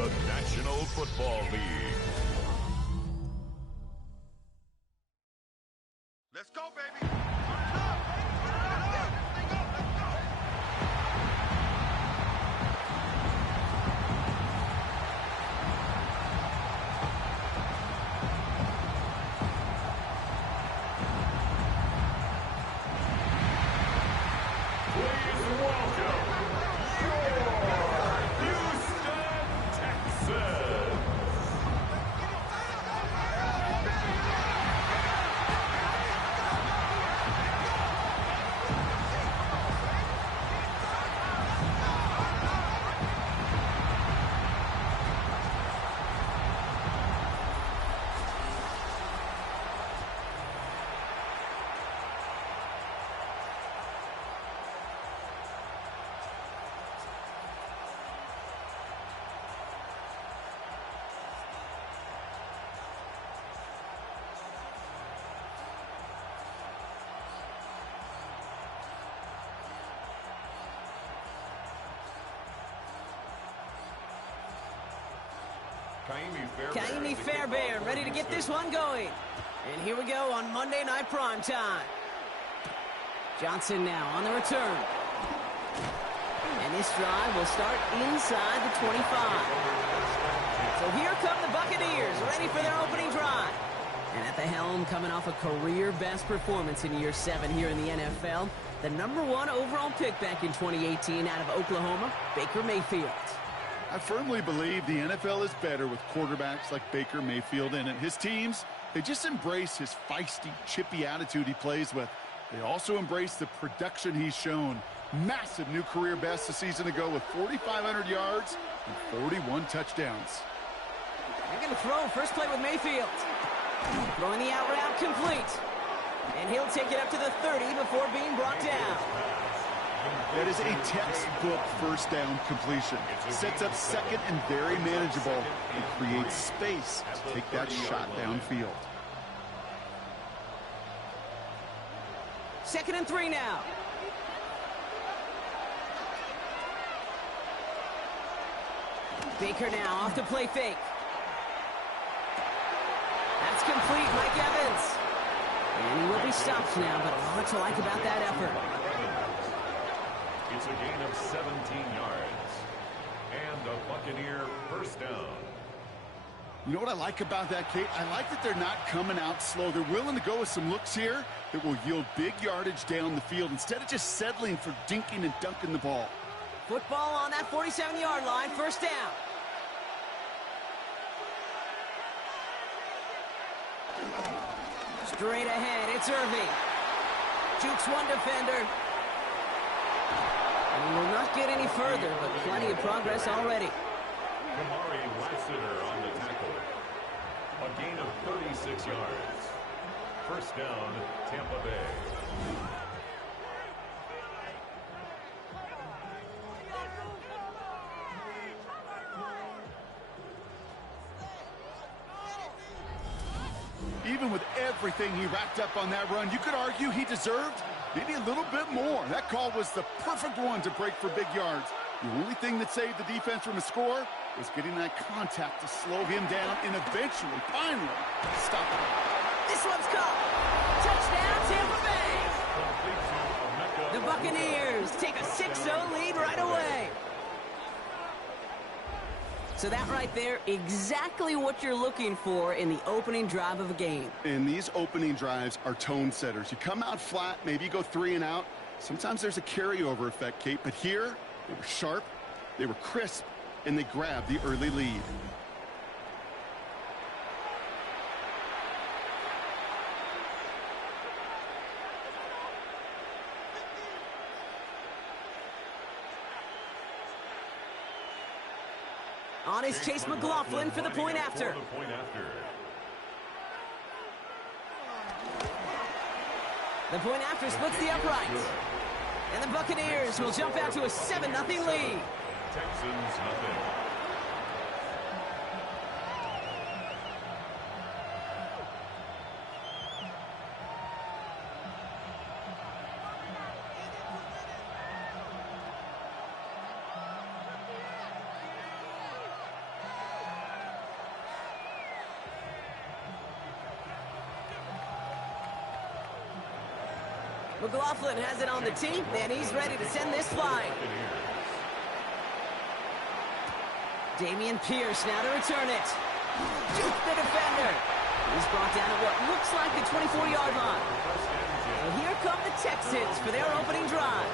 of the National Football League. Let's go, baby. Kaimi Fairbairn ready to get this one going. And here we go on Monday Night Primetime. Johnson now on the return. And this drive will start inside the 25. So here come the Buccaneers, ready for their opening drive. And at the helm, coming off a career-best performance in year 7 here in the NFL, the #1 overall pick back in 2018 out of Oklahoma, Baker Mayfield. I firmly believe the NFL is better with quarterbacks like Baker Mayfield in it. His teams, they just embrace his feisty, chippy attitude he plays with. They also embrace the production he's shown. Massive new career best a season ago with 4,500 yards and 41 touchdowns. They're going to throw first play with Mayfield. Throwing the out route complete. And he'll take it up to the 30 before being brought down. That is a textbook first down completion. Sets up second and very manageable and creates space to take that shot downfield. 2nd and 3 now. Baker now off the play fake. That's complete, Mike Evans. And he will be stopped now, but a lot to like about that effort. It's a gain of 17 yards. And a Buccaneer first down. You know what I like about that, Kate? I like that they're not coming out slow. They're willing to go with some looks here that will yield big yardage down the field instead of just settling for dinking and dunking the ball. Football on that 47-yard line, first down. Straight ahead, it's Irving. Jukes one defender. And he will not get any further, but plenty of progress already. Kamari Lassiter on the tackle. A gain of 36 yards. First down, Tampa Bay. Even with everything he racked up on that run, you could argue he deserved maybe a little bit more. That call was the perfect one to break for big yards. The only thing that saved the defense from a score was getting that contact to slow him down and eventually, finally, stop him. This one's caught. Touchdown, Tampa Bay. The Buccaneers take a 6-0 lead right away. So that right there, exactly what you're looking for in the opening drive of a game. And these opening drives are tone setters. You come out flat, maybe you go 3 and out. Sometimes there's a carryover effect, Kate, but here they were sharp, they were crisp, and they grabbed the early lead. On is Chase McLaughlin for the point after. The point after splits the uprights. And the Buccaneers will jump out to a 7-0 lead. Texans nothing. McLaughlin has it on the tee, and he's ready to send this flying. Damian Pierce now to return it. Juke the defender. He's brought down at what looks like the 24-yard line. So here come the Texans for their opening drive.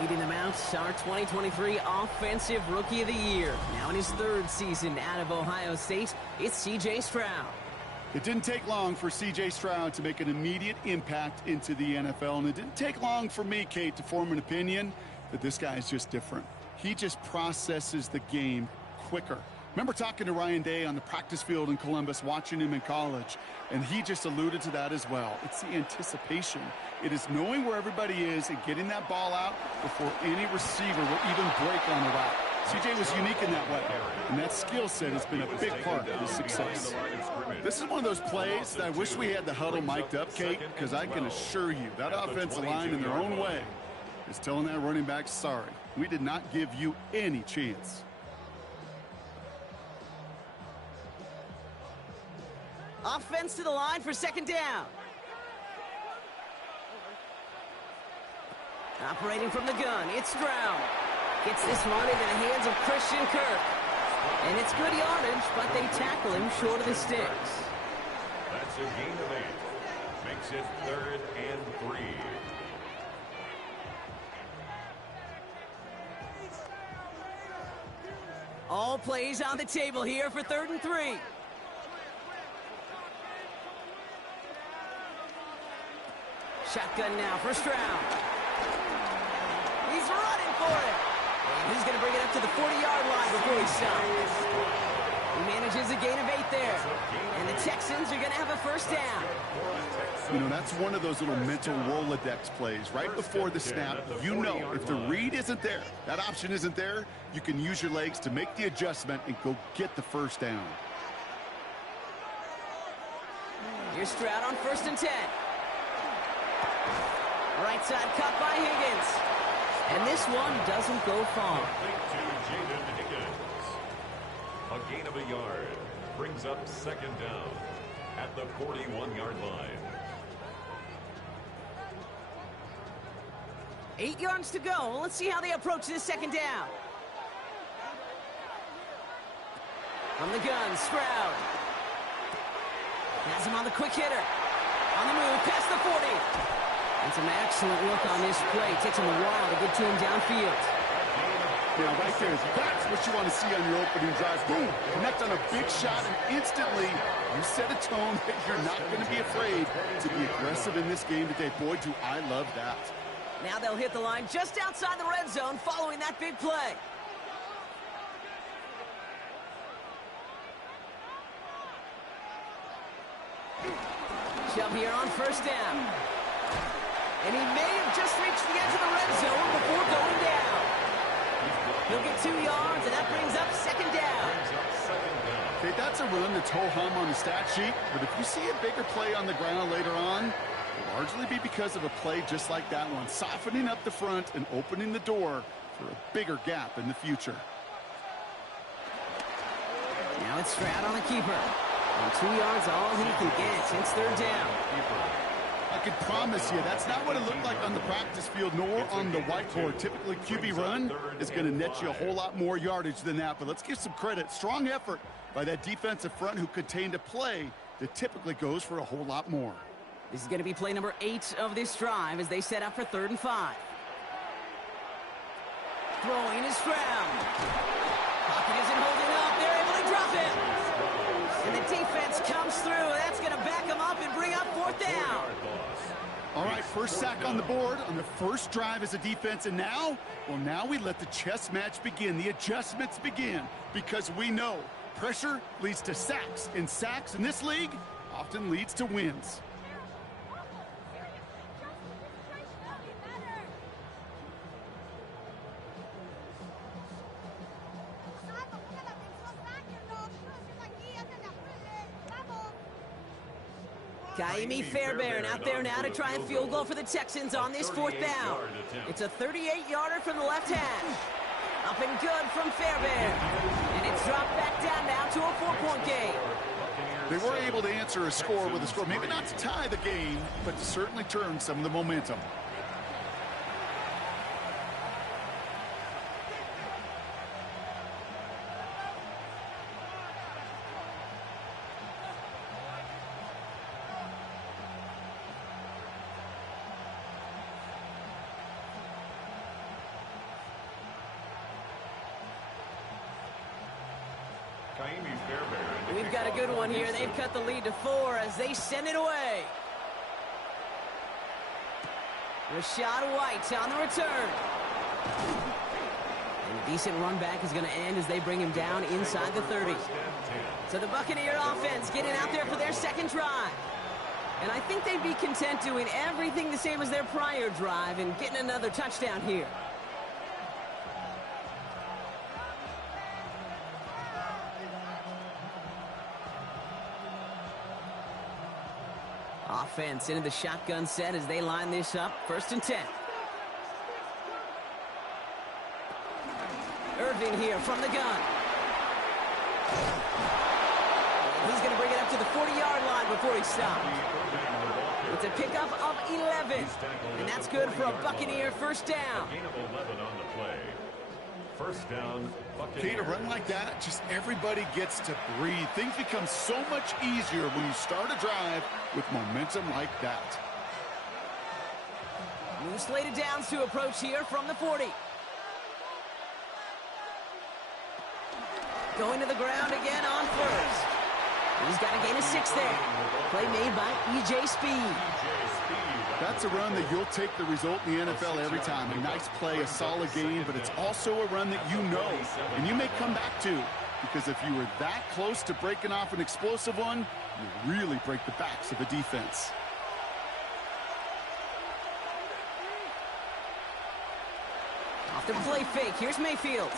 Leading them out, our 2023 Offensive Rookie of the Year. Now in his third season out of Ohio State, it's C.J. Stroud. It didn't take long for C.J. Stroud to make an immediate impact into the NFL, and it didn't take long for me, Kate, to form an opinion that this guy is just different. He just processes the game quicker. Remember talking to Ryan Day on the practice field in Columbus, watching him in college, and he just alluded to that as well. It's the anticipation. It is knowing where everybody is and getting that ball out before any receiver will even break on the route. CJ was unique in that way, and that skill set has been a big part of his success. This is one of those plays that I wish we had the huddle mic'd up, Kate, because I can assure you that offensive line in their own way is telling that running back, sorry, we did not give you any chance. Offense to the line for second down. Operating from the gun, it's Stroud. Gets this one into the hands of Christian Kirk. And it's good yardage, but they tackle him short of the sticks. That's a gain of 8. Makes it 3rd and 3. All plays on the table here for 3rd and 3. Shotgun now for Stroud. He's running for it. And he's going to bring it up to the 40-yard line before he stops. He manages a gain of 8 there. And the Texans are going to have a first down. You know, that's one of those little mental Rolodex plays. Right before the snap, you know if the read isn't there, that option isn't there, you can use your legs to make the adjustment and go get the first down. Here's Stroud on 1st and 10. Right side cut by Higgins. And this one doesn't go far. A gain of a yard. Brings up 2nd down at the 41-yard line. 8 yards to go. Let's see how they approach this 2nd down. From the gun, Stroud. Has him on the quick hitter. On the move, past the 40. And some excellent work on this play. Takes him a while to get to him downfield. Yeah, right there. That's what you want to see on your opening drive. Boom! Connect on a big shot, and instantly you set a tone that you're not going to be afraid to be aggressive in this game today. Boy, do I love that. Now they'll hit the line just outside the red zone following that big play. Shove here on 1st down. And he may have just reached the edge of the red zone before going down. He'll get 2 yards, and that brings up 2nd down. Okay, that's a run that's ho-hum on the stat sheet, but if you see a bigger play on the ground later on, it'll largely be because of a play just like that one, softening up the front and opening the door for a bigger gap in the future. Now it's Stroud on the keeper. And 2 yards all he can get. It's 3rd down. I can promise you that's not what it looked like on the practice field nor on the whiteboard. Typically, QB run is going to net you a whole lot more yardage than that. But let's give some credit. Strong effort by that defensive front who contained a play that typically goes for a whole lot more. This is going to be play number 8 of this drive as they set up for 3rd and 5. Throwing is Stroud. Pocket isn't holding up. They're able to drop him. And the defense comes through. That's going to back him up and bring up 4th down. All right, first sack on the board on the first drive as a defense. And now, well, now we let the chess match begin. The adjustments begin because we know pressure leads to sacks. And sacks in this league often leads to wins. Kaimi Fairbairn out there now to try a field goal for the Texans on this 4th down. It's a 38-yarder from the left hash. Up and good from Fairbairn. And it's dropped back down now to a 4-point game. They were able to answer a score with a score. Maybe not to tie the game, but to certainly turn some of the momentum. We've got a good one here. They've cut the lead to 4 as they send it away. Rashad White on the return. And a decent run back is going to end as they bring him down inside the 30. So the Buccaneer offense getting out there for their second drive. And I think they'd be content doing everything the same as their prior drive and getting another touchdown here. Offense into the shotgun set as they line this up. 1st and 10. Irving here from the gun. He's going to bring it up to the 40-yard line before he stops. It's a pickup of 11. And that's good for a Buccaneer first down. Gain of 11 on the play. First down, Buccaneers. Okay, to run like that, just everybody gets to breathe. Things become so much easier when you start a drive with momentum like that. New slated downs to approach here from the 40. Going to the ground again on 1st. He's got a gain of 6 there. Play made by E.J. Speed. That's a run that you'll take the result in the NFL every time. A nice play, a solid game, but it's also a run that you know and you may come back to, because if you were that close to breaking off an explosive one, you really break the backs of a defense. Off the play fake. Here's Mayfield.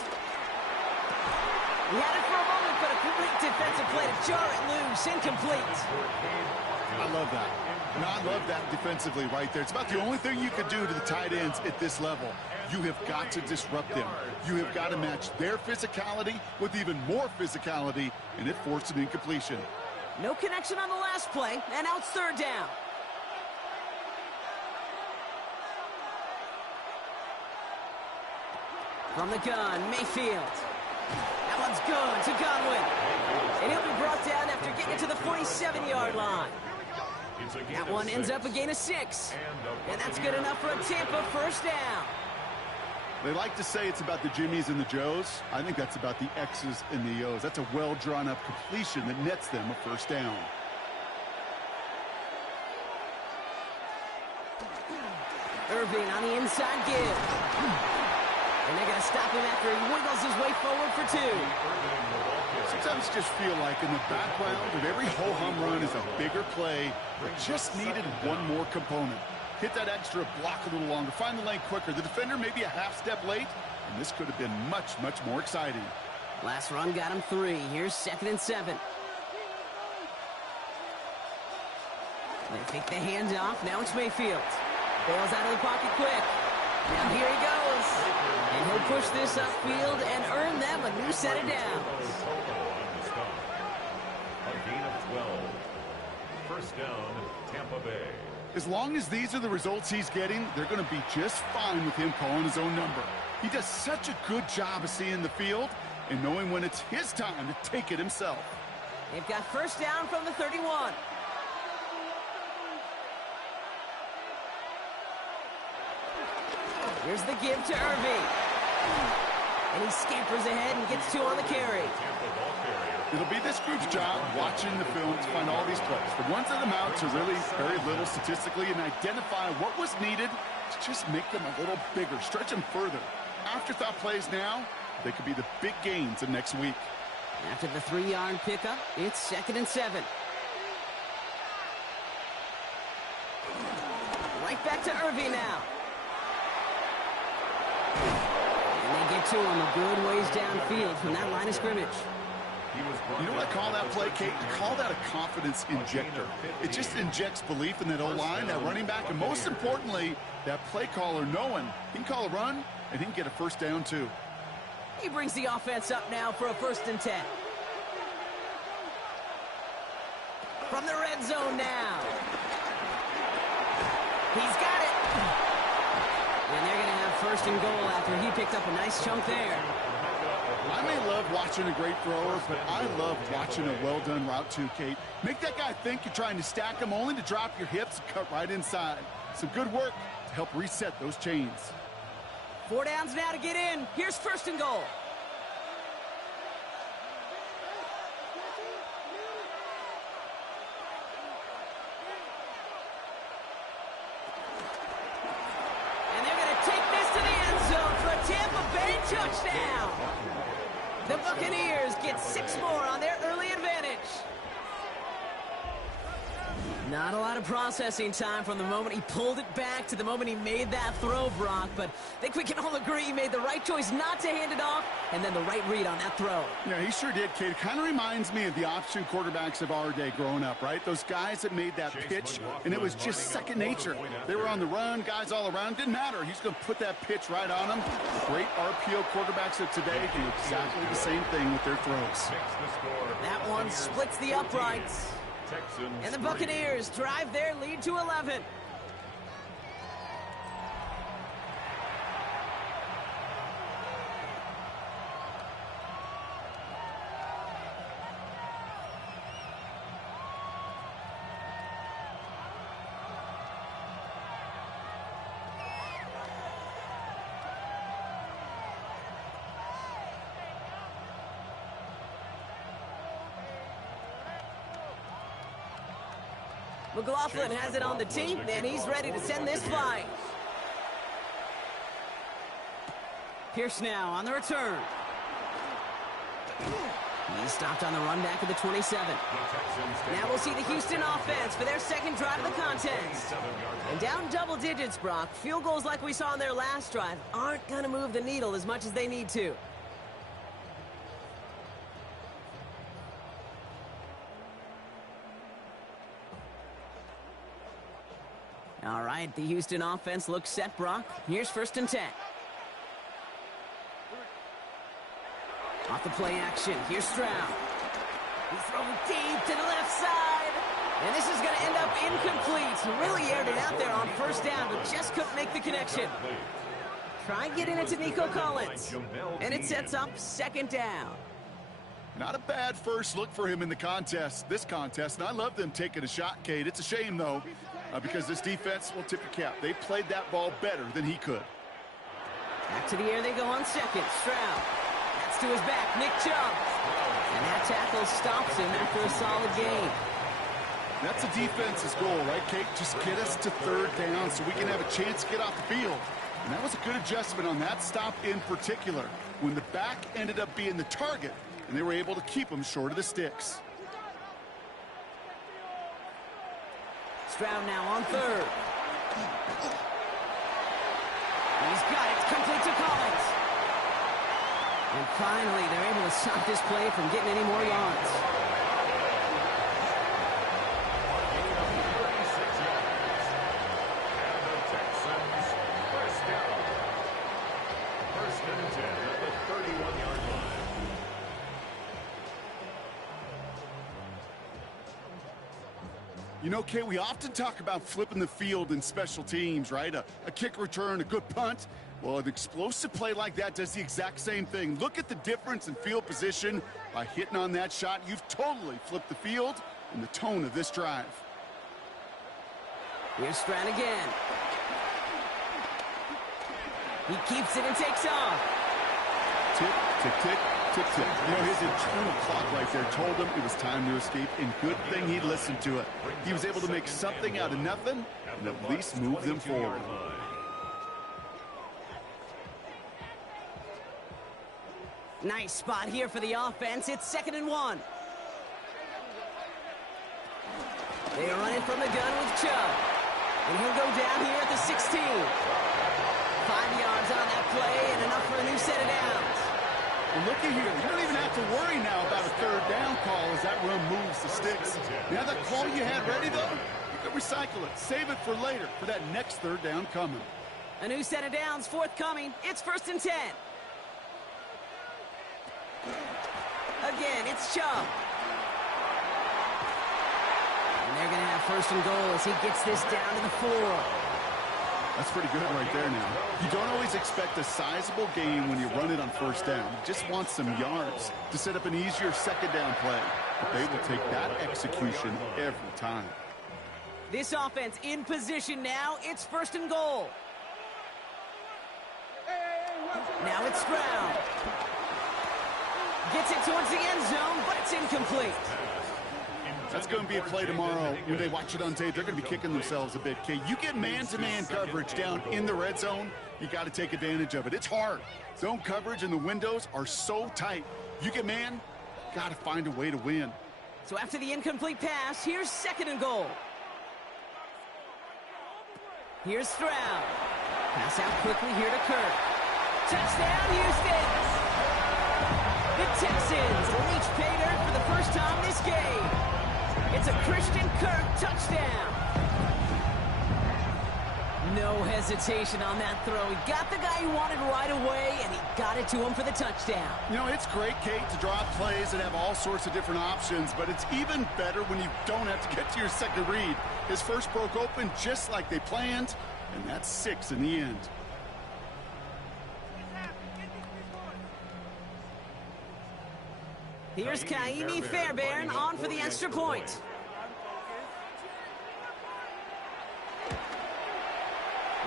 He had it for a moment, but a great defensive play to jar it loose. Incomplete. I love that. No, I love that defensively right there. It's about the only thing you could do to the tight ends at this level. You have got to disrupt them. You have got to match their physicality with even more physicality, and it forced an incompletion. No connection on the last play, and now it's 3rd down. From the gun, Mayfield. That one's good to Godwin. And he'll be brought down after getting it to the 47-yard line. That one ends up a gain of 6. And that's good enough for a Tampa first down. They like to say it's about the Jimmies and the Joes. I think that's about the X's and the O's. That's a well-drawn-up completion that nets them a first down. Irving on the inside give. And they're going to stop him after he wiggles his way forward for 2. Sometimes just feel like in the background of every ho-hum run is a bigger play that just needed one more component. Hit that extra block a little longer, find the lane quicker. The defender may be a half step late, and this could have been much, much more exciting. Last run got him 3. Here's 2nd and 7. They take the handoff. Now it's Mayfield. Bails out of the pocket quick. Now here he goes. And he'll push this upfield and earn them a new set of downs. A gain of 12. First down, Tampa Bay. As long as these are the results he's getting, they're going to be just fine with him calling his own number. He does such a good job of seeing the field and knowing when it's his time to take it himself. They've got first down from the 31. Here's the give to Irving. And he scampers ahead and gets 2 on the carry. It'll be this group's job watching the film to find all these plays. The ones that amount to really very little statistically and identify what was needed to just make them a little bigger, stretch them further. Afterthought plays now, they could be the big gains of next week. After the 3-yard pickup, it's 2nd and 7. Right back to Irving now. And they get to him a good ways downfield from that line of scrimmage. You know what I call that play, Kate? I call that a confidence injector. It just injects belief in that O-line, that running back, and most importantly, that play caller knowing he can call a run and he can get a first down too. He brings the offense up now for a 1st and 10. from the red zone now. He's got it. And they're going to have first and goal after he picked up a nice chunk there. I may love watching a great thrower, but I love watching a well-done route too, Kate. Make that guy think you're trying to stack him only to drop your hips and cut right inside. Some good work to help reset those chains. 4 downs now to get in. Here's first and goal. Touchdown! The Buccaneers get 6 more on their early advantage. Not a lot of processing time from the moment he pulled it back to the moment he made that throw, Brock, but I think we can all agree he made the right choice not to hand it off, and then the right read on that throw. Yeah, he sure did, Kate. It kind of reminds me of the option quarterbacks of our day growing up, right? Those guys that made that pitch, and it was just second nature. They were on the run, guys all around. Didn't matter. He's going to put that pitch right on them. Great RPO quarterbacks of today do exactly the same thing with their throws. That one splits the uprights. And the Buccaneers drive their lead to 11. McLaughlin has it on the team, and he's ready to send this flying. Pierce now on the return. He's stopped on the run back of the 27. Now we'll see the Houston offense for their second drive of the contest. And down double digits, Brock. Field goals like we saw in their last drive aren't going to move the needle as much as they need to. All right, the Houston offense looks set, Brock. Here's first and 10. Off the play action, here's Stroud. He's throwing deep to the left side. And this is going to end up incomplete. He really aired it out there on first down, but just couldn't make the connection. Try getting it to Nico Collins. And it sets up second down. Not a bad first look for him in the contest, this contest. And I love them taking a shot, Kate. It's a shame, though, because this defense will tip your cap. They played that ball better than he could. Back to the air they go on second. Stroud. That's to his back. Nick Chubb. And that tackle stops him after a solid gain. That's a defense's goal, right, Kate? Just get us to third down so we can have a chance to get off the field. And that was a good adjustment on that stop in particular, when the back ended up being the target, and they were able to keep him short of the sticks. Stroud now on third. He's got it. It's complete to Collins. And finally, they're able to stop this play from getting any more yards. You know, Kate, we often talk about flipping the field in special teams, right? A kick return, a good punt. Well, an explosive play like that does the exact same thing. Look at the difference in field position. By hitting on that shot, you've totally flipped the field and the tone of this drive. Here's Stroud again. He keeps it and takes off. Tick, tick, tick, tick, tick. You know, his internal clock right there told him it was time to escape, and good thing he listened to it. He was able to make something out of nothing and at least move them forward. Nice spot here for the offense. It's 2nd and 1. They are running from the gun with Chubb. And he'll go down here at the 16. 5 yards on that play and enough for a new set of downs. Well, looky here. You don't even have to worry now about a third down call as that run moves the sticks. Now that call you had ready, though, you can recycle it. Save it for later for that next third down coming. A new set of downs forthcoming. It's 1st and 10. Again, it's Chubb. they're going to have first and goal as he gets this down to the 4. That's pretty good right there now. You don't always expect a sizable gain when you run it on first down. You just want some yards to set up an easier second down play. But they will take that execution every time. This offense in position now. It's first and goal. Now it's Stroud. Gets it towards the end zone, but it's incomplete. That's going to be a play tomorrow. When they watch it on tape, they're going to be kicking themselves a bit, Kate. You get man-to-man coverage down in the red zone, you got to take advantage of it. It's hard. Zone coverage and the windows are so tight. You get man, got to find a way to win. So after the incomplete pass, here's second and goal. Here's Stroud. Pass out quickly here to Kirk. Touchdown, Houston! The Texans reach pay dirt for the first time this game. It's a Christian Kirk touchdown. No hesitation on that throw. He got the guy he wanted right away, and he got it to him for the touchdown. You know, it's great, Kate, to draw plays and have all sorts of different options, but it's even better when you don't have to get to your second read. His first broke open just like they planned, and that's 6 in the end. Here's Kaimi Fairbairn on for the extra point.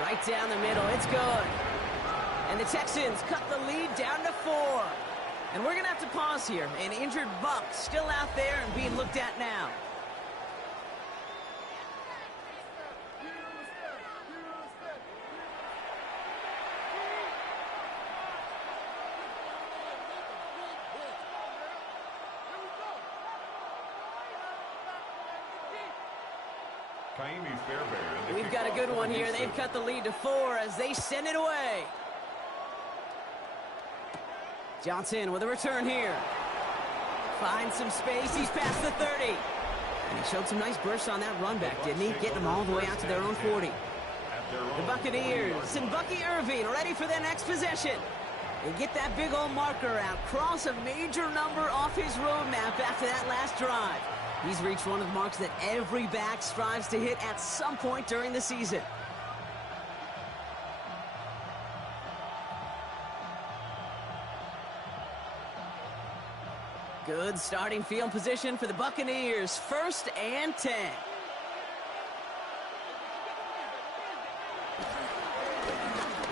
Right down the middle, it's good. And the Texans cut the lead down to 4. And we're going to have to pause here. An injured Buck still out there and being looked at now. We've got a good one here. They've cut the lead to 4 as they send it away. Johnson with a return here. Finds some space. He's past the 30. And he showed some nice bursts on that run back, didn't he? Getting them all the way out to their own 40. The Buccaneers and Bucky Irving ready for their next possession. They get that big old marker out. Cross a major number off his roadmap after that last drive. He's reached one of the marks that every back strives to hit at some point during the season. Good starting field position for the Buccaneers. 1st and 10.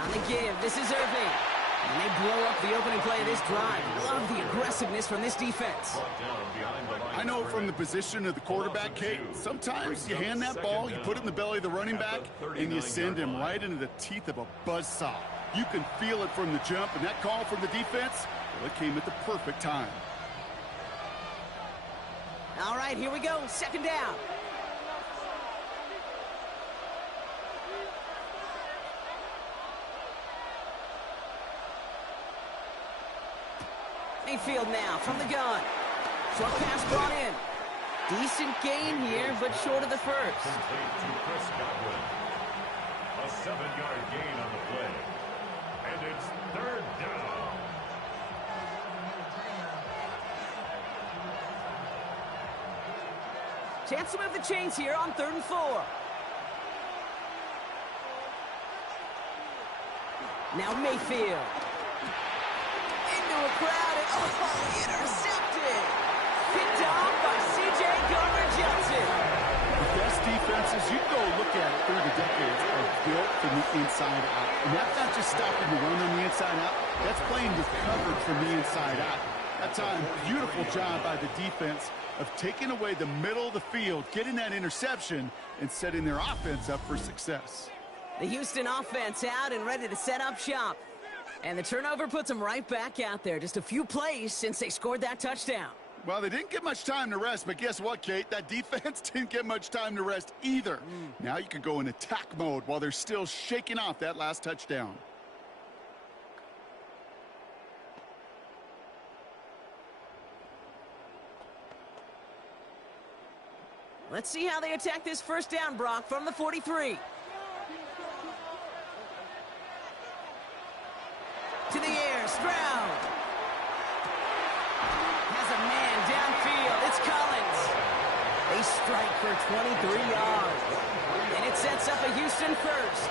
On the give, this is Irving. And they blow up the opening play of this drive. Love the aggressiveness from this defense. I know from the position of the quarterback, Kate, sometimes you hand that ball, you put it in the belly of the running back, and you send him right into the teeth of a buzzsaw. You can feel it from the jump, and that call from the defense, well, it came at the perfect time. All right, here we go. Second down. Mayfield now from the gun. Short pass brought in. Decent gain here, but short of the first. A 7-yard gain on the play. And it's 3rd down. Chance to move the chains here on 3rd and 4. Now Mayfield. Into a crowd and intercepted. Picked off by C.J. Gardner-Johnson. The best defenses, you go look at it through the decades, are built from the inside out. And that's not just stopping the run on the inside out. That's playing with coverage from the inside out. That time, beautiful job by the defense of taking away the middle of the field, getting that interception, and setting their offense up for success. The Houston offense out and ready to set up shop. And the turnover puts them right back out there. Just a few plays since they scored that touchdown. Well, they didn't get much time to rest, but guess what, Kate? That defense didn't get much time to rest either. Now you can go in attack mode while they're still shaking off that last touchdown. Let's see how they attack this first down, Brock, from the 43. To the air, Stroud. Has a man downfield. It's Collins. They strike for 23 yards. And it sets up a Houston first.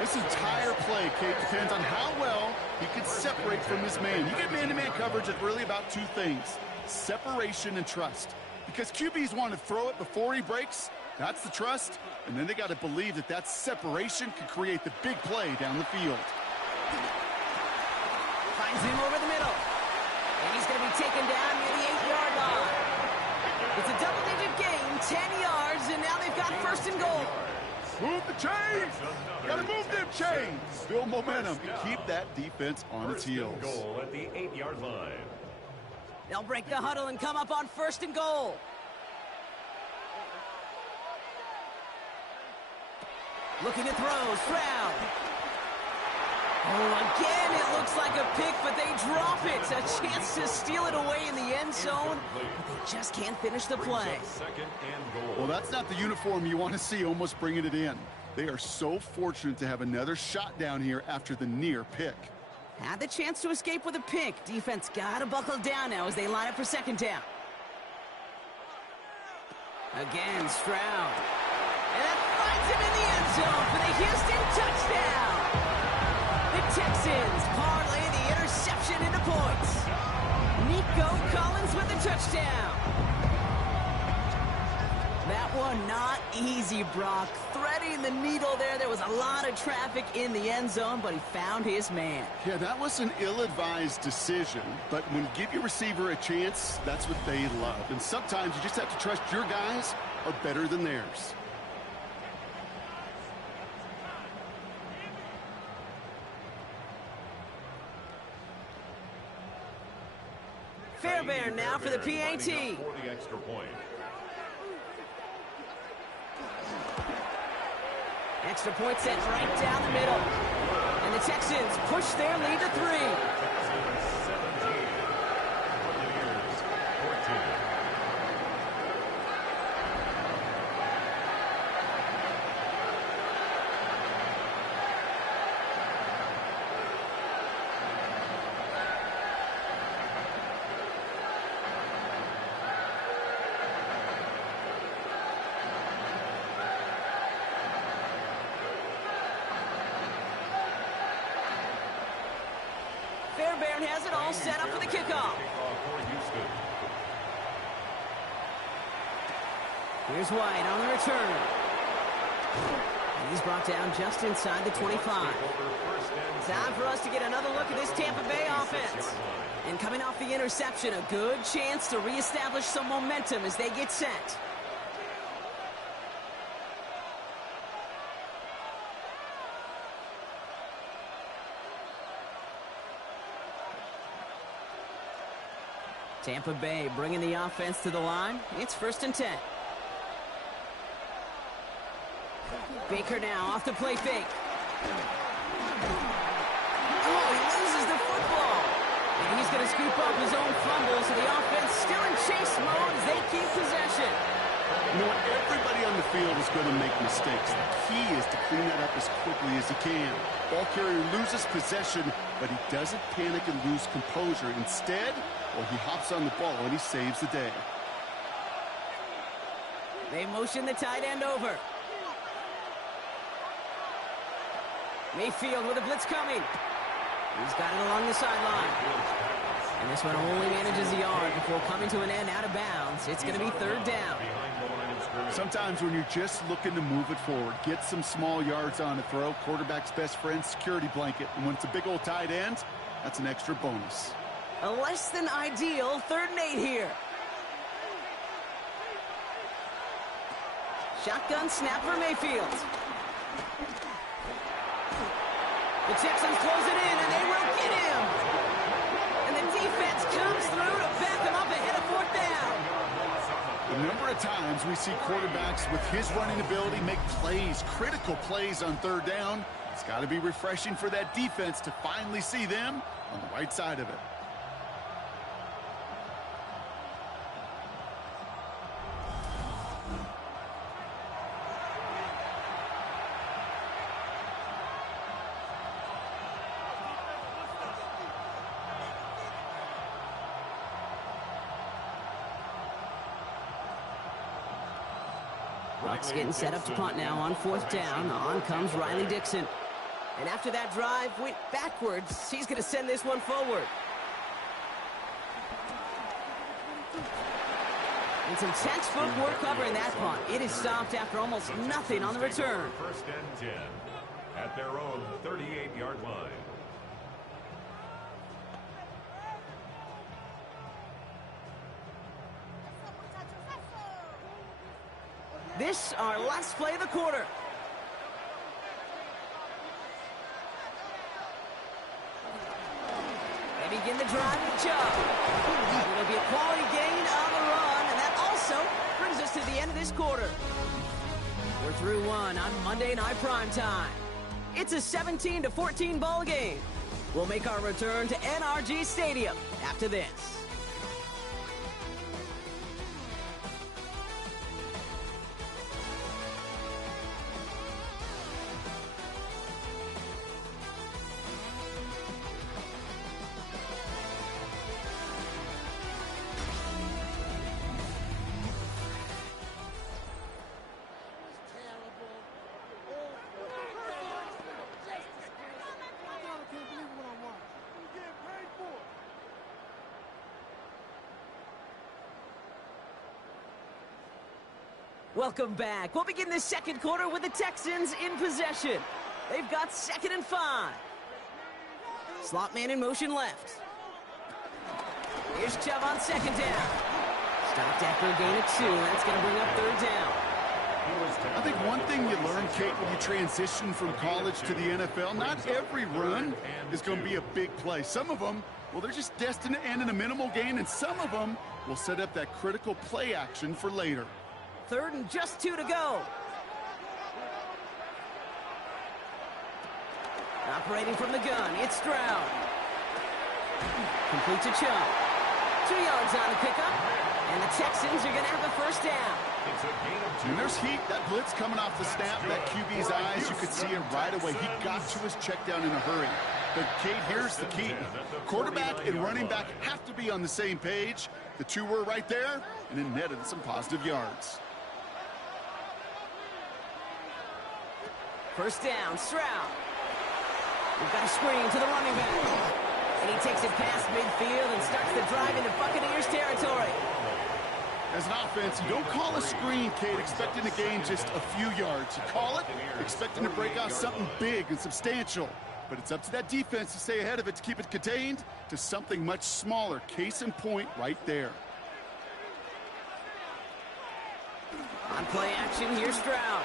This entire play, Kate, depends on how well he can separate from his man. You get man-to-man coverage, it's really about two things: separation and trust. Because QBs want to throw it before he breaks, that's the trust, and then they got to believe that that separation can create the big play down the field. Finds him over the middle. And he's going to be taken down near the 8-yard line. It's a double-digit gain, 10 yards, and now they've got first and goal. Move the chains! Got to move them chains! Build momentum and keep that defense on its heels. Goal at the 8-yard line. They'll break the huddle and come up on first and goal. Looking to throw, Stroud. Oh, again, it looks like a pick, but they drop it. A chance to steal it away in the end zone, but they just can't finish the play. Second and goal. Well, that's not the uniform you want to see almost bringing it in. They are so fortunate to have another shot down here after the near pick. Had the chance to escape with a pick. Defense got to buckle down now as they line up for second down. Again, Stroud. And that finds him in the end zone for the Houston touchdown. The Texans parlay the interception into points. Nico Collins with the touchdown. That one not easy, Brock. Threading the needle there. There was a lot of traffic in the end zone, but he found his man. Yeah, that was an ill-advised decision, but when you give your receiver a chance, that's what they love. And sometimes you just have to trust your guys are better than theirs. Fairbairn now for the PAT. For the extra point. Extra point set right down the middle. And the Texans push their lead to 3. Texans 17. Buccaneers 14. Fairbairn has it all set up for the kickoff. Here's White on the return. And he's brought down just inside the 25. Time for us to get another look at this Tampa Bay offense. And coming off the interception, a good chance to reestablish some momentum as they get set. Tampa Bay bringing the offense to the line. It's 1st and 10. Baker now off the play fake. Oh, he loses the football. And he's going to scoop up his own fumble, so the offense still in chase mode as they keep possession. You know what? Everybody on the field is going to make mistakes. The key is to clean that up as quickly as he can. Ball carrier loses possession, but he doesn't panic and lose composure. Instead, well, he hops on the ball and he saves the day. They motion the tight end over. Mayfield with a blitz coming. He's got it along the sideline. And this one only manages the yard before coming to an end out of bounds. It's going to be 3rd down. Sometimes when you're just looking to move it forward, get some small yards on a throw, quarterback's best friend, security blanket. And when it's a big old tight end, that's an extra bonus. A less than ideal 3rd and 8 here. Shotgun snap for Mayfield. The Texans close it in, and they will get him. And the defense comes through to back him up ahead of 4th down. The number of times we see quarterbacks with his running ability make plays, critical plays on 3rd down. It's got to be refreshing for that defense to finally see them on the right side of it. Bucks getting set up to punt now on 4th down. On comes Riley Dixon. And after that drive went backwards, he's going to send this one forward. And some textbook work covering that punt. It is stopped after almost nothing on the return. 1st and 10 at their own 38-yard line. This our last play of the quarter. They begin the drive with Chubb. It'll be a quality gain on the run, and that also brings us to the end of this quarter. We're through one on Monday Night Primetime. It's a 17-14 ball game. We'll make our return to NRG Stadium after this. Welcome back. We'll begin the second quarter with the Texans in possession. They've got 2nd and 5. Slot man in motion left. Here's Chubb on 2nd down. Stopped after a gain of 2. That's going to bring up 3rd down. I think one thing you learn, Kate, when you transition from college to the NFL, not every run is going to be a big play. Some of them, well, they're just destined to end in a minimal gain, and some of them will set up that critical play action for later. 3rd and just 2 to go. Operating from the gun, it's Stroud. Complete to Chubb. 2 yards on the pickup, and the Texans are going to have the 1st down. It's a gain of 2. And there's heat. That blitz coming off the snap, that QB's eyes, you could see it right away. He got to his check down in a hurry. But, Kate, here's the key. Quarterback and running back have to be on the same page. The two were right there, and it netted some positive yards. 1st down, Stroud. We've got a screen to the running back. And he takes it past midfield and starts the drive into Buccaneers territory. As an offense, you don't call a screen, Kate, expecting to gain just a few yards. You call it expecting to break out something big and substantial. But it's up to that defense to stay ahead of it, to keep it contained to something much smaller. Case in point right there. On play action, here's Stroud.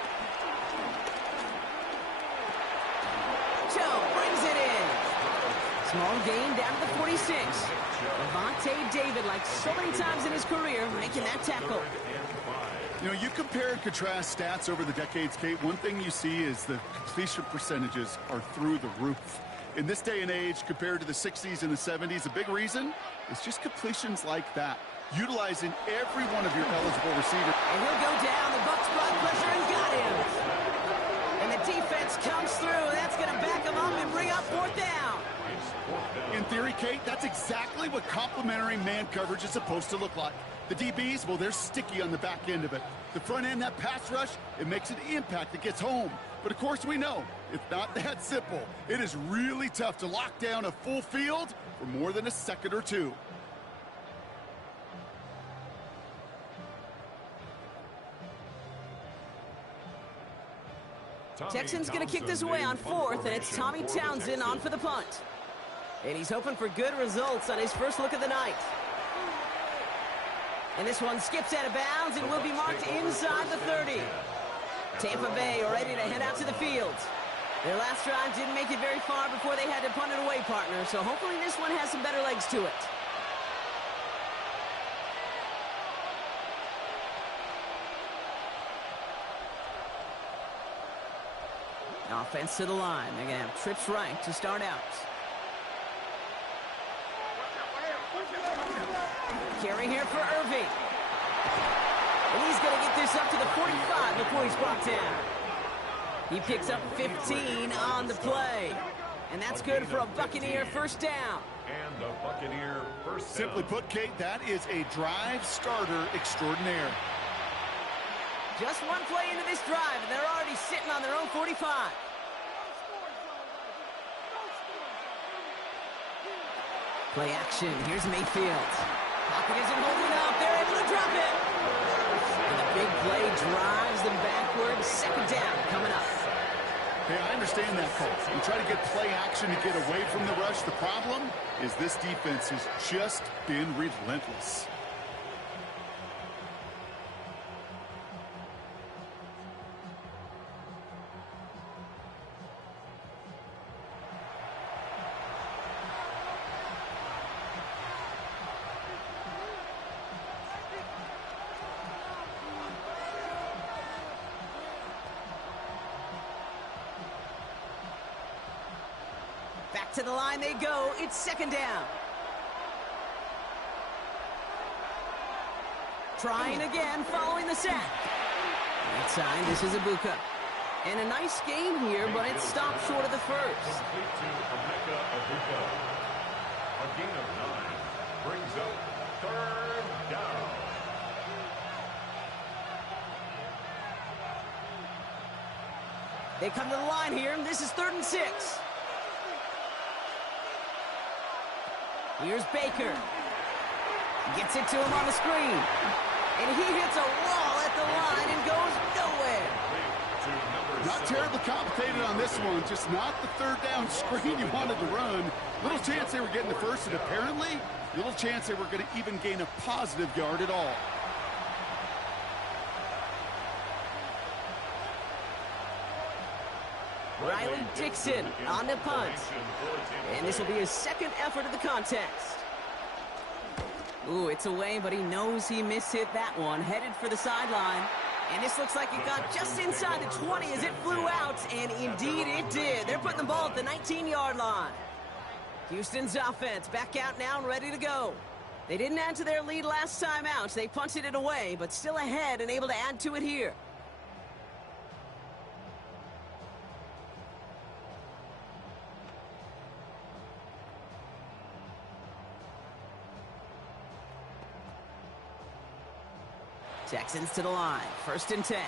Joe brings it in. Small gain down to the 46. Levante David, like so many times in his career, making that tackle. You know, you compare and contrast stats over the decades, Kate. One thing you see is the completion percentages are through the roof. In this day and age, compared to the 60s and the 70s, a big reason is just completions like that. Utilizing every one of your eligible receivers. And he'll go down. The Bucs brought pressure and got him. And the defense comes through. That's going to back him up and bring up 4th down. In theory, Kate, that's exactly what complementary man coverage is supposed to look like. The DBs, well, they're sticky on the back end of it. The front end, that pass rush, it makes an impact that gets home. But, of course, we know it's not that simple. It is really tough to lock down a full field for more than a second or two. Texans going to kick this away on 4th, and it's Tommy Townsend on for the punt. And he's hoping for good results on his first look of the night. And this one skips out of bounds and will be marked inside the 30. Tampa Bay are ready to head out to the field. Their last drive didn't make it very far before they had to punt it away, partner, so hopefully this one has some better legs to it. Offense to the line. They're going to have trips right to start out. Carry here for Irving. And he's going to get this up to the 45 before he's brought down. He picks up 15 on the play. And that's good for a Buccaneer 1st down. And the Buccaneer 1st down. Simply put, Kate, that is a drive starter extraordinaire. Just one play into this drive, and they're already sitting on their own 45. Play action. Here's Mayfield. Pocket isn't holding up. They're able to drop it. And the big play drives them backwards. Second down coming up. Hey, I understand that call. You try to get play action to get away from the rush. The problem is this defense has just been relentless. Back to the line they go. It's second down. Trying again, following the sack. That time, this is Ibuka. And a nice game here, but it stopped short of the first. Complete to Ibuka. A gain of 9 brings up third down. They come to the line here, and this is 3rd and 6. Here's Baker. Gets it to him on the screen. And he hits a wall at the line and goes nowhere. Not terribly complicated on this one. Just not the third down screen you wanted to run. Little chance they were getting the first, and apparently little chance they were going to even gain a positive yard at all. Riley Dixon on the punt. And this will be his second effort of the contest. Ooh, it's away, but he knows he mishit that one. Headed for the sideline. And this looks like it got just inside the 20 as it flew out. And indeed it did. They're putting the ball at the 19-yard line. Houston's offense back out now and ready to go. They didn't add to their lead last time out. They punted it away, but still ahead and able to add to it here. Texans to the line. 1st and 10.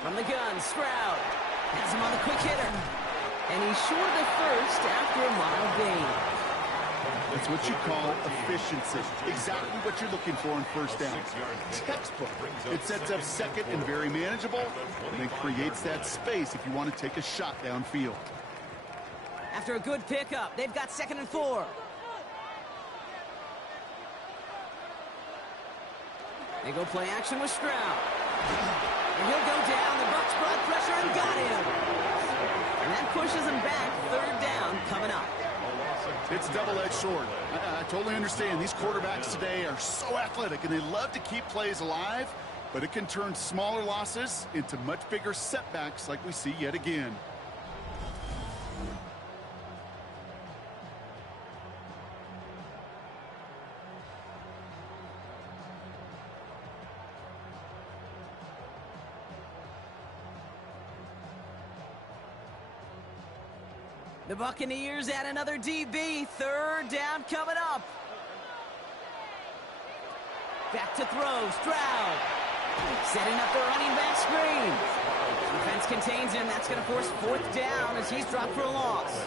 From the gun, Stroud has him on the quick hitter. And he's short of the first after a mild gain. That's what you call efficiency. Exactly what you're looking for in first down. Textbook. It sets up second and very manageable, and it creates that space if you want to take a shot downfield. After a good pickup, they've got 2nd and 4. They go play action with Stroud. And he'll go down. The Bucs brought pressure and got him. And that pushes him back. 3rd down coming up. It's double-edged sword. I totally understand. These quarterbacks today are so athletic, and they love to keep plays alive, but it can turn smaller losses into much bigger setbacks like we see yet again. The Buccaneers add another DB. 3rd down coming up. Back to throw. Stroud. Setting up the running back screen. Defense contains him. That's going to force 4th down as he's dropped for a loss.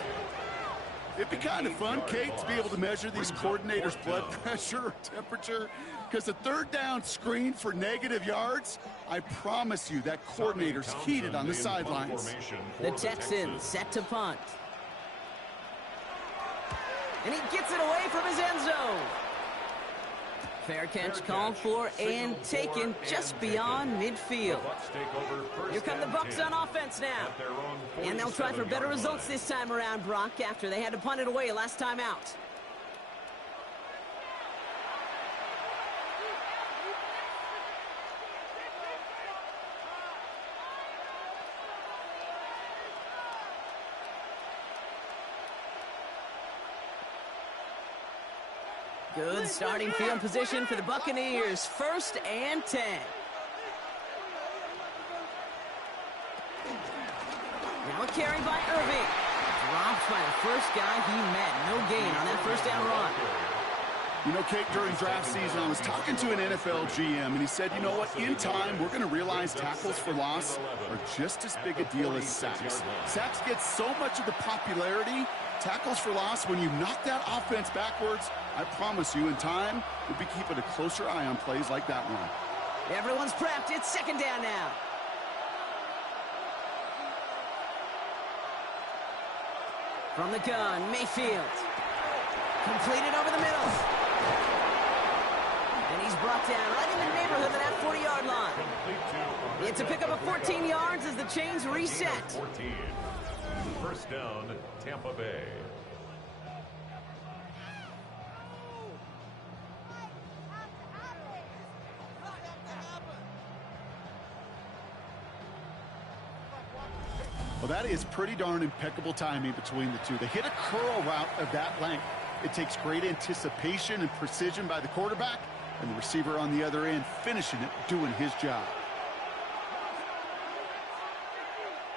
It'd be kind of fun, Kate, to be able to measure these coordinators' blood pressure or temperature, because the 3rd down screen for negative yards, I promise you that coordinator's heated on the sidelines. The Texans set to punt. And he gets it away from his end zone. Fair catch called for and taken just beyond midfield. Here come the Bucs on offense now. And they'll try for better results this time around, Brock, after they had to punt it away last time out. Good starting field position for the Buccaneers. 1st and 10. Now a carry by Irving. Dropped by the first guy he met. No gain on that 1st down run. You know, Kate, during draft season, I was talking to an NFL GM, and he said, you know what, in time, we're going to realize tackles for loss are just as big a deal as sacks. Sacks get so much of the popularity. Tackles for loss, when you knock that offense backwards, I promise you, in time, we'll be keeping a closer eye on plays like that one. Everyone's prepped. It's second down now. From the gun, Mayfield. Completed over the middle. And he's brought down right in the neighborhood of that 40-yard line. It's a pickup of 14 yards as the chains reset. 14. First down, Tampa Bay. Well, that is pretty darn impeccable timing between the two. They hit a curl route of that length. It takes great anticipation and precision by the quarterback, and the receiver on the other end finishing it, doing his job.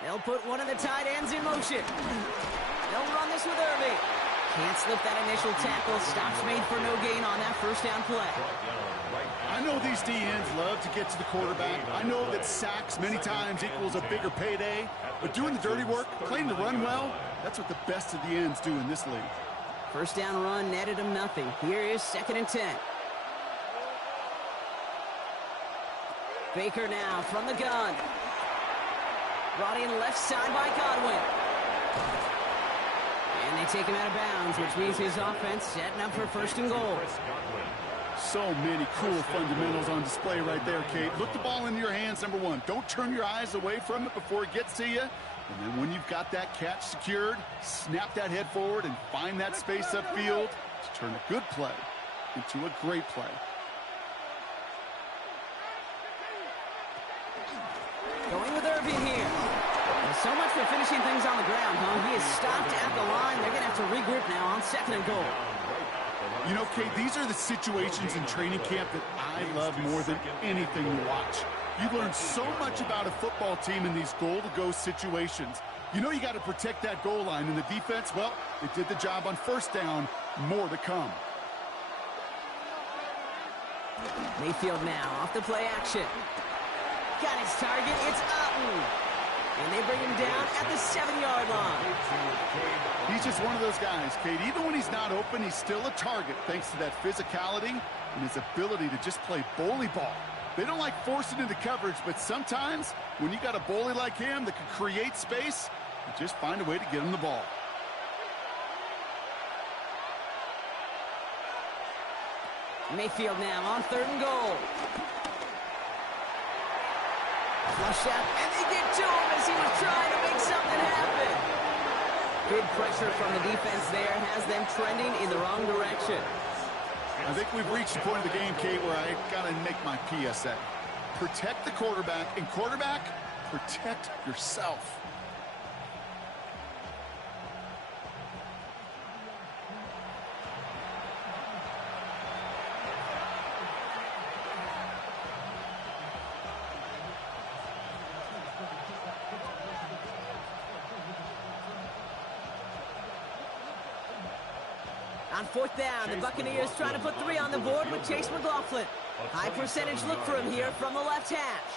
They'll put one of the tight ends in motion. They'll run this with Irving. Can't slip that initial tackle. Stops made for no gain on that first down play. I know these DNs love to get to the quarterback. I know that sacks many times equals a bigger payday. But doing the dirty work, playing the run well, that's what the best of the ends do in this league. First down run netted him nothing. Here is 2nd and 10. Baker now from the gun. Brought in left side by Godwin. And they take him out of bounds, which means his offense setting up for 1st and goal. So many cool fundamentals on display right there, Kate. Look the ball into your hands, number one. Don't turn your eyes away from it before it gets to you. And then when you've got that catch secured, snap that head forward and find that space upfield to turn a good play into a great play. Going with Irving here. Well, so much for finishing things on the ground, huh? He is stopped at the line. They're going to have to regroup now on 2nd and goal. You know, Kate, these are the situations in training camp that I love more than anything to watch. You learn so much about a football team in these goal-to-go situations. You know you got to protect that goal line, and the defense, well, they did the job on 1st down. More to come. Mayfield now off the play action. Got his target. It's Upton. And they bring him down at the 7-yard line. He's just one of those guys, Kate. Even when he's not open, he's still a target thanks to that physicality and his ability to just play bully ball. They don't like forcing into coverage, but sometimes when you got a bully like him that can create space, you just find a way to get him the ball. Mayfield now on 3rd and goal. Flush out, and they get to him as he was trying to make something happen. Good pressure from the defense there has them trending in the wrong direction. I think we've reached the point of the game, Kate, where I got to make my PSA. Protect the quarterback, and quarterback, protect yourself. On 4th down, the Buccaneers trying to put 3 on the board with Chase McLaughlin. High percentage look for him here from the left hash.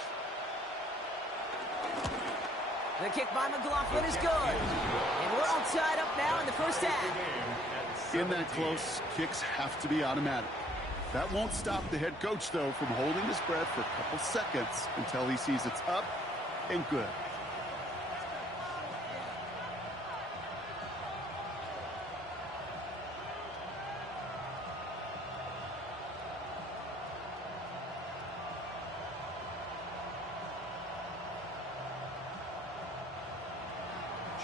The kick by McLaughlin is good. And we're all tied up now in the first half. In that close, kicks have to be automatic. That won't stop the head coach, though, from holding his breath for a couple seconds until he sees it's up and good.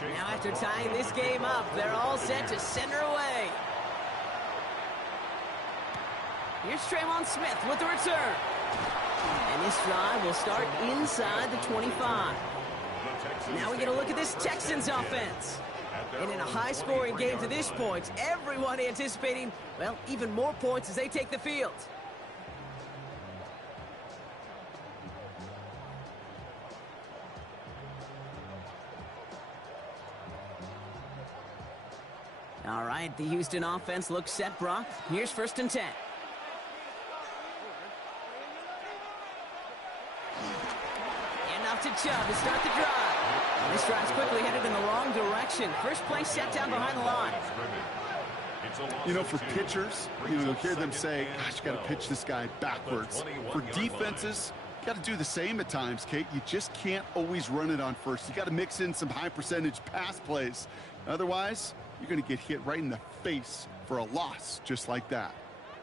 Now after tying this game up, they're all set to send her away. Here's Trayvon Smith with the return. And this drive will start inside the 25. Now we get a look at this Texans offense. And in a high-scoring game to this point, everyone anticipating, well, even more points as they take the field. All right, the Houston offense looks set, Brock. Here's 1st and 10. Enough to Chubb to start the drive. And this drive's quickly headed in the wrong direction. First play set down behind the line. You know, for pitchers, you'll hear them say, gosh, you got to pitch this guy backwards. For defenses, you got to do the same at times, Kate. You just can't always run it on first. You got to mix in some high-percentage pass plays. Otherwise, you're going to get hit right in the face for a loss just like that.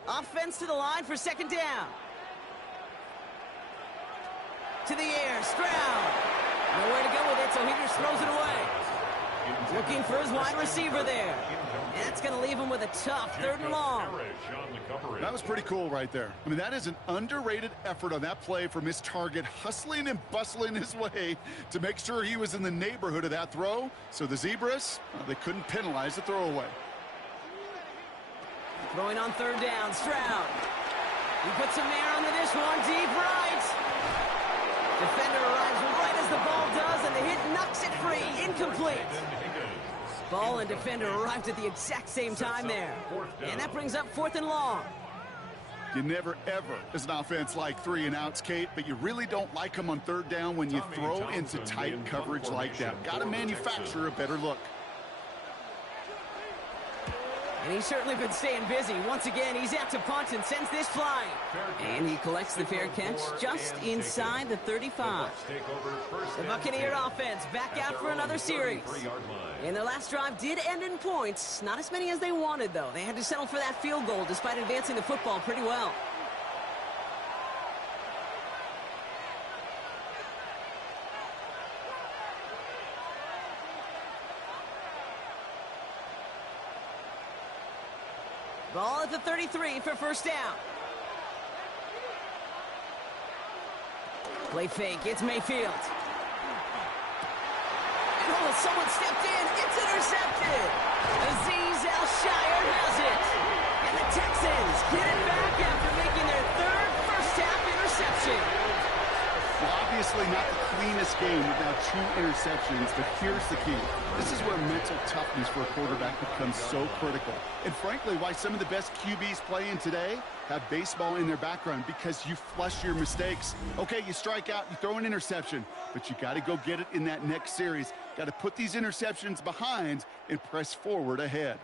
Offense to the line for 2nd down. To the air, Stroud. Nowhere to go with it, so he just throws it away. Looking for his wide receiver there. And that's going to leave him with a tough 3rd and long. That was pretty cool right there. I mean, that is an underrated effort on that play from his target, hustling and bustling his way to make sure he was in the neighborhood of that throw. So the Zebras, they couldn't penalize the throwaway. Throwing on 3rd down, Stroud. He puts some air under this one, deep right. Defender arrives right as the ball does, and the hit knocks it free. Incomplete. Ball and defender arrived at the exact same time there. And that brings up 4th and long. You never, ever, as an offense, like 3 and outs, Kate, but you really don't like them on 3rd down when you throw into tight coverage like that. Got to manufacture a better look. And he's certainly been staying busy. Once again, he's out to punt and sends this flying. And he collects the fair catch just inside the 35. The Buccaneer offense back out for another series. And their last drive did end in points. Not as many as they wanted, though. They had to settle for that field goal despite advancing the football pretty well. Ball at the 33 for 1st down. Play fake, it's Mayfield. And someone stepped in, it's intercepted. Azeez Al-Shire has it. And the Texans get it back after making their 3rd first-half interception. Well, obviously not the cleanest game with now 2 interceptions, but here's the key. This is where mental toughness for a quarterback becomes so critical. And frankly, why some of the best QBs playing today have baseball in their background, because you flush your mistakes. Okay, you strike out, you throw an interception, but you got to go get it in that next series. Got to put these interceptions behind and press forward ahead.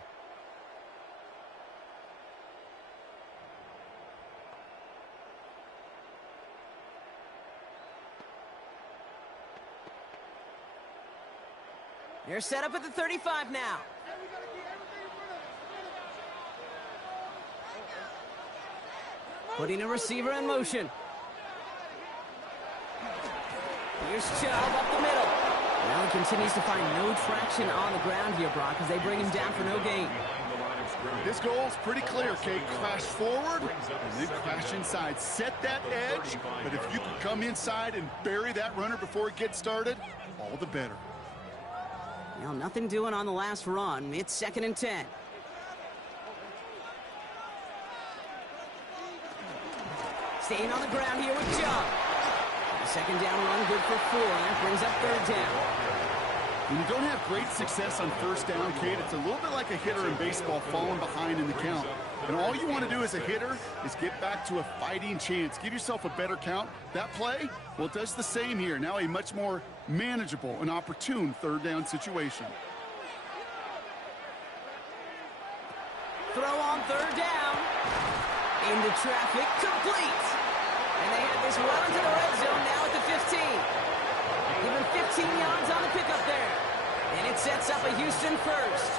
They're set up at the 35 now. Putting a receiver in motion. Here's Chubb up the middle. Now he continues to find no traction on the ground here, Brock, as they bring him down for no gain. This goal is pretty clear, Kate. Crash forward and then crash inside. Set that edge, but if you can come inside and bury that runner before it gets started, all the better. Well, nothing doing on the last run. It's 2nd and 10. Staying on the ground here with Chubb. The 2nd down run, good for 4. That brings up 3rd down. When you don't have great success on 1st down, Kate, it's a little bit like a hitter in baseball falling behind in the count. And all you want to do as a hitter is get back to a fighting chance. Give yourself a better count. That play, well, it does the same here. Now a much more manageable and opportune 3rd down situation. Throw on 3rd down. Into traffic, complete. And they have this well into the red zone now at the 15. Even 15 yards on the pickup there. And it sets up a Houston first.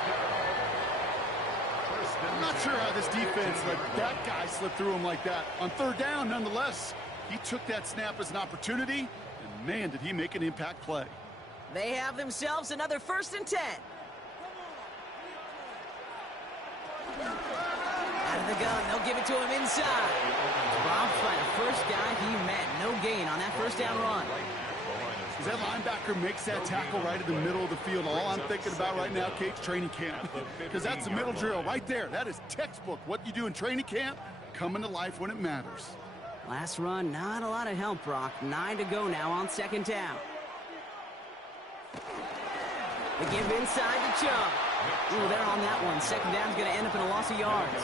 I'm not sure how this defense let that guy slip through him like that. On 3rd down, nonetheless, he took that snap as an opportunity, and man, did he make an impact play. They have themselves another 1st and 10. Out of the gun, they'll give it to him inside. Rob find the first guy he met. No gain on that 1st down run. As that linebacker makes that tackle right in the middle of the field, all I'm thinking about right now, Kate's training camp. Because that's the middle drill right there. That is textbook. What you do in training camp, coming to life when it matters. Last run, not a lot of help, Brock. 9 to go now on 2nd down. They give inside to Chubb. Ooh, they're on that one. Second down's going to end up in a loss of yards.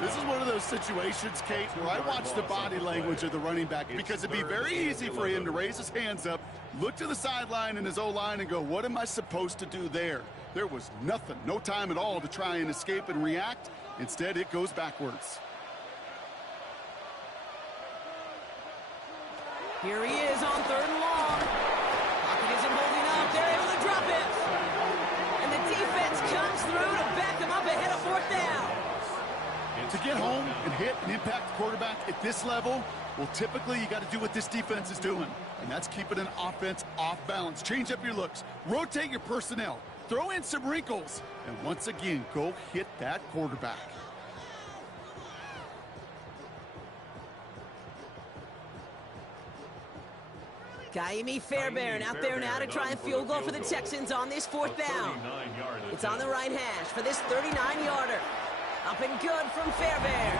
This is one of those situations, Kate, where I watch the body language of the running back because it'd be very easy for him to raise his hands up, look to the sideline in his O-line and go, what am I supposed to do there? There was nothing, no time at all to try and escape and react. Instead, it goes backwards. Here he is on 3rd and long. Pocket isn't holding up. They're able to drop it. And the defense comes through to back him up ahead of 4th down. To get home and hit and impact the quarterback at this level, well, typically you got to do what this defense is doing, and that's keeping an offense off balance. Change up your looks, rotate your personnel, throw in some wrinkles, and once again, go hit that quarterback. Kaimi Fairbairn out there now to try and field goal for the Texans on this 4th down. It's on the right hash for this 39-yarder. Up and good from Fairbairn.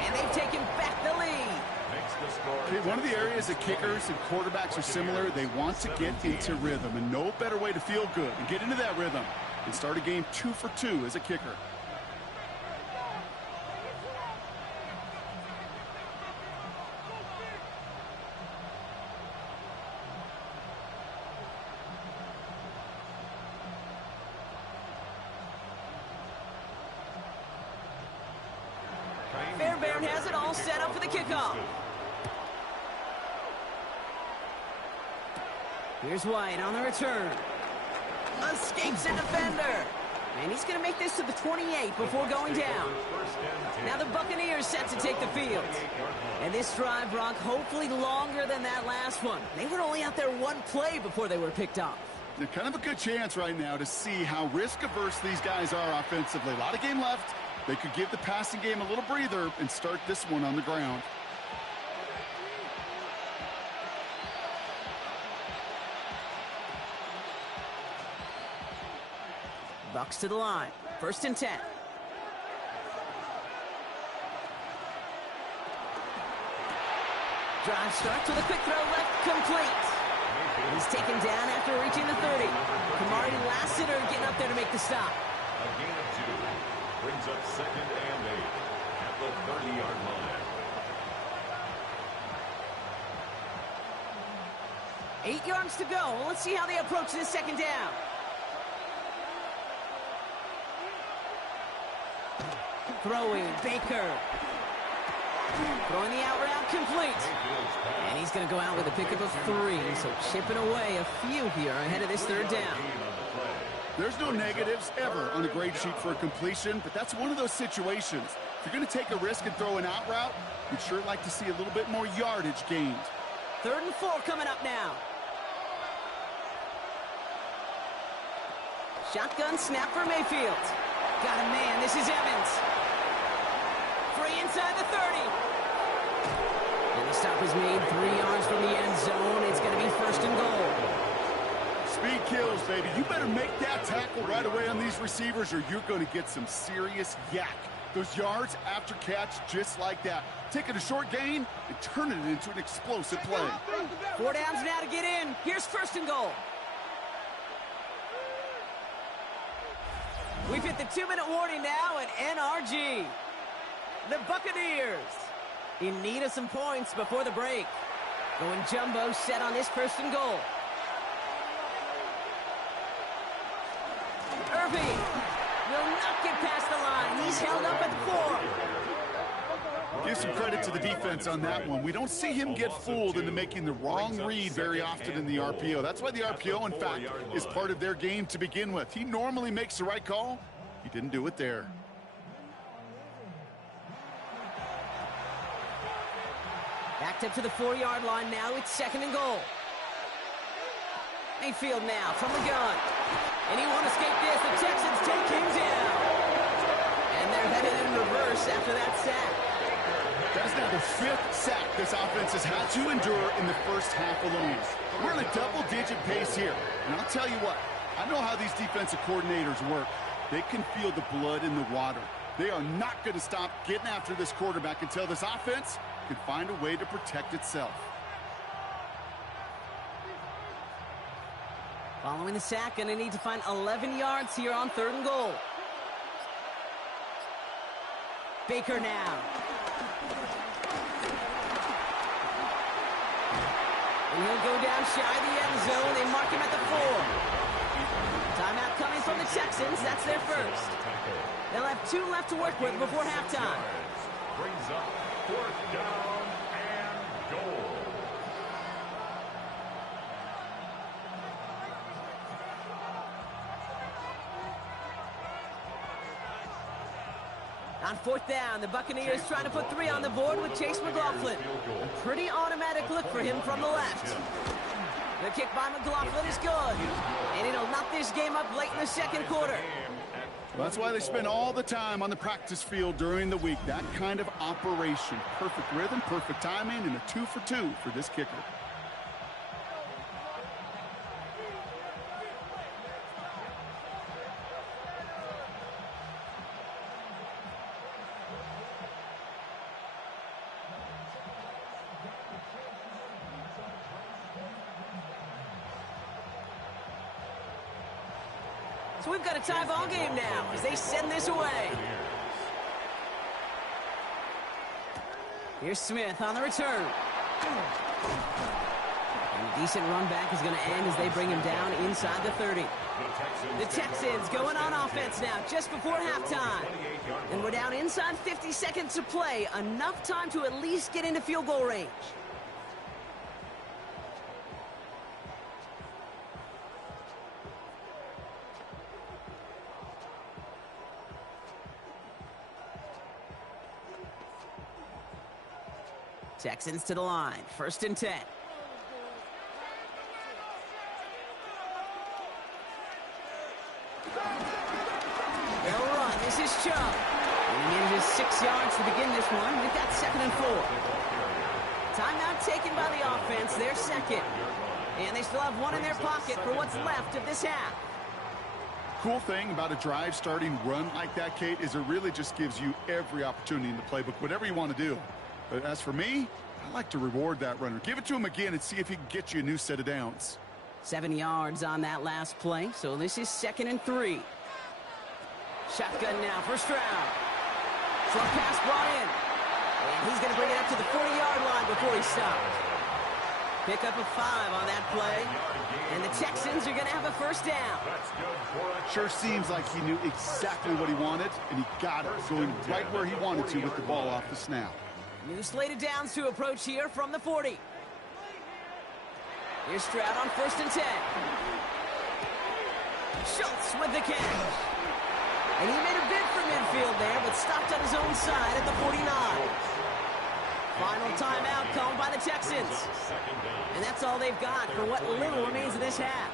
And they've taken back the lead. Okay, one of the areas that kickers and quarterbacks are similar, they want to get into rhythm, and no better way to feel good and get into that rhythm and start a game 2 for 2 as a kicker. Fairbairn has it all set up for the kickoff. Here's White on the return. Escapes a defender. And he's going to make this to the 28 before going down. Now the Buccaneers set to take the field. And this drive, Brock, hopefully longer than that last one. They were only out there one play before they were picked off. They're kind of a good chance right now to see how risk-averse these guys are offensively. A lot of game left. They could give the passing game a little breather and start this one on the ground. Bucks to the line. 1st and 10. Drive starts with a quick throw left, complete. He's taken down after reaching the 30. Kamari Lassiter getting up there to make the stop. A gain of 2. Brings up 2nd and 8 at the 30-yard line. 8 yards to go. Let's see how they approach this 2nd down. Throwing, Baker. Throwing the out route, complete. And he's going to go out with a pickup of 3. So chipping away a few here ahead of this 3rd down. There's no negatives ever on a grade sheet for a completion, but that's one of those situations. If you're going to take a risk and throw an out route, you'd sure like to see a little bit more yardage gained. 3rd and 4 coming up now. Shotgun snap for Mayfield. Got a man. This is Evans. Free inside the 30. And the stop is made 3 yards from the end zone. It's going to be 1st and goal. Speed kills, baby. You better make that tackle right away on these receivers or you're going to get some serious yak. Those yards after catch just like that. Taking a short gain and turning it into an explosive play. 4 downs now to get in. Here's 1st and goal. We've hit the 2-minute warning now at NRG. The Buccaneers in need of some points before the break. Going jumbo set on this 1st and goal. Irving will not get past the line. He's held up at the 4. Give some credit to the defense on that one. We don't see him get fooled into making the wrong read very often in the RPO. That's why the RPO, in fact, is part of their game to begin with. He normally makes the right call. He didn't do it there. Backed up to the 4-yard line now. It's 2nd and goal. Mayfield now from the gun. And he won't escape this. The Texans take him down. And they're headed in reverse after that sack. That is now the 5th sack this offense has had to endure in the first half alone. We're in a double-digit pace here. And I'll tell you what, I know how these defensive coordinators work. They can feel the blood in the water. They are not going to stop getting after this quarterback until this offense can find a way to protect itself. Following the sack, going to need to find 11 yards here on 3rd and goal. Baker now. And he'll go down shy of the end zone. They mark him at the 4. Timeout coming from the Texans. That's their first. They'll have 2 left to work with before halftime. Brings up 4th down and goal. On 4th down, the Buccaneers trying to put 3 on the board with Chase McLaughlin. A pretty automatic look for him from the left. The kick by McLaughlin is good. And it'll knock this game up late in the 2nd quarter. Well, that's why they spend all the time on the practice field during the week. That kind of operation. Perfect rhythm, perfect timing, and a 2 for 2 for this kicker. So we've got a tie ball game now as they send this away. Here's Smith on the return. And a decent run back is going to end as they bring him down inside the 30. The Texans going on offense now just before halftime. And we're down inside 50 seconds to play. Enough time to at least get into field goal range. Texans to the line. 1st and 10. They'll run. This is Chubb. And he manages 6 yards to begin this one. We've got 2nd and 4. Timeout taken by the offense. Their 2nd. And they still have 1 in their pocket for what's left of this half. Cool thing about a drive starting run like that, Kate, is it really just gives you every opportunity in the playbook, whatever you want to do. But as for me, I like to reward that runner. Give it to him again and see if he can get you a new set of downs. 7 yards on that last play, so this is 2nd and 3. Shotgun now for Stroud. Short pass brought in. And he's going to bring it up to the 40-yard line before he stops. Pick up a 5 on that play. And the Texans are going to have a 1st down. Sure seems like he knew exactly what he wanted, and he got it, going right where he wanted to with the ball off the snap. New slated downs to approach here from the 40. Here's Stroud on 1st and 10. Schultz with the catch. And he made a bid for midfield there, but stopped on his own side at the 49. Final timeout called by the Texans. And that's all they've got for what little remains of this half.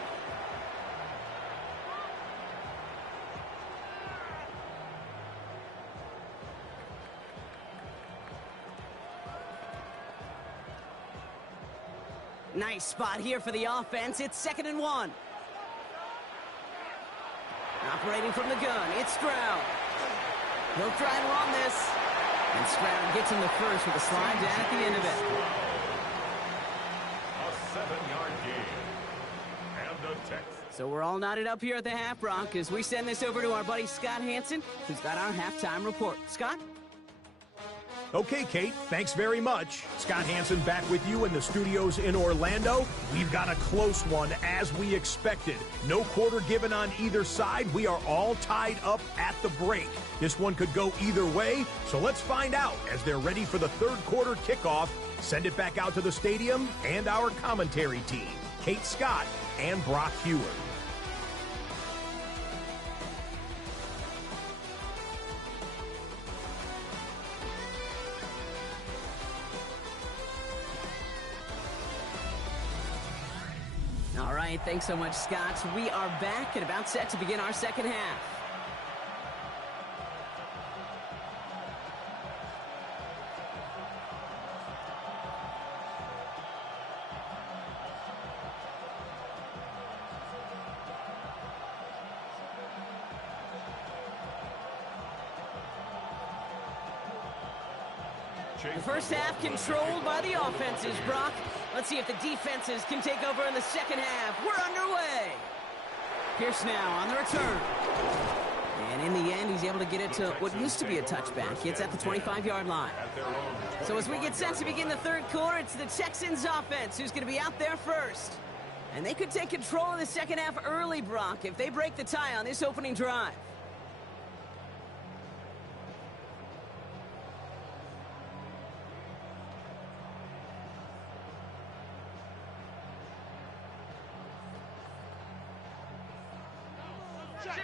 Nice spot here for the offense. It's 2nd and 1. Operating from the gun, it's Stroud. He'll try and run this. And Stroud gets him the first with a slide down at the end of it. A 7-yard gain. And the Texans. So we're all knotted up here at the half, Brock, as we send this over to our buddy Scott Hansen, who's got our halftime report. Scott? Okay, Kate, thanks very much. Scott Hansen back with you in the studios in Orlando. We've got a close one, as we expected. No quarter given on either side. We are all tied up at the break. This one could go either way, so let's find out as they're ready for the 3rd quarter kickoff. Send it back out to the stadium and our commentary team, Kate Scott and Brock Hewer. All right, thanks so much, Scott. We are back and about set to begin our 2nd half. The first half controlled by the offenses, Brock. Let's see if the defenses can take over in the 2nd half. We're underway. Pierce now on the return. And in the end, he's able to get it to what used to be a touchback. It's at the 25-yard line. So as we get set to begin the third quarter, it's the Texans offense who's going to be out there first. And they could take control of the second half early, Brock, if they break the tie on this opening drive.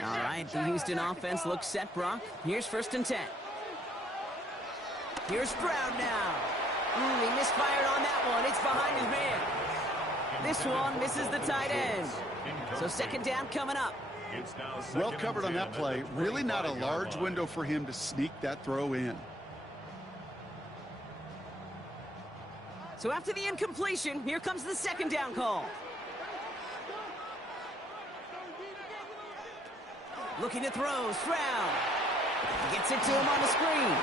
All right, the Houston offense looks set, Brock. Here's 1st and 10. Here's Stroud now. He misfired on that one. It's behind his man. This one misses the tight end. So 2nd down coming up. Well covered on that play. Really not a large window for him to sneak that throw in. So after the incompletion, here comes the 2nd down call. Looking to throw, Stroud. Gets it to him on the screen.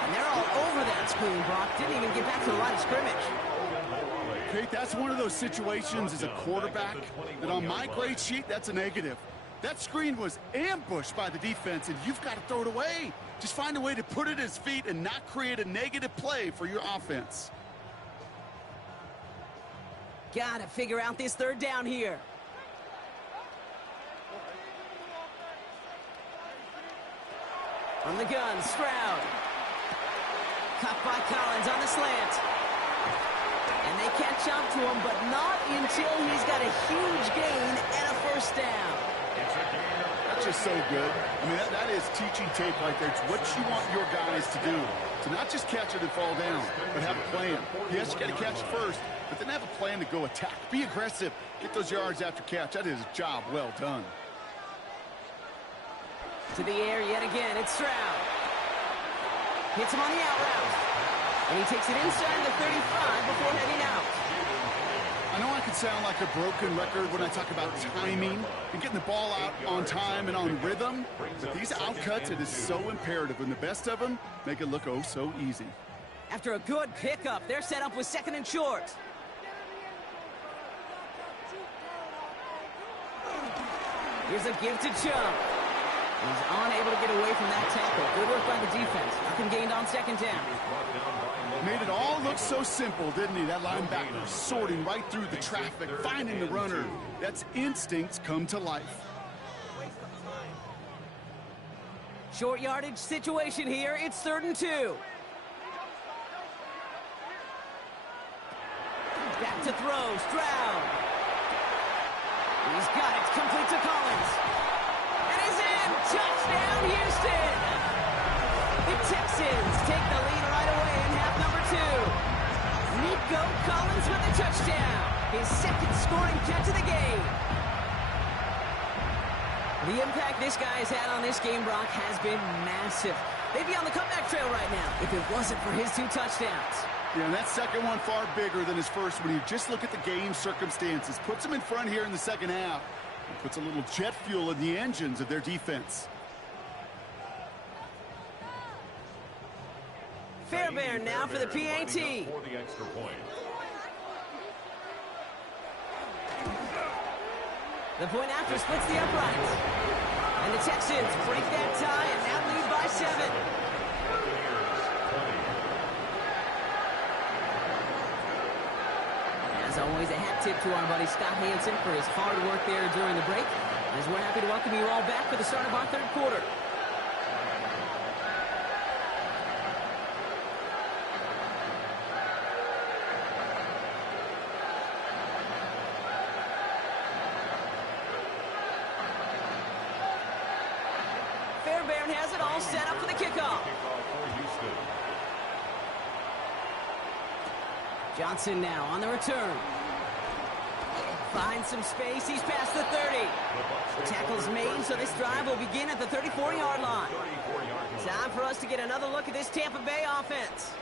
And they're all over that screen, Brock. Didn't even get back to the line of scrimmage. Kate, that's one of those situations as a quarterback that on my grade sheet, that's a negative. That screen was ambushed by the defense, and you've got to throw it away. Just find a way to put it at his feet and not create a negative play for your offense. Got to figure out this 3rd down here. On the gun, Stroud. Caught by Collins on the slant. And they catch up to him, but not until he's got a huge gain and a 1st down. That's just so good. I mean, that is teaching tape right there. It's what you want your guys to do. To not just catch it and fall down, but have a plan. Yes, you got to catch it first, but then have a plan to go attack. Be aggressive. Get those yards after catch. That is a job well done. To the air yet again, it's Stroud. Hits him on the out route. And he takes it inside the 35 before heading out. I know I can sound like a broken record when I talk about timing and getting the ball out on time and on rhythm, but these outcuts, it is so imperative, and the best of them make it look oh so easy. After a good pickup, they're set up with 2nd and short. Here's a give to Chubb. He's unable to get away from that tackle. Good work by the defense. Nothing gained on 2nd down. Made it all look so simple, didn't he? That linebacker sorting right through the traffic, finding the runner. That's instincts come to life. Short yardage situation here. It's 3rd and 2. Back to throw. Stroud. He's got it. Complete to Collins. And he's in. Touchdown, Houston. The Texans take the lead right away in half number 2. Nico Collins with the touchdown. His 2nd scoring catch of the game. The impact this guy has had on this game, Brock, has been massive. They'd be on the comeback trail right now if it wasn't for his 2 touchdowns. Yeah, and that 2nd one far bigger than his 1st when you just look at the game circumstances. Puts them in front here in the 2nd half. And puts a little jet fuel in the engines of their defense. Fairbairn now for the PAT. For the extra point. The point after splits the uprights. And the Texans break that tie and now lead by 7. As always, a hat tip to our buddy Scott Hansen for his hard work there during the break. As we're happy to welcome you all back for the start of our 3rd quarter. Fairbairn has it all set up for the kickoff. Johnson now on the return. Finds some space. He's past the 30. Tackle's made, so this drive will begin at the 34-yard line. Time for us to get another look at this Tampa Bay offense.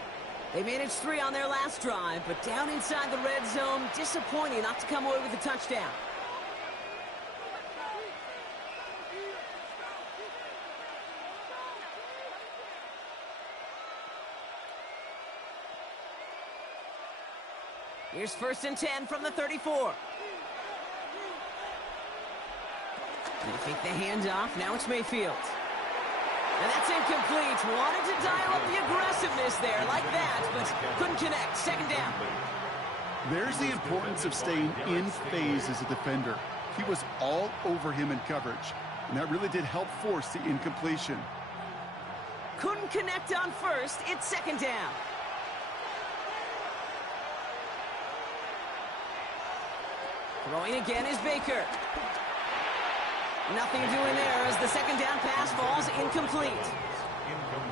They managed 3 on their last drive, but down inside the red zone, disappointing not to come away with a touchdown. Here's 1st and 10 from the 34. They fake the handoff. Now it's Mayfield. And that's incomplete. Wanted to dial up the aggressiveness there like that, but couldn't connect. Second down. There's the importance of staying in phase as a defender. He was all over him in coverage, and that really did help force the incompletion. Couldn't connect on first. It's second down. Throwing again is Baker. Nothing doing there as the second down pass falls incomplete.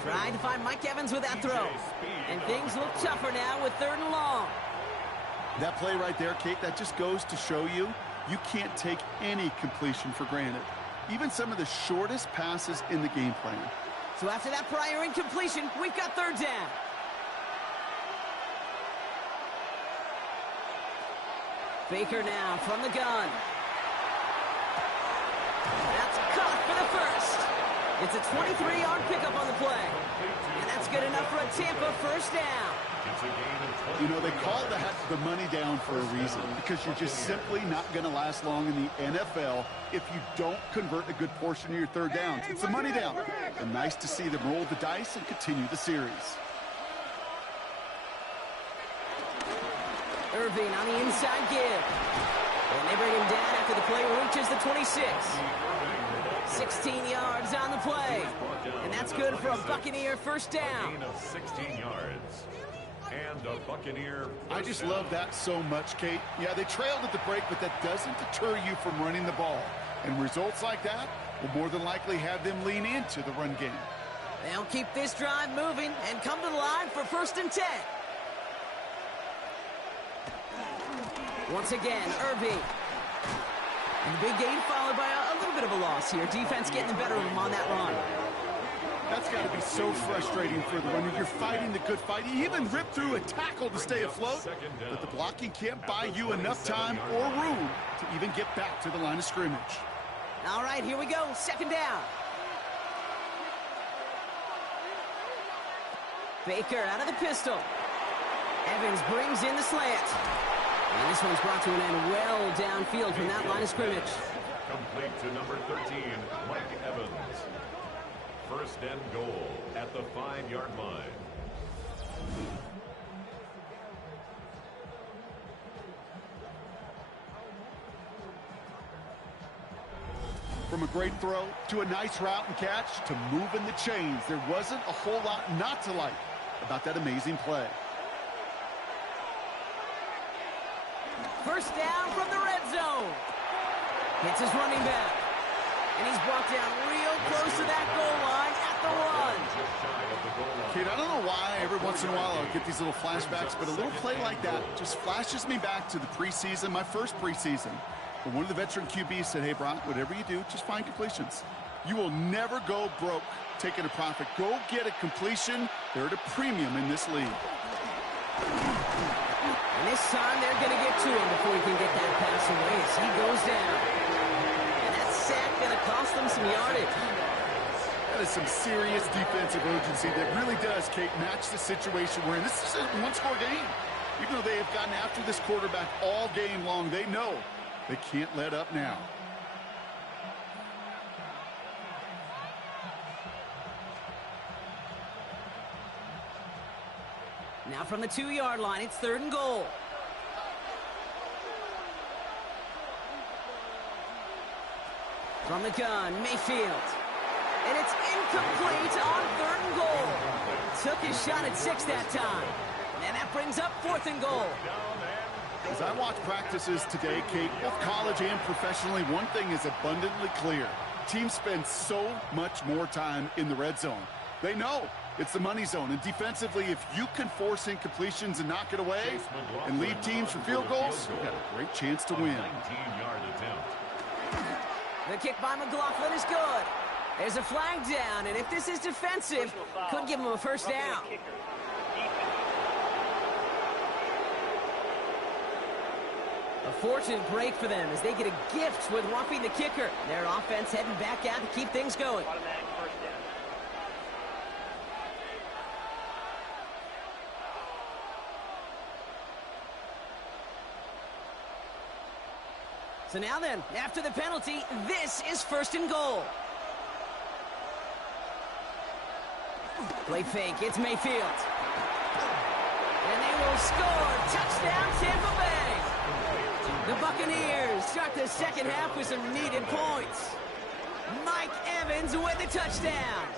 Trying to find Mike Evans with that throw. And things look tougher now with 3rd and long. That play right there, Kate, that just goes to show you can't take any completion for granted. Even some of the shortest passes in the game plan. So after that prior incompletion, we've got 3rd down. Baker now from the gun. That's caught for the first. It's a 23-yard pickup on the play. And that's good enough for a Tampa first down. You know, they call that the money down for a reason, because you're just simply not going to last long in the NFL if you don't convert a good portion of your 3rd downs. It's the money down. And nice to see them roll the dice and continue the series. Irving on the inside give. And they bring him down after the play reaches the 26. 16 yards on the play. And that's good for a Buccaneer first down. A gain of 16 yards. And a Buccaneer. I just love that so much, Kate. Yeah, they trailed at the break, but that doesn't deter you from running the ball. And results like that will more than likely have them lean into the run game. They'll keep this drive moving and come to the line for 1st and 10. Once again, Irving. And the big gain followed by a little bit of a loss here. Defense getting the better of him on that run. That's got to be so frustrating for the runner. You're fighting the good fight. You even rip through a tackle to stay afloat, but the blocking can't buy you enough time or room to even get back to the line of scrimmage. All right, here we go. Second down. Baker out of the pistol. Evans brings in the slant. And this one's brought to an end well downfield from that line of scrimmage. Complete to number 13, Mike Evans. 1st and goal at the 5-yard line. From a great throw to a nice route and catch to moving the chains, there wasn't a whole lot not to like about that amazing play. First down from the red zone. Hits his running back. And he's brought down real close to that goal line at the 1. Kid, I don't know why every once in a while I'll get these little flashbacks, but a little play like that just flashes me back to the preseason, my first preseason. When one of the veteran QBs said, hey, Brock, whatever you do, just find completions. You will never go broke taking a profit. Go get a completion. They're at a premium in this league. And this time they're going to get to him before he can get that pass away as he goes down. And that sack going to cost them some yardage. That is some serious defensive urgency that really does, Kate, match the situation we're in. This is a one-score game. Even though they have gotten after this quarterback all game long, they know they can't let up now. Now from the 2-yard line, it's 3rd and goal. From the gun, Mayfield. And it's incomplete on 3rd and goal. Took his shot at 6 that time. And that brings up 4th and goal. As I watch practices today, Kate, both college and professionally, one thing is abundantly clear. Teams spend so much more time in the red zone. They know it's the money zone. And defensively, if you can force incompletions and knock it away and lead teams for field goals, you've got a great chance to win. 19-yard attempt. The kick by McLaughlin is good. There's a flag down, and if this is defensive, could give him a first down. A fortunate break for them as they get a gift with roughing the kicker. Their offense heading back out to keep things going. So now then, after the penalty, this is 1st and goal. Play fake, it's Mayfield. And they will score. Touchdown, Tampa Bay. The Buccaneers start the second half with some needed points. Mike Evans with the touchdown.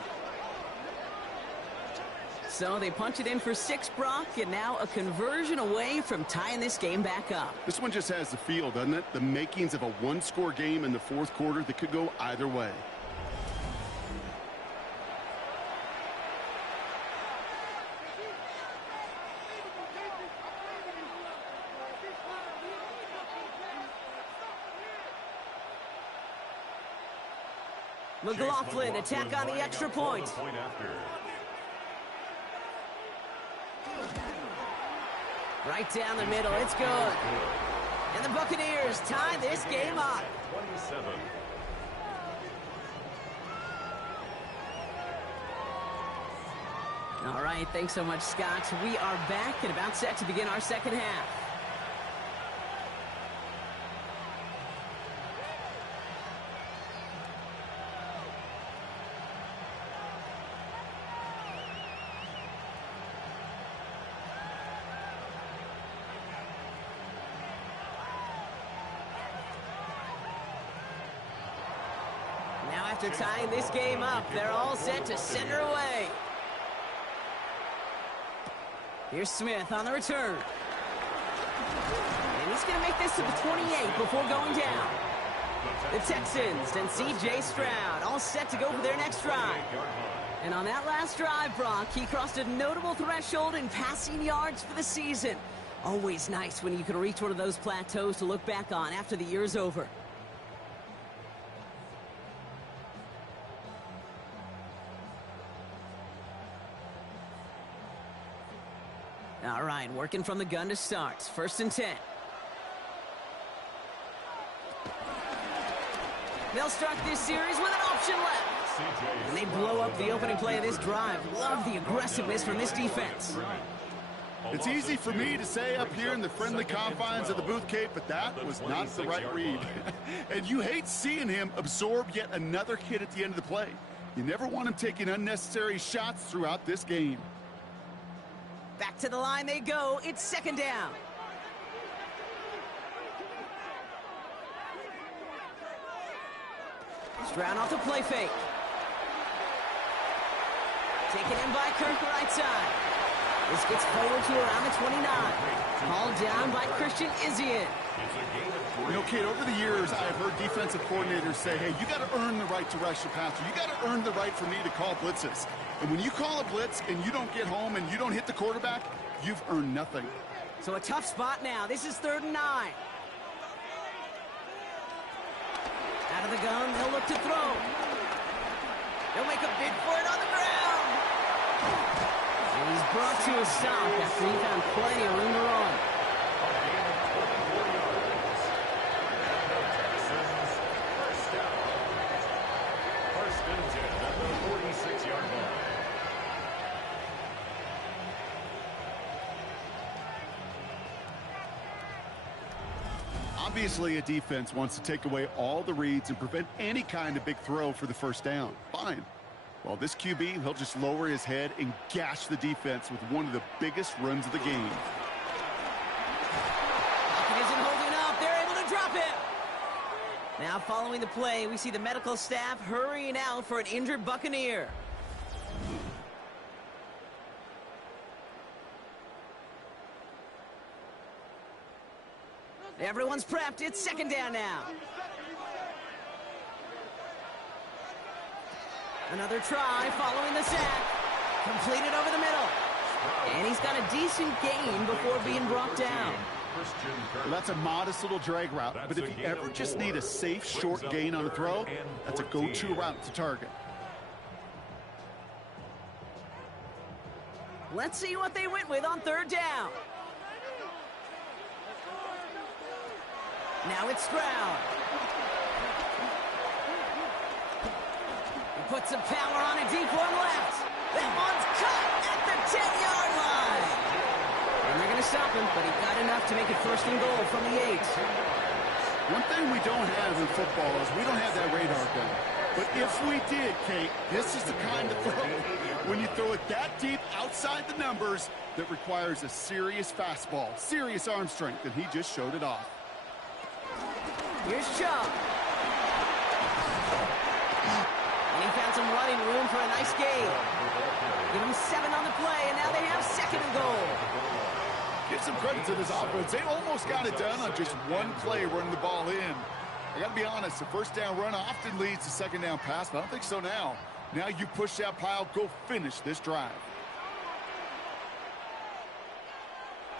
So they punch it in for 6, Brock, and now a conversion away from tying this game back up. This one just has the feel, doesn't it? The makings of a one-score game in the 4th quarter that could go either way. McLaughlin attack on the extra point. Right down the middle, it's good. And the Buccaneers tie this game up. 27. All right, thanks so much, Scott. We are back and about set to begin our second half. Now after tying this game up, they're all set to send her away. Here's Smith on the return. And he's going to make this to the 28 before going down. The Texans and C.J. Stroud all set to go for their next drive. And on that last drive, Brock, he crossed a notable threshold in passing yards for the season. Always nice when you can reach one of those plateaus to look back on after the year's over. All right, working from the gun to start. 1st and 10. They'll start this series with an option left. And they blow up the opening play of this drive. Love the aggressiveness from this defense. It's easy for me to say up here in the friendly confines of the booth, Kate, but that was not the right read. And you hate seeing him absorb yet another hit at the end of the play. You never want him taking unnecessary shots throughout this game. Back to the line they go. It's 2nd down. Stroud off the play fake. Taken in by Kirk right side. This gets forward to around the 29. Called down by Christian Izien. You know, Kate, over the years, I've heard defensive coordinators say, hey, you got to earn the right to rush the passer. You got to earn the right for me to call blitzes. And when you call a blitz and you don't get home and you don't hit the quarterback, you've earned nothing. So a tough spot now. This is 3rd and 9. Out of the gun, they'll look to throw. They'll make a bid for it on the ground. And he's brought to a stop after he found plenty of room to run. Obviously, a defense wants to take away all the reads and prevent any kind of big throw for the 1st down. Fine. Well, this QB, he'll just lower his head and gash the defense with one of the biggest runs of the game. Pocket isn't holding up. They're able to drop it. Now, following the play, we see the medical staff hurrying out for an injured Buccaneer. Everyone's prepped. It's 2nd down now. Another try following the sack. Completed over the middle. And he's got a decent gain before being brought down. Well, that's a modest little drag route, but if you ever just need a safe, short gain on a throw, that's a go-to route to target. Let's see what they went with on 3rd down. Now it's Stroud. He puts some power on a deep one left. That one's cut at the 10-yard line. And they're going to stop him, but he got enough to make it 1st and goal from the 8. One thing we don't have in football is we don't have that radar gun. But if we did, Kate, this is the kind of throw when you throw it that deep outside the numbers that requires a serious fastball, serious arm strength, and he just showed it off. Here's Chubb. And he found some running room for a nice gain. Give him 7 on the play, and now they have 2nd and goal. Give some credit to this offense. They almost got it done on just one play running the ball in. I got to be honest, the first down run often leads to second down pass, but I don't think so now. Now you push that pile, go finish this drive.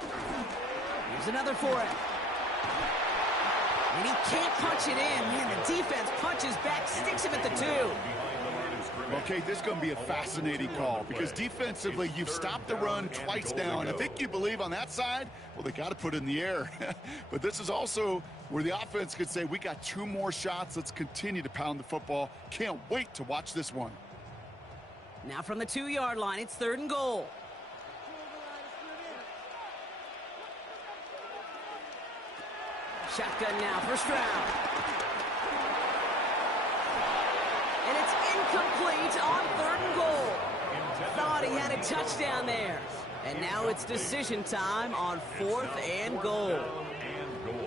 Here's another for it. And he can't punch it in. Man, the defense punches back, sticks him at the 2. Okay, this is going to be a fascinating call because defensively, you've stopped the run twice now, and I think you believe on that side, well, they got to put it in the air. But this is also where the offense could say, we got 2 more shots. Let's continue to pound the football. Can't wait to watch this one. Now from the 2-yard line, it's 3rd and goal. Shotgun now, first round. And it's incomplete on 3rd and goal. Thought he had a touchdown there. And now it's decision time on 4th and goal.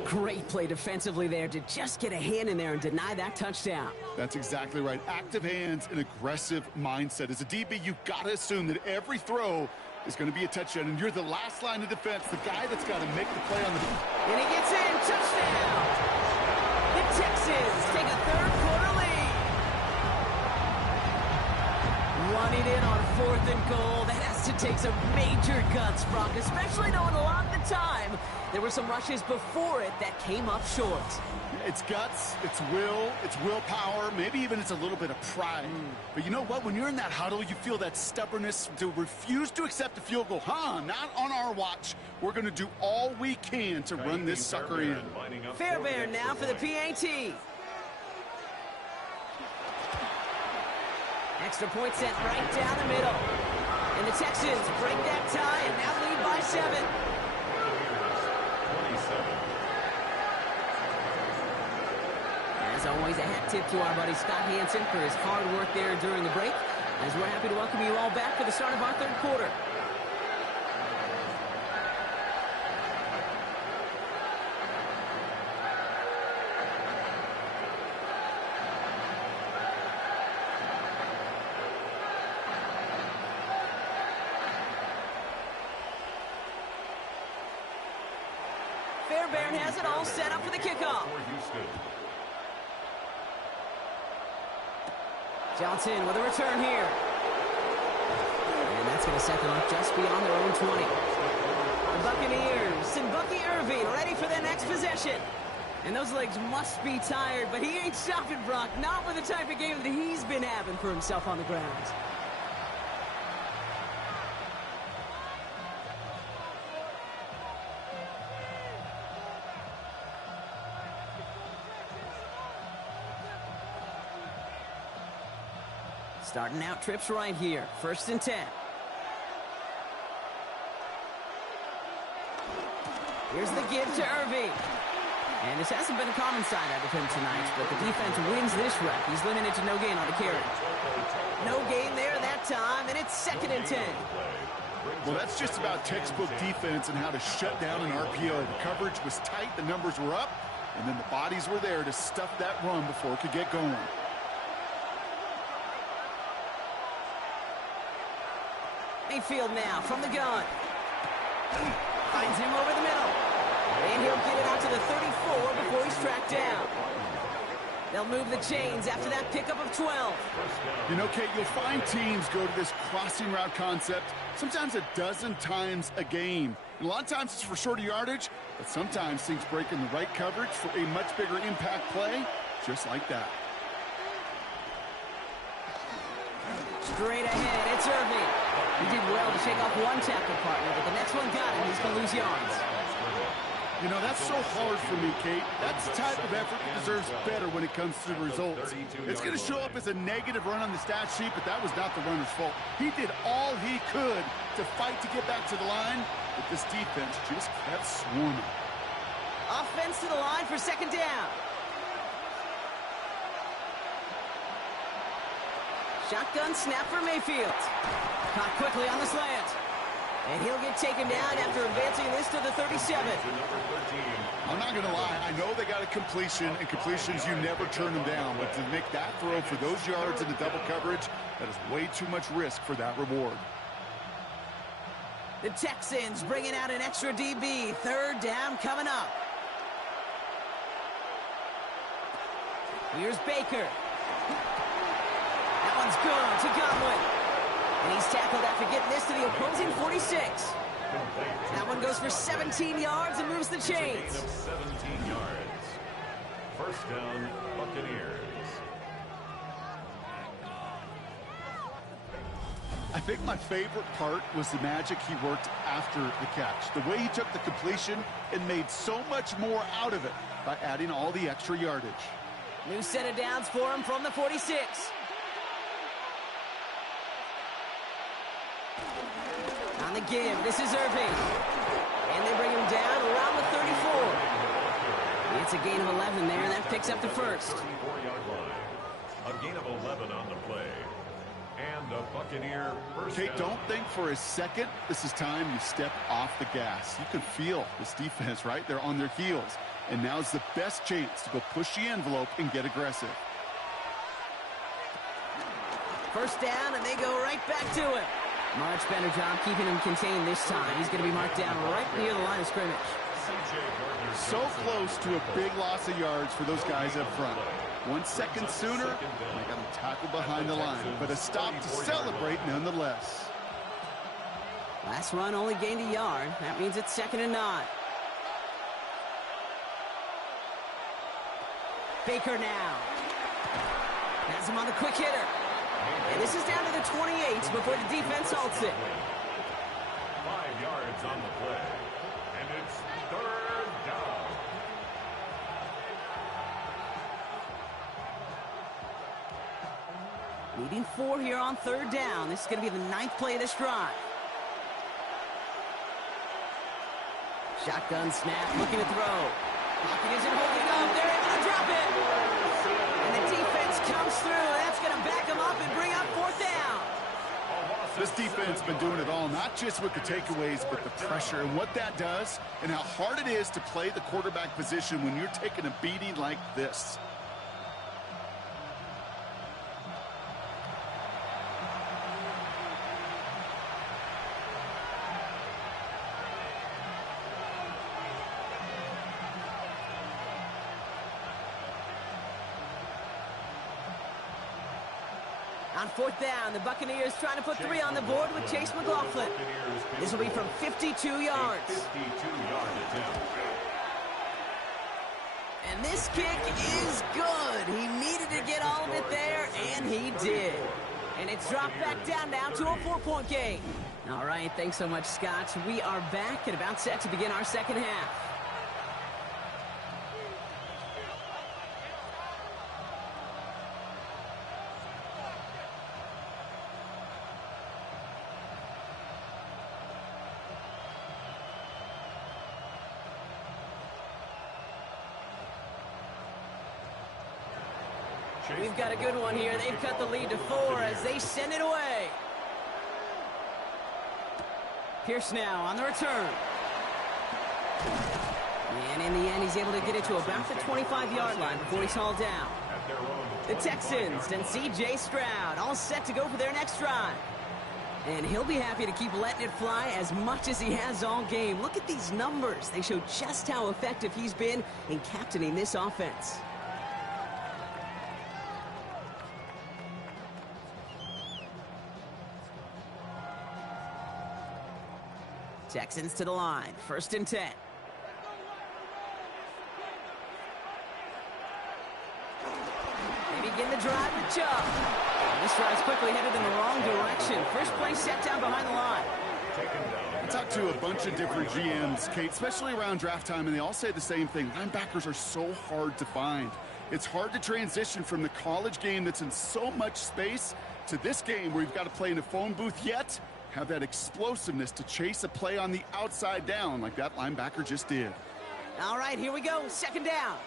Great play defensively there to just get a hand in there and deny that touchdown. That's exactly right. Active hands and aggressive mindset. As a DB, you've got to assume that every throw is going to be a touchdown, and you're the last line of defense, the guy that's got to make the play on the... And he gets in, touchdown! The Texans take a 3rd quarter lead. Running in on 4th and goal. That has to take some major guts, Brock, especially knowing a lot of the time there were some rushes before it that came up short. It's guts, it's will, it's willpower, maybe even it's a little bit of pride. But you know what? When you're in that huddle, you feel that stubbornness to refuse to accept a field goal. Not on our watch. We're going to do all we can to run this sucker in. Fairbairn now for the PAT. Extra point sent right down the middle. And the Texans break that tie and now lead by 7. As always, a hat tip to our buddy Scott Hansen for his hard work there during the break, as we're happy to welcome you all back for the start of our 3rd quarter. Fairbairn has it all set up for the kickoff. Johnson with a return here. And that's going to set them up just beyond their own 20. The Buccaneers and Bucky Irving ready for their next possession. And those legs must be tired, but he ain't stopping, Brock. Not with the type of game that he's been having for himself on the ground. Starting out trips right here. 1st and 10. Here's the give to Irving. And this hasn't been a common side out of him tonight, but the defense wins this rep. He's limited to no gain on the carry. No gain there that time, and it's 2nd and 10. Well, that's just about textbook defense and how to shut down an RPO. The coverage was tight, the numbers were up, and then the bodies were there to stuff that run before it could get going. Mayfield now from the gun. Finds him over the middle. And he'll get it out to the 34 before he's tracked down. They'll move the chains after that pickup of 12. You know, Kate, you'll find teams go to this crossing route concept sometimes a dozen times a game. And a lot of times it's for shorter yardage, but sometimes things break in the right coverage for a much bigger impact play, just like that. Straight ahead, it's Irving. He did well to shake off one tackle partner, but the next one got him. He's going to lose yards. You know, that's so hard for me, Kate. That's the type of effort that deserves better when it comes to the results. It's going to show up as a negative run on the stat sheet, but that was not the runner's fault. He did all he could to fight to get back to the line, but this defense just kept swarming. defense to the line for second down. Shotgun snap for Mayfield. Caught quickly on the slant. And he'll get taken down after advancing this to the 37. I'm not going to lie. I know they got a completion, and completions, you never turn them down. But to make that throw for those yards in the double coverage, that is way too much risk for that reward. The Texans bringing out an extra DB. Third down coming up. Here's Baker. That one's good to Godwin. And he's tackled after getting this to the opposing 46. That one goes for 17 yards and moves the chains. 17 yards. First down, Buccaneers. I think my favorite part was the magic he worked after the catch. The way he took the completion and made so much more out of it by adding all the extra yardage. New set of downs for him from the 46. On the give, this is Irving. And they bring him down around the 34. It's a gain of 11 there, and that picks up the first. 34-yard line. A gain of 11 on the play. And a Buccaneer first Kate, down. don't think for a second this is time you step off the gas. You can feel this defense, right? They're on their heels. And now's the best chance to go push the envelope and get aggressive. First down, and they go right back to it. Much better job keeping him contained this time. He's going to be marked down right near the line of scrimmage. So close to a big loss of yards for those guys up front. 1 second sooner, they got him tackled behind the line. But a stop to celebrate nonetheless. Last run only gained a yard. That means it's 2nd and 9. Baker now. Has him on the quick hitter. And this is down to the 28 before the defense halts it. 5 yards on the play. And it's third down. Needing 4 here on third down. This is going to be the 9th play of this drive. Shotgun snap, looking to throw. Pocket isn't holding up. They're able to drop it. And the defense comes through. That's going to back them up and bring up 4th down. This defense has been doing it all, not just with the takeaways, but the pressure and what that does and how hard it is to play the quarterback position when you're taking a beating like this. On 4th down, the Buccaneers trying to put 3 on the board with Chase McLaughlin. This will be from 52 yards. 52-yard attempt. And this kick is good. He needed to get all of it there, and he did. And it's dropped back down now to a 4-point game. All right, thanks so much, Scott. We are back and about set to begin our second half. We've got a good one here. They've cut the lead to 4 as they send it away. Pierce now on the return. And in the end, he's able to get it to about the 25-yard line before he's hauled down. The Texans and C.J. Stroud all set to go for their next drive. And he'll be happy to keep letting it fly as much as he has all game. Look at these numbers. They show just how effective he's been in captaining this offense. Texans to the line. 1st and 10. They begin the drive with Chubb. This drive's quickly headed in the wrong direction. First play set down behind the line. I talked to a bunch of different GMs, Kate, especially around draft time, and they all say the same thing. Linebackers are so hard to find. It's hard to transition from the college game that's in so much space to this game where you've got to play in a phone booth, yet have that explosiveness to chase a play on the outside down like that linebacker just did. All right, here we go. Second down.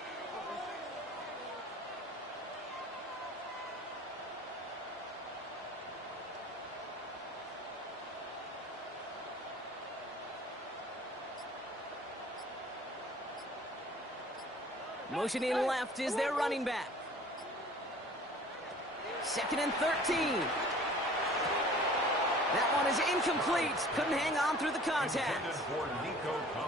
Motioning left is their running back. 2nd and 13. That one is incomplete. Couldn't hang on through the contact.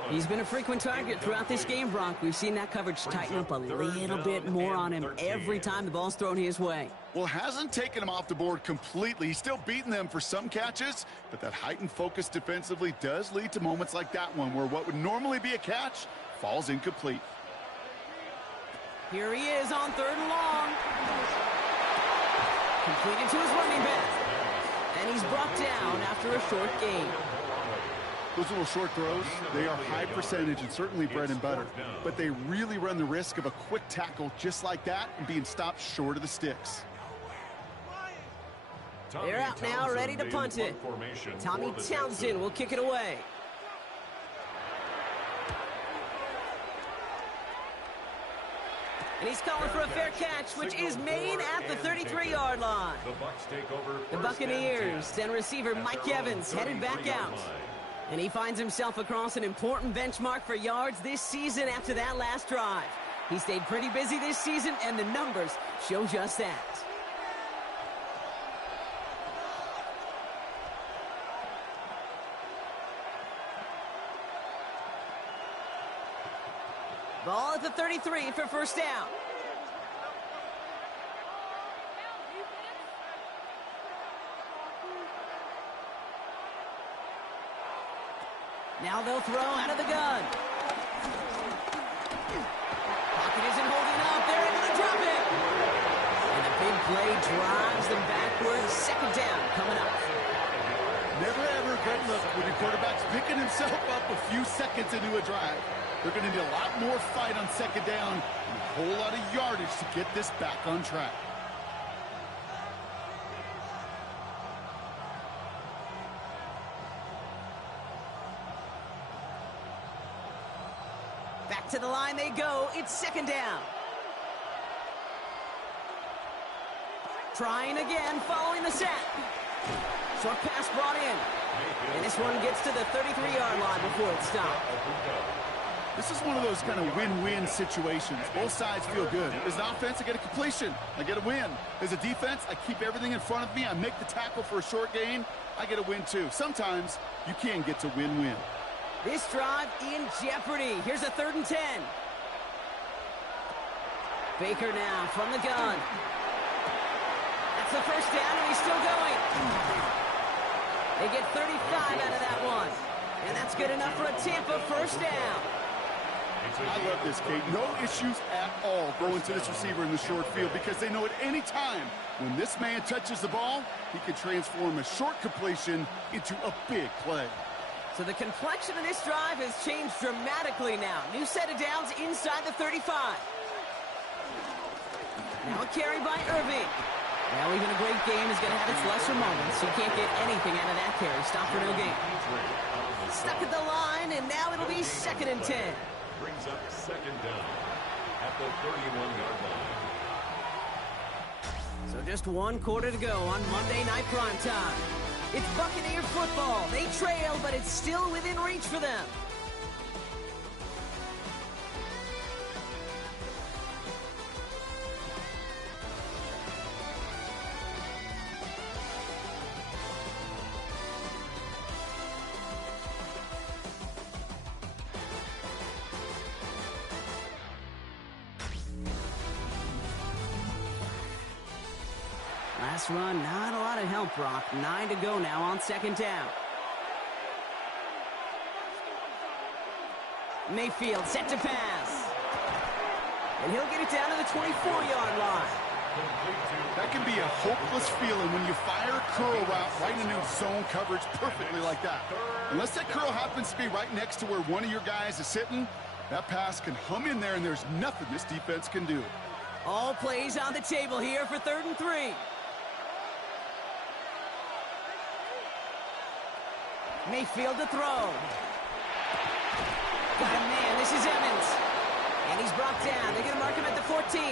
He's been a frequent target throughout this game, Brock. We've seen that coverage tighten up a little bit more on him every time the ball's thrown his way. Well, hasn't taken him off the board completely. He's still beating them for some catches, but that heightened focus defensively does lead to moments like that one where what would normally be a catch falls incomplete. Here he is on 3rd and long. Completed to his running back. And he's brought down after a short gain. Those little short throws, they are high percentage and certainly bread and butter. But they really run the risk of a quick tackle just like that and being stopped short of the sticks. They're out now, ready to punt it. Tommy Townsend will kick it away. And he's calling for a fair catch, which is made at the 33-yard line. The Buccaneers and receiver Mike Evans headed back out. And he finds himself across an important benchmark for yards this season after that last drive. He stayed pretty busy this season, and the numbers show just that. Ball at the 33 for first down. Now they'll throw out of the gun. Pocket isn't holding up. They're able to drop it. And a big play drives them backwards. Second down coming up. Never ever a great look when your quarterback's picking himself up a few seconds into a drive. They're going to need a lot more fight on second down and a whole lot of yardage to get this back on track. Back to the line they go. It's second down. Trying again, following the sack. Short pass brought in. And this one gets to the 33-yard line before it's stopped. This is one of those kind of win-win situations. Both sides feel good. As an offense, I get a completion. I get a win. As a defense, I keep everything in front of me. I make the tackle for a short gain. I get a win, too. Sometimes you can get to win-win. This drive in jeopardy. Here's a 3rd and 10. Baker now from the gun. That's the first down, and he's still going. They get 35 out of that one. And that's good enough for a Tampa first down. I love this, Kate. No issues at all going to this receiver in the short field because they know at any time when this man touches the ball, he can transform a short completion into a big play. So the complexion of this drive has changed dramatically now. New set of downs inside the 35. Now a carry by Irving. Well, even a great game is going to have its lesser moments. You can't get anything out of that carry. Stop for no gain. Stuck at the line, and now it'll be 2nd and 10. Brings up second down at the 31-yard line. So just 1 quarter to go on Monday Night Primetime. It's Buccaneer football. They trail, but it's still within reach for them. Last run, not a lot of help, Brock. 9 to go now on second down. Mayfield set to pass. And he'll get it down to the 24-yard line. That can be a hopeless feeling when you fire a curl route right into zone coverage perfectly like that. Unless that curl happens to be right next to where one of your guys is sitting, that pass can hum in there and there's nothing this defense can do. All plays on the table here for 3rd and 3. Mayfield to throw. Got a man. This is Evans. And he's brought down. They're going to mark him at the 14.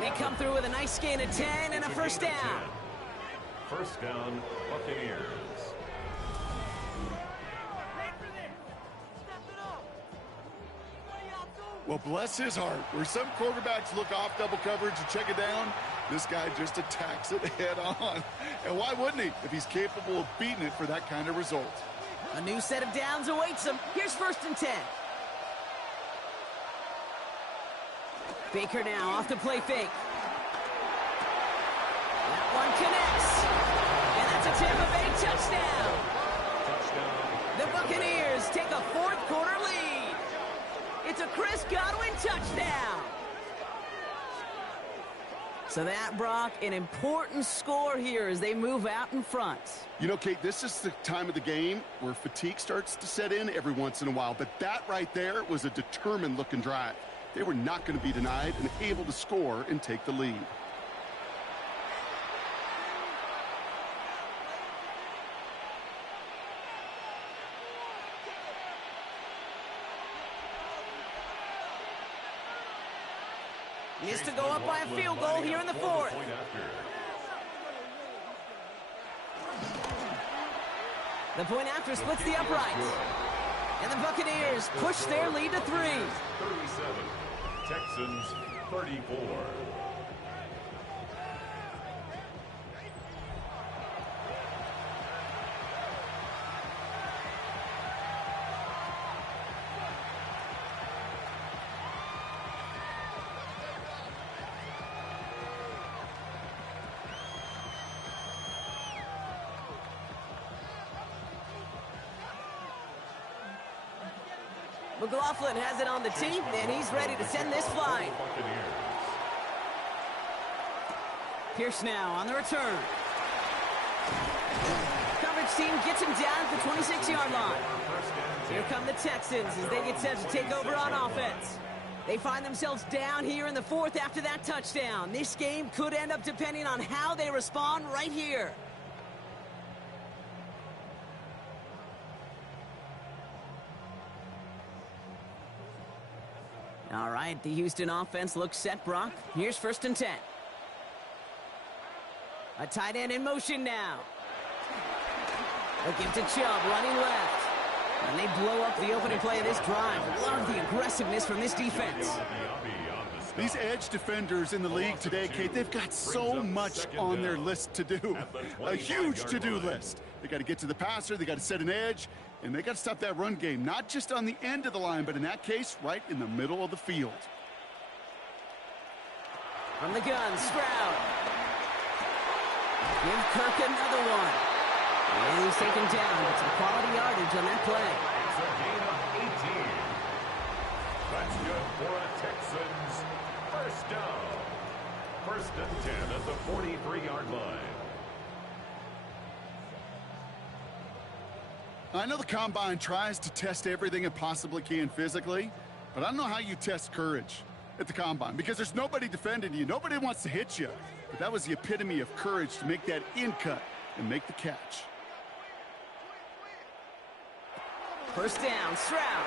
They come through with a nice gain of 10 and a first down. First down, Buccaneers. Well, bless his heart. Where some quarterbacks look off double coverage and check it down, this guy just attacks it head on. And why wouldn't he if he's capable of beating it for that kind of result? A new set of downs awaits him. Here's first and 10. Baker now off the play fake. That one connects. And that's a Tampa Bay touchdown. The Buccaneers take a fourth quarter lead. It's a Chris Godwin touchdown. So that, Brock, an important score here as they move out in front. You know, Kate, this is the time of the game where fatigue starts to set in every once in a while. But that right there was a determined-looking drive. They were not going to be denied and able to score and take the lead. Needs to go up by a field goal here in the fourth. The point after splits the uprights. And the Buccaneers push their lead to 3. 37, Texans 34. McLaughlin has it on the team, and he's ready to send this flying. Pierce now on the return. Coverage team gets him down at the 26-yard line. Here come the Texans as they get set to take over on offense. They find themselves down here in the fourth after that touchdown. This game could end up depending on how they respond right here. All right, the Houston offense looks set, Brock. Here's first and 10. A tight end in motion now. A give to Chubb, running left. And they blow up the opening play of this drive. Love the aggressiveness from this defense. These edge defenders in the league today, Kate, they've got so much on their list to do. A huge to-do list. They got to get to the passer, they got to set an edge, and they got to stop that run game, not just on the end of the line, but in that case, right in the middle of the field. From the gun, Stroud. Give Kirk another one. And he's taken down, but some quality yardage on that play. It's a gain of 18. That's good for a Texans first down. First and 10 at the 43-yard line. I know the Combine tries to test everything it possibly can physically, but I don't know how you test courage at the Combine because there's nobody defending you. Nobody wants to hit you. But that was the epitome of courage to make that in cut and make the catch. First down, Stroud.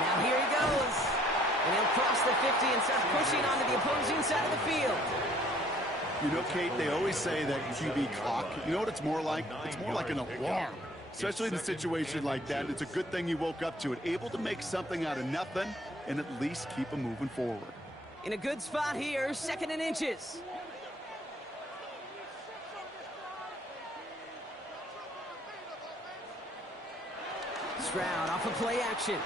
Now here he goes. And he'll cross the 50 and start pushing onto the opposing side of the field. You know, Kate, they always say that QB clock, you know what it's more like? It's more like an alarm, especially in a situation like that. It's a good thing you woke up to it, able to make something out of nothing and at least keep them moving forward. In a good spot here, second and inches. Stroud off of play action.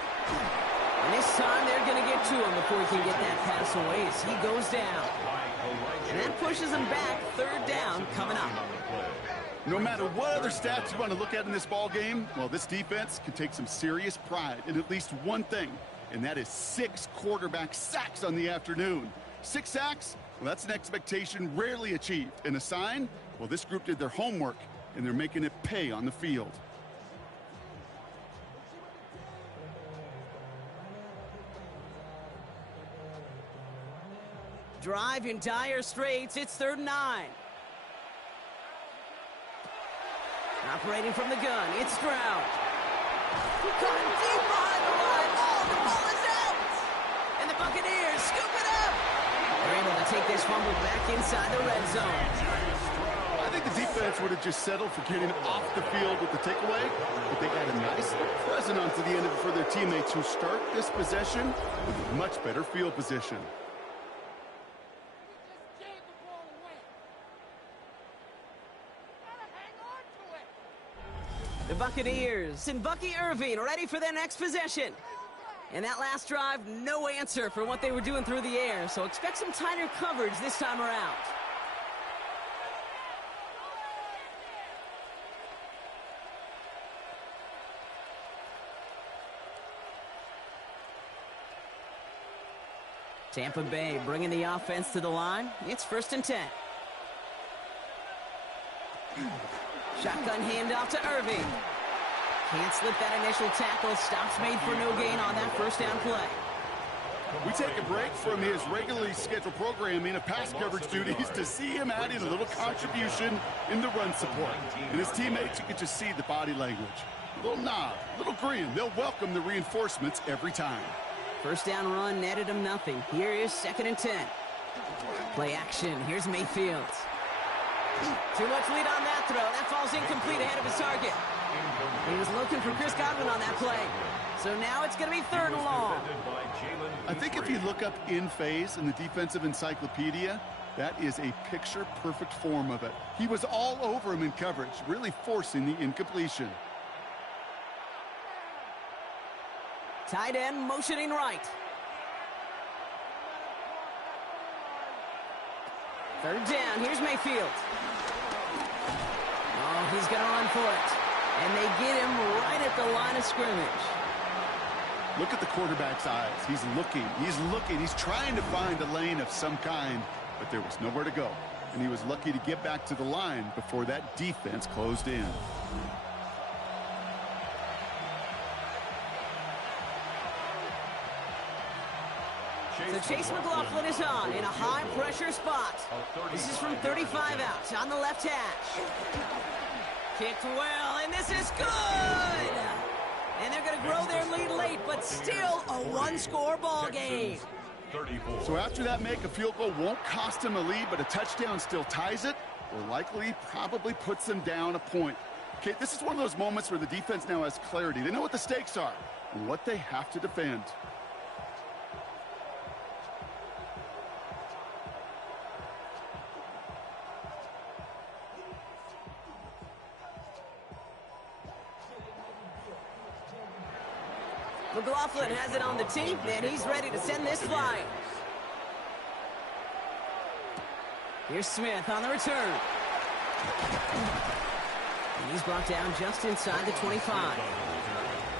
And this time they're going to get to him before he can get that pass away as he goes down. And that pushes him back. Third down coming up. No matter what other stats you want to look at in this ball game, well, this defense can take some serious pride in at least one thing, and that is 6 quarterback sacks on the afternoon. 6 sacks? Well, that's an expectation rarely achieved. And a sign? Well, this group did their homework, and they're making it pay on the field. Drive in dire straits. It's 3rd and 9. Operating from the gun, it's Stroud. Coming deep behind the line. Oh, the ball is out! And the Buccaneers scoop it up! They're able to take this fumble back inside the red zone. I think the defense would have just settled for getting off the field with the takeaway, but they got a nice present onto the end of it for their teammates who start this possession with much better field position. The Buccaneers and Bucky Irving ready for their next possession. And that last drive, no answer for what they were doing through the air, so expect some tighter coverage this time around. Tampa Bay bringing the offense to the line. It's 1st and 10. Shotgun handoff to Irving. Can't slip that initial tackle. Stops made for no gain on that 1st down play. We take a break from his regularly scheduled programming of pass coverage duties to see him adding a little contribution in the run support. And his teammates, you can just see the body language. A little nod, a little grin. They'll welcome the reinforcements every time. 1st down run netted him nothing. Here is 2nd and 10. Play action. Here's Mayfield. Too much lead on that throw. That falls incomplete ahead of his target. He was looking for Chris Godwin on that play. So now it's going to be 3rd and long. I think if you look up in phase in the defensive encyclopedia, that is a picture-perfect form of it. He was all over him in coverage, really forcing the incompletion. Tight end motioning right. 3rd down. Here's Mayfield. Oh, he's going to run for it. And they get him right at the line of scrimmage. Look at the quarterback's eyes. He's looking. He's trying to find a lane of some kind, but there was nowhere to go. And he was lucky to get back to the line before that defense closed in. So Chase McLaughlin is on in a high-pressure spot. This is from 35 out on the left hash. Kicked well, and this is good! And they're going to grow their lead late, but still a one-score ball game. So after that make, a field goal won't cost him a lead, but a touchdown still ties it, or likely probably puts them down a point. Okay, this is one of those moments where the defense now has clarity. They know what the stakes are and what they have to defend. McLaughlin has it on the tee, and he's ready to send this flying. Here's Smith on the return. And he's brought down just inside the 25.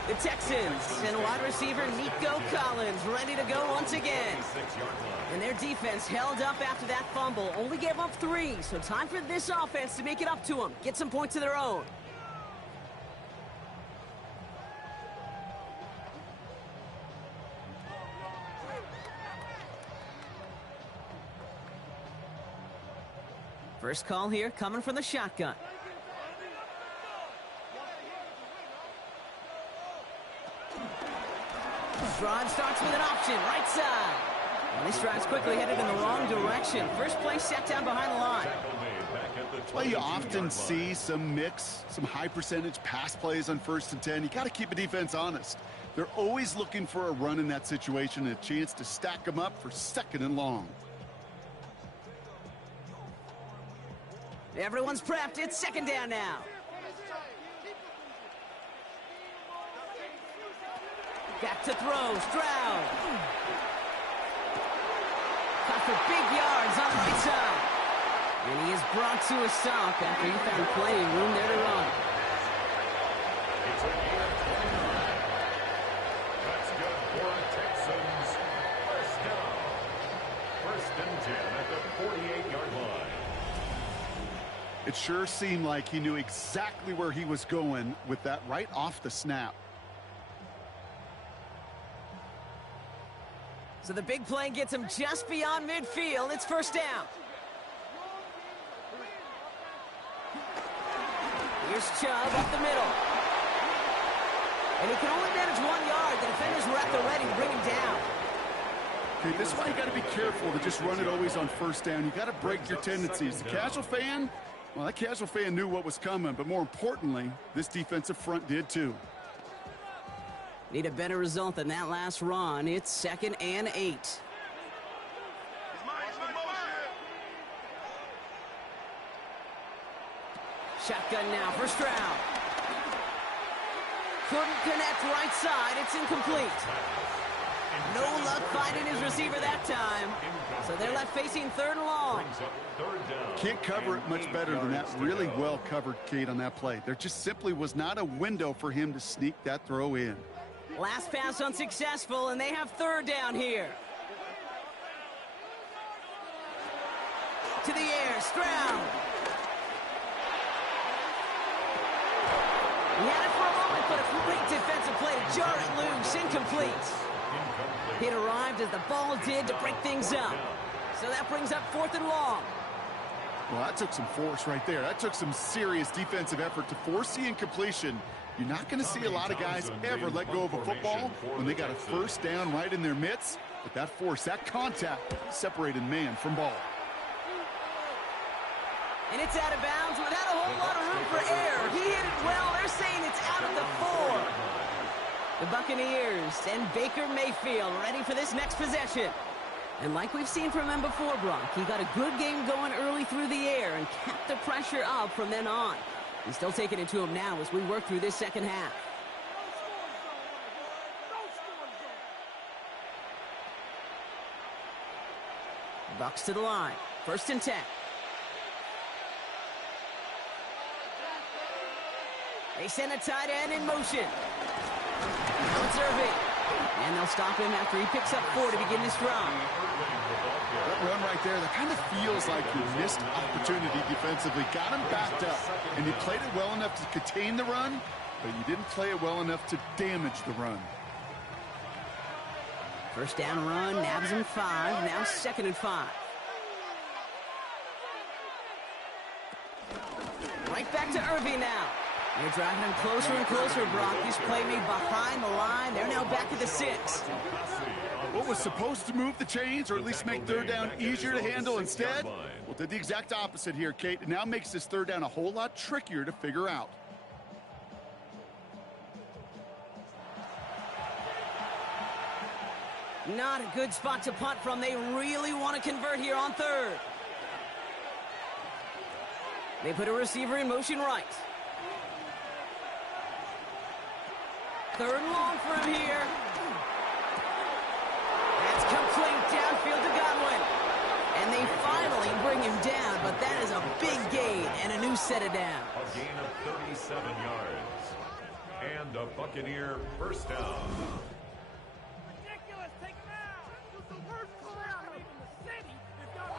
The Texans and wide receiver Nico Collins ready to go once again. And their defense held up after that fumble. Only gave up 3, so time for this offense to make it up to them. Get some points of their own. First call here coming from the shotgun. Stroud starts with an option, right side. And this drive's quickly headed in the wrong direction. First play set down behind the line. Well, you often see some mix, some high percentage pass plays on 1st and 10. You got to keep a defense honest. They're always looking for a run in that situation and a chance to stack them up for 2nd and long. Everyone's prepped. It's 2nd down now. Back to throw. Stroud. Caught for big yards on the right side. And he is brought to a stop after he found plenty of room there to run. It's a game of 29. That's good for the Texans. 1st down. 1st and 10 at the 48-yard line. It sure seemed like he knew exactly where he was going with that right off the snap. So the big play gets him just beyond midfield. It's 1st down. Here's Chubb up the middle. And he can only manage 1 yard. The defenders were at the ready to bring him down. Okay, this is why you got to be careful to just run it always on first down. You got to break your tendencies. The casual fan, well, that casual fan knew what was coming, but more importantly, this defensive front did too. Need a better result than that last run. It's 2nd and 8. Shotgun now, first round. Couldn't connect right side. It's incomplete. No luck finding his receiver that time. So they're left facing 3rd and long. Can't cover it much better than that. Really well covered, Kate, on that play. There just simply was not a window for him to sneak that throw in. Last pass unsuccessful, and they have 3rd down here. To the air, Stroud. He had it for a moment, but a great defensive play to jar it loose. Incomplete. It arrived as the ball did to break things up. So that brings up 4th and long. Well, that took some force right there. That took some serious defensive effort to force the incompletion. You're not going to see a lot of guys ever let go of a football when they got a first down right in their midst. But that force, that contact, separated man from ball. And it's out of bounds without a whole lot of room for error. He hit it well. They're saying it's out of the 4. The Buccaneers and Baker Mayfield ready for this next possession. And like we've seen from him before, Brock, he got a good game going early through the air and kept the pressure up from then on. He's still taking it to him now as we work through this second half. Bucks to the line. 1st and 10. They send a tight end in motion. Now it's Irving. And they'll stop him after he picks up 4 to begin this drive. That run right there, that kind of feels like you missed opportunity defensively. Got him backed up, and you played it well enough to contain the run, but you didn't play it well enough to damage the run. First down run, nabs him 5. Now 2nd and 5. Right back to Irving now. They're driving him closer and closer, Brock. This play made behind the line. They're now back at the 6. What was supposed to move the chains or at least make 3rd down easier to handle instead? Well, did the exact opposite here, Kate. It now makes this 3rd down a whole lot trickier to figure out. Not a good spot to punt from. They really want to convert here on 3rd. They put a receiver in motion right. 3rd and long for him here. That's complete downfield to Godwin. And they finally bring him down, but that is a big gain and a new set of downs. A gain of 37 yards. And a Buccaneer first down. Ridiculous, take him out. This was the worst call out in the city. If y'all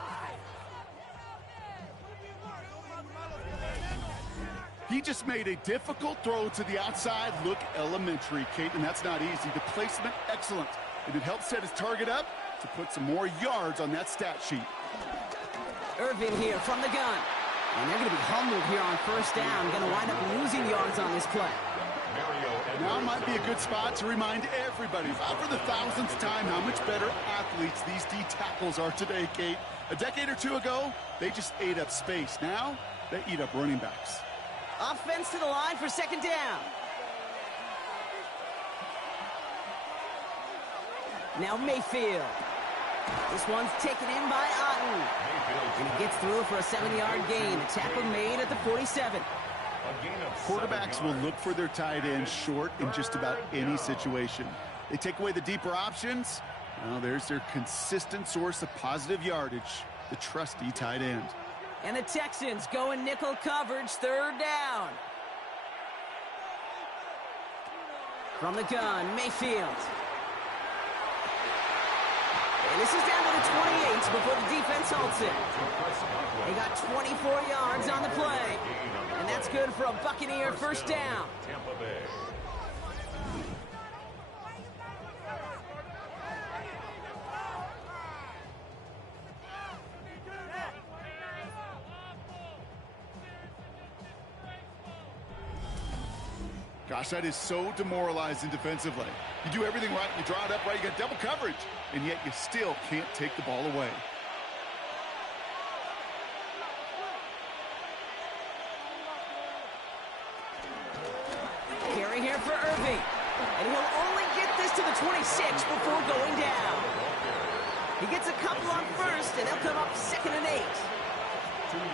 He just made a difficult throw to the outside. Look elementary, Kate, and that's not easy. The placement, excellent. And it helped set his target up to put some more yards on that stat sheet. Irvin here from the gun. And they're going to be humbled here on first down. Going to wind up losing yards on this play. Now might be a good spot to remind everybody, about for the 1000th time, how much better athletes these D tackles are today, Kate. A decade or two ago, they just ate up space. Now, they eat up running backs. Offense to the line for second down. Now Mayfield. This one's taken in by Otten. And he gets through for a 7-yard gain. A tackle made at the 47. Quarterbacks will look for their tight end short in just about any situation. They take away the deeper options. Well, there's their consistent source of positive yardage, the trusty tight end. And the Texans go in nickel coverage, third down. From the gun, Mayfield. And this is down to the 28 before the defense halts it. They got 24 yards on the play. And that's good for a Buccaneer first down. Gosh, that is so demoralizing defensively. You do everything right, you draw it up right, you got double coverage, and yet you still can't take the ball away. Carry here for Irving. And he'll only get this to the 26 before going down. He gets a couple on first, and they'll come up 2nd and 8.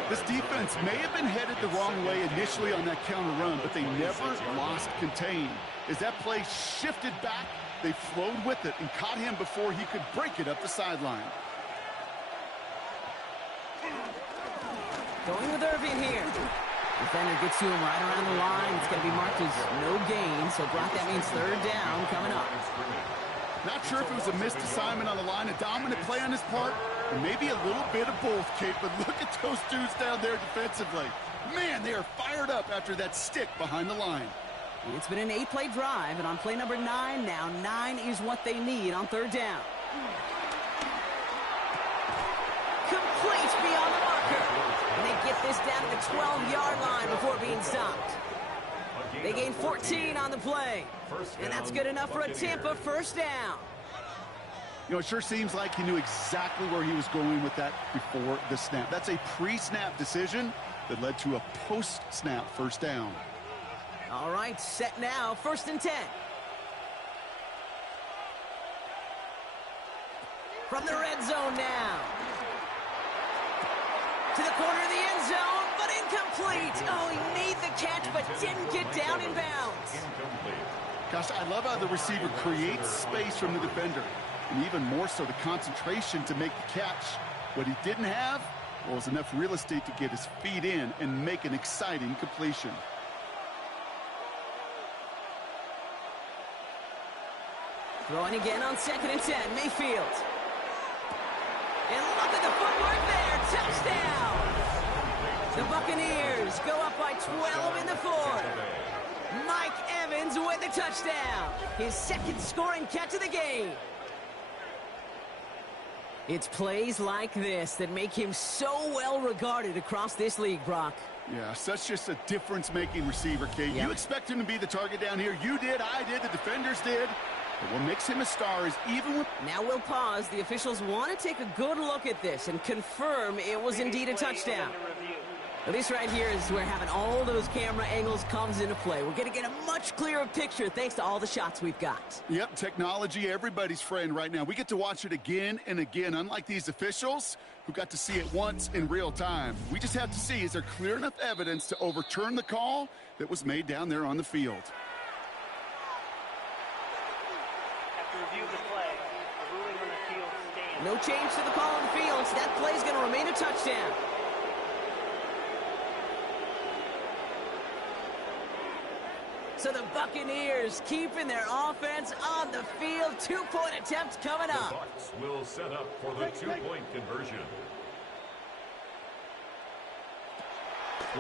This defense may have been headed the wrong way initially on that counter run, but they never lost contain. As that play shifted back, they flowed with it and caught him before he could break it up the sideline. Going with Irving here. Defender gets to him right around the line. It's going to be marked as no gain, so Brock, that means 3rd down coming up. Not sure if it was a missed assignment on the line, a dominant play on his part, or maybe a little bit of both, Kate, but look at those dudes down there defensively. Man, they are fired up after that stick behind the line. It's been an 8-play drive, and on play number 9 now, 9 is what they need on 3rd down. Complete beyond the marker. And they get this down to the 12-yard line before being stopped. They gain 14 on the play. And that's good enough for a Tampa 1st down. You know, it sure seems like he knew exactly where he was going with that before the snap. That's a pre-snap decision that led to a post-snap 1st down. All right, set now, 1st and 10. From the red zone now. To the corner of the end zone, but incomplete. Oh, he made the catch, but didn't get down in bounds. Gosh, I love how the receiver creates space from the defender, and even more so the concentration to make the catch. What he didn't have was enough real estate to get his feet in and make an exciting completion. Throwing again on 2nd and 10, Mayfield. And look at the footwork there, touchdown! The Buccaneers go up by 12 in the 4th. Mike Evans with the touchdown. His 2nd scoring catch of the game. It's plays like this that make him so well regarded across this league, Brock. Yeah, such just a difference-making receiver, Kate. Yep. You expect him to be the target down here. You did, I did, the defenders did. But what makes him a star is even with... Now we'll pause. The officials want to take a good look at this and confirm it was indeed a touchdown. Now, this right here is where having all those camera angles comes into play. We're going to get a much clearer picture thanks to all the shots we've got. Yep, technology, everybody's friend right now. We get to watch it again and again, unlike these officials who got to see it once in real time. We just have to see, is there clear enough evidence to overturn the call that was made down there on the field? After review of the play, the ruling on the field stands. No change to the call on the field, so that play's going to remain a touchdown. So the Buccaneers keeping their offense on the field. 2-point attempt coming up. The Bucs will set up for the 2-point conversion.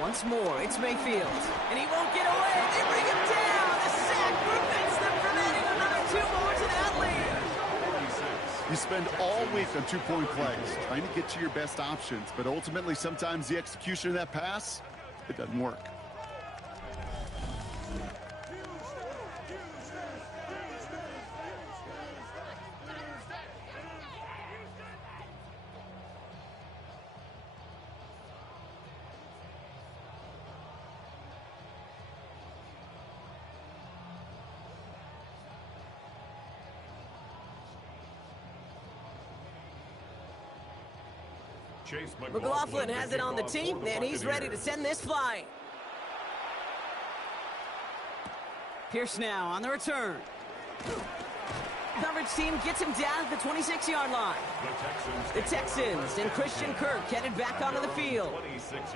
Once more, it's Mayfield. And he won't get away. They bring him down. The sack prevents them from adding another 2 more to that lead. You spend all week on 2-point plays, trying to get to your best options, but ultimately sometimes the execution of that pass, it doesn't work. Chase McLaughlin has it on the team, and he's ready to send this flying. Pierce now on the return. Coverage team gets him down at the 26-yard line. The Texans and Christian Kirk headed back onto the field.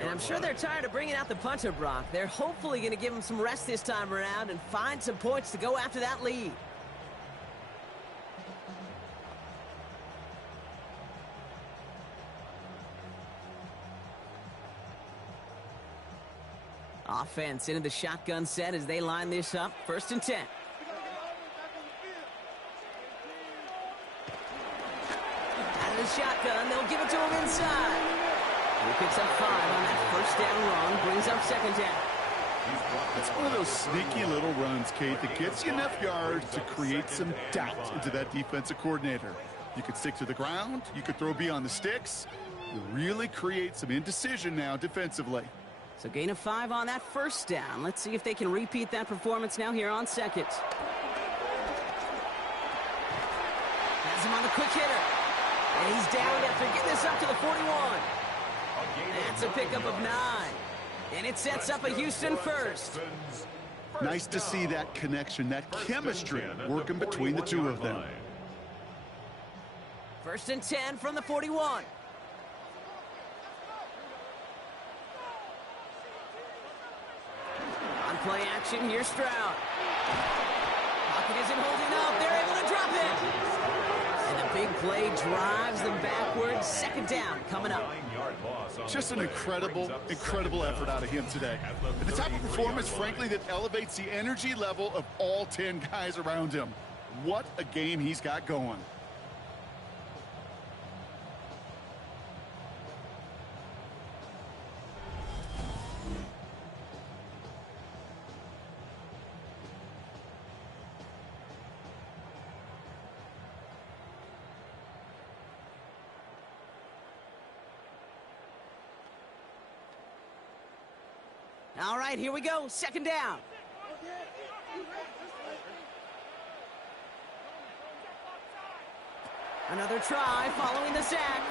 And I'm sure they're tired of bringing out the punter, Brock. They're hopefully going to give him some rest this time around and find some points to go after that lead. Offense into the shotgun set as they line this up. 1st and 10. Out of the shotgun, they'll give it to him inside. He picks up 5 on that 1st down run, brings up 2nd down. It's one of those sneaky little runs, Kate, that gets you enough yards to create some doubt into that defensive coordinator. You could stick to the ground. You could throw beyond the sticks. You really create some indecision now defensively. So gain of 5 on that first down. Let's see if they can repeat that performance now here on second. Has him on the quick hitter. And he's down after getting this up to the 41. That's a pickup of 9. And it sets up a Houston first. Nice to see that connection, that chemistry working between the two of them. 1st and 10 from the 41. On play action, here's Stroud. Pocket isn't holding up. They're able to drop it. And the big play drives them backwards. 2nd down coming up. Just an incredible effort out of him today. And the type of performance, frankly, that elevates the energy level of all 10 guys around him. What a game he's got going. All right, here we go. 2nd down. Another try following the sack.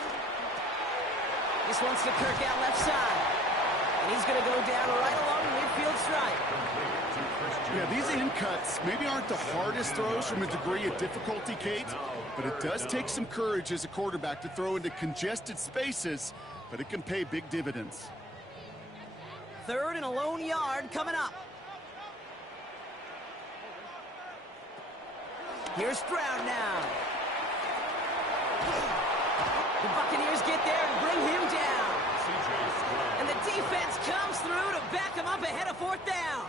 This one's to Kirk out left side. And he's going to go down right along the midfield stripe. Yeah, these in cuts maybe aren't the hardest throws from a degree of difficulty, Kate, but it does take some courage as a quarterback to throw into congested spaces, but it can pay big dividends. 3rd and a lone yard coming up. Here's Stroud now. The Buccaneers get there and bring him down. And the defense comes through to back him up ahead of 4th down.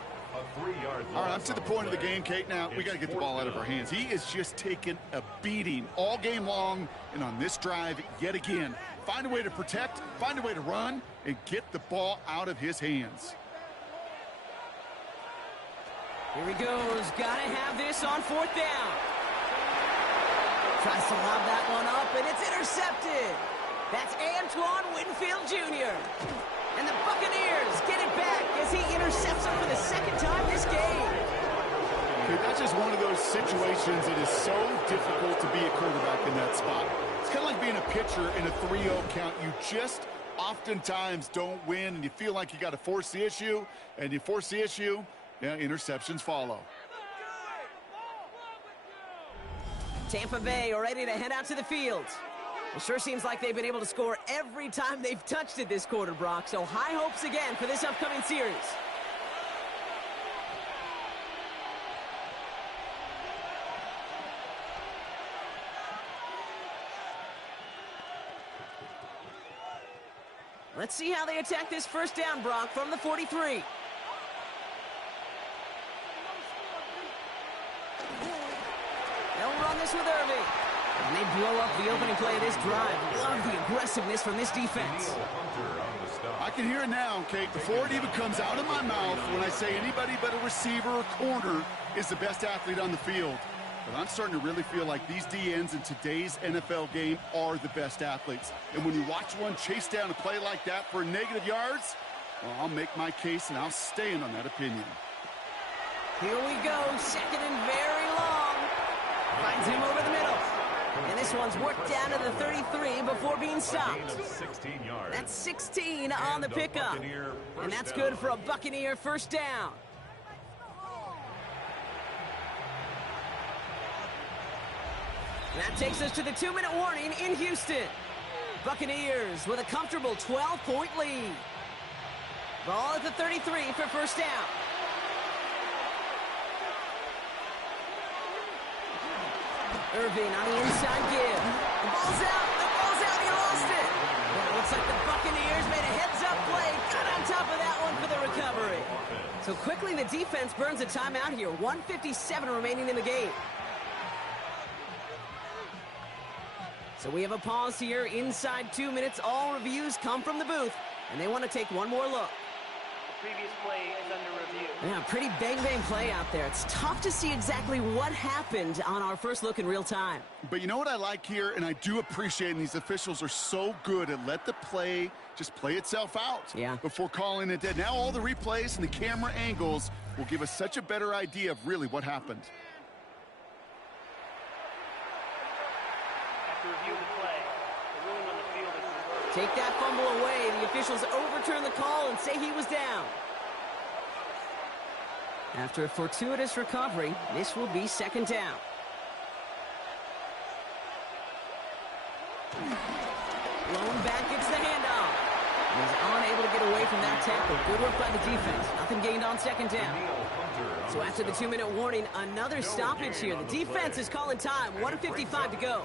All right, I'm to the point of the game, Kate. Now, we got to get the ball out of our hands. He is just taking a beating all game long, and on this drive, yet again. Find a way to protect, find a way to run, and get the ball out of his hands. Here he goes. Got to have this on 4th down. Tries to lob that one up, and it's intercepted. That's Antoine Winfield Jr. And the Buccaneers get it back as he intercepts him for the 2nd time this game. Dude, that's just one of those situations that is so difficult to be a quarterback in that spot. It's kind of like being a pitcher in a 3-0 count. You just oftentimes don't win, and you feel like you got to force the issue, and you force the issue, yeah, interceptions follow. Tampa Bay are ready to head out to the field. It sure seems like they've been able to score every time they've touched it this quarter, Brock, so high hopes again for this upcoming series. Let's see how they attack this 1st down, Brock, from the 43. They'll run this with Irving. And they blow up the opening play of this drive. Love the aggressiveness from this defense. I can hear it now, Kate, before it even comes out of my mouth when I say anybody but a receiver or corner is the best athlete on the field. But I'm starting to really feel like these DNs in today's NFL game are the best athletes. And when you watch one chase down a play like that for negative yards, well, I'll make my case and I'll stand on that opinion. Here we go, 2nd and very long. Finds him over the middle. And this one's worked down to the 33 before being stopped. That's 16 on the pickup. And that's good for a Buccaneer 1st down. That takes us to the 2-minute warning in Houston. Buccaneers with a comfortable 12-point lead. Ball at the 33 for 1st down. Irving on the inside give. The ball's out. The ball's out. He lost it. But it looks like the Buccaneers made a heads-up play. Got on top of that one for the recovery. So quickly the defense burns a timeout here. 1:57 remaining in the game. So we have a pause here inside 2 minutes. All reviews come from the booth, and they want to take one more look. previous play is under review. Yeah, pretty bang-bang play out there. It's tough to see exactly what happened on our first look in real time. But you know what I like here, and I do appreciate, and these officials are so good at let the play just play itself out before calling it dead. Now all the replays and the camera angles will give us such a better idea of really what happened. After review of the play, the ruling on the field is reversed. Take that fumble away. The officials overturn the call and say he was down. After a fortuitous recovery, this will be second down. Blown back gets the handoff. He's unable to get away from that tackle. Good work by the defense. Nothing gained on second down. So after the 2-minute warning, another stoppage here. The defense is calling time. 1:55 to go.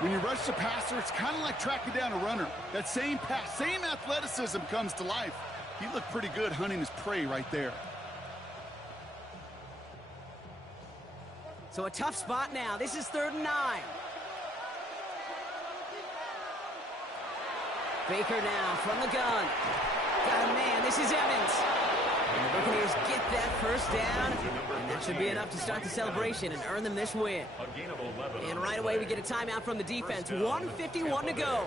When you rush the passer, it's kind of like tracking down a runner. That same pass, same athleticism comes to life. He looked pretty good hunting his prey right there. So a tough spot now. This is 3rd and 9. Baker now from the gun. Got a man. This is Evans. And the Buccaneers get that first down. And that should be enough to start the celebration and earn them this win. And right away we get a timeout from the defense. 1:51 to go.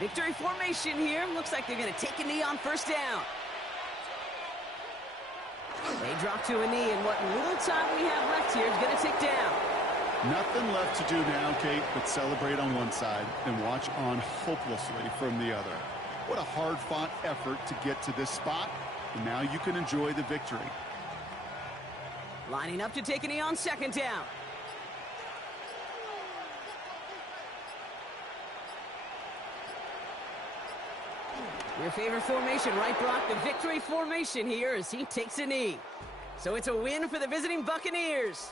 Victory formation here. Looks like they're going to take a knee on first down. They drop to a knee, and what little time we have left here is going to tick down. Nothing left to do now, Kate, but celebrate on one side and watch on hopelessly from the other. What a hard-fought effort to get to this spot, and now you can enjoy the victory. Lining up to take a knee on second down. Your favorite formation, right, Brock? The victory formation here as he takes a knee. So it's a win for the visiting Buccaneers.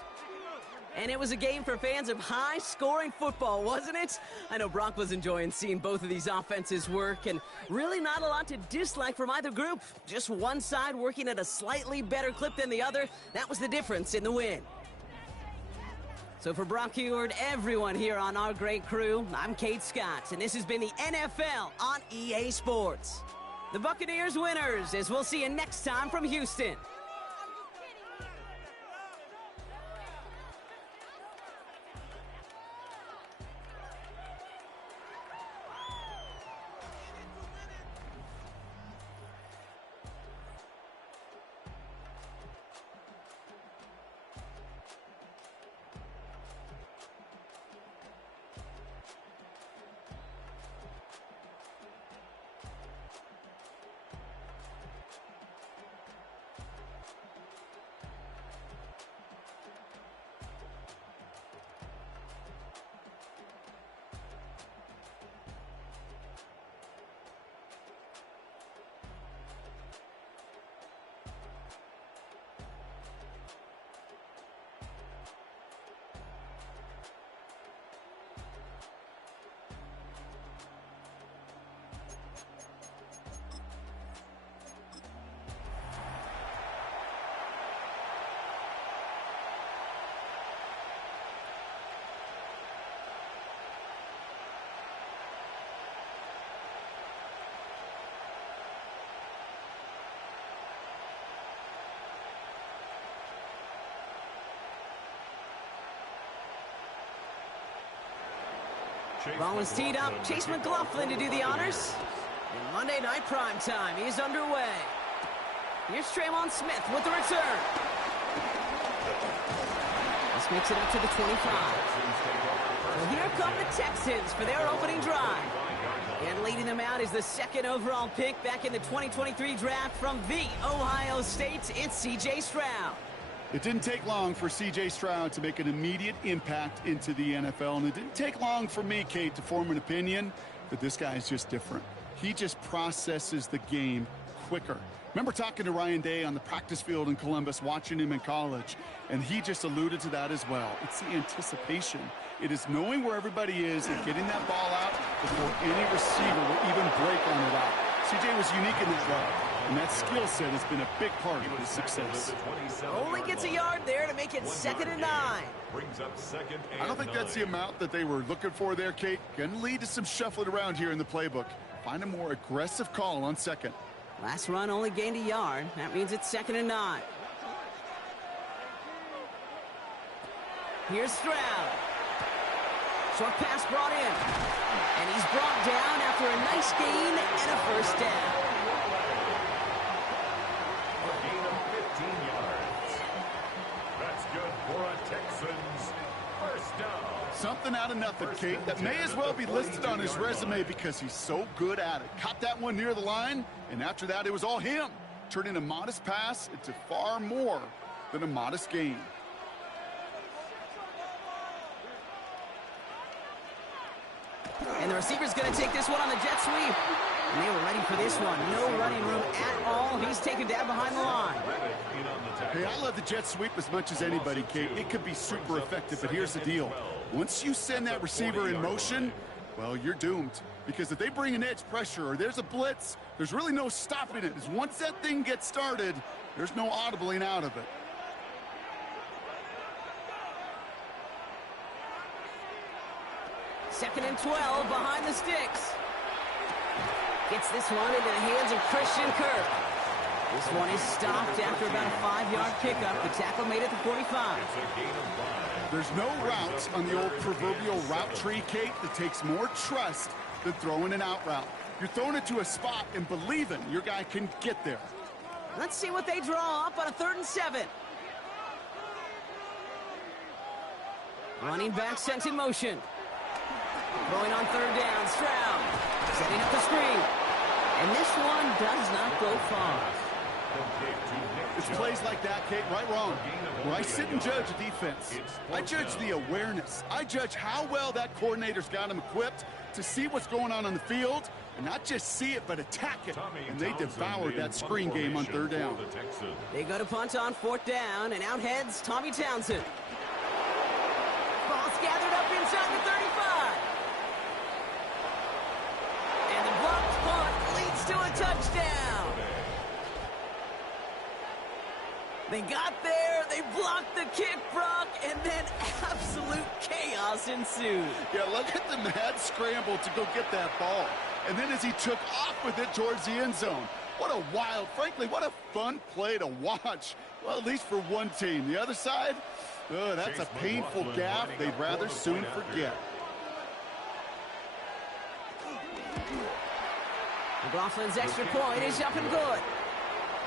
And it was a game for fans of high-scoring football, wasn't it? I know Brock was enjoying seeing both of these offenses work, and really not a lot to dislike from either group. Just one side working at a slightly better clip than the other. That was the difference in the win. So for Brock Heward, everyone here on our great crew, I'm Kate Scott, and this has been the NFL on EA Sports. The Buccaneers winners, as we'll see you next time from Houston. Rollins teed up. Chase McLaughlin to do the honors. And Monday Night Primetime is underway. Here's Tremont Smith with the return. This makes it up to the 25. So here come the Texans for their opening drive. And leading them out is the 2nd overall pick back in the 2023 draft from the Ohio State. It's C.J. Stroud. It didn't take long for C.J. Stroud to make an immediate impact into the NFL, and it didn't take long for me, Kate, to form an opinion, but this guy is just different. He just processes the game quicker. Remember talking to Ryan Day on the practice field in Columbus, watching him in college, and he just alluded to that as well. It's the anticipation. It is knowing where everybody is and getting that ball out before any receiver will even break on it out. C.J. was unique in that way. and that skill set has been a big part of his success. Only gets a yard there to make it 2nd and 9. Brings up 2nd and I don't think that's the amount that they were looking for there, Kate. Going to lead to some shuffling around here in the playbook. Find a more aggressive call on 2nd. Last run only gained a yard. That means it's 2nd and 9. Here's Stroud. Short pass brought in. And he's brought down after a nice gain and a first down. A gain of 15 yards. That's good for a Texans first down. Something out of nothing, Kate. That may as well be listed on his resume because he's so good at it. Caught that one near the line, and after that, it was all him. Turning a modest pass into far more than a modest gain. And the receiver's going to take this one on the jet sweep. And they were ready for this one. No running room at all. He's taken down behind the line. Hey, I love the jet sweep as much as anybody, Kate. It could be super effective, but here's the deal. Once you send that receiver in motion, well, you're doomed. Because if they bring an edge pressure or there's a blitz, there's really no stopping it. As once that thing gets started, there's no audibling out of it. Second and 12 behind the sticks. Gets this one into the hands of Christian Kirk. This one is stopped after about a 5-yard pickup. The tackle made it to 45. There's no route on the old proverbial route tree, Kate, that takes more trust than throwing an out route. You're throwing it to a spot and believing your guy can get there. Let's see what they draw up on a 3rd and 7. Running back sent in motion. Going on 3rd down, Stroud setting up the screen. And this one does not go far. It's plays like that, Kate, right wrong. Where I sit and judge a defense, I judge the awareness. I judge how well that coordinator's got him equipped to see what's going on the field, and not just see it, but attack it. And they devoured that screen game on 3rd down. They go to punt on 4th down, and out heads Tommy Townsend. Ball's gathered up inside the 35. And the blocked punt leads to a touchdown. They got there, they blocked the kick, Brock, and then absolute chaos ensued. Yeah, look at the mad scramble to go get that ball. And then as he took off with it towards the end zone. What a wild, frankly, what a fun play to watch. Well, at least for one team. The other side, oh, that's a painful gaffe they'd rather soon forget. McLaughlin's extra point is up and good.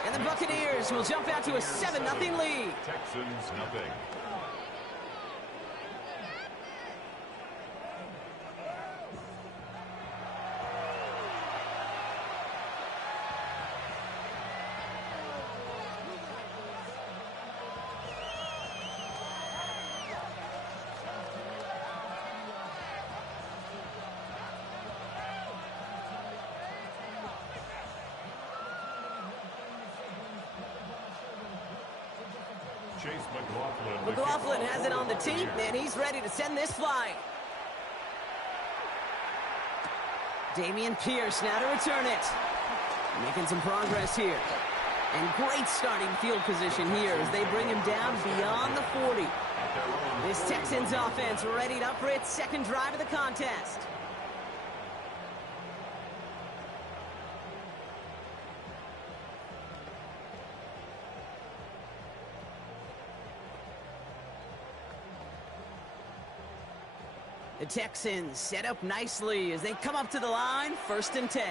And the Buccaneers will jump out to a 7-0 lead. Texans nothing. McLaughlin has it on the tee, and he's ready to send this flying. Dameon Pierce now to return it. Making some progress here. And great starting field position here as they bring him down beyond the 40. This Texans offense readied up for its 2nd drive of the contest. The Texans set up nicely as they come up to the line, 1st and 10.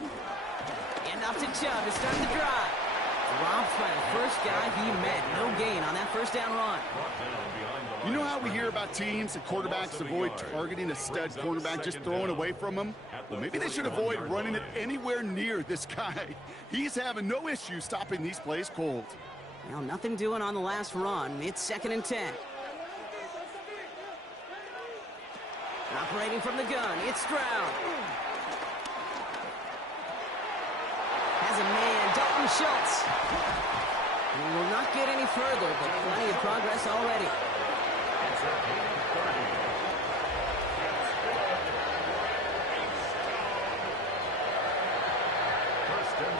And off to Chubb to start the drive. Dropped by the first guy he met. No gain on that 1st down run. You know how we hear about teams and quarterbacks avoid targeting a stud cornerback, just throwing away from him? Well, maybe they should avoid running it anywhere near this guy. He's having no issue stopping these plays cold. Well, nothing doing on the last run. It's 2nd and 10. Operating from the gun, it's Stroud. Has a man, Dalton Schultz. And he will not get any further, but plenty of progress already.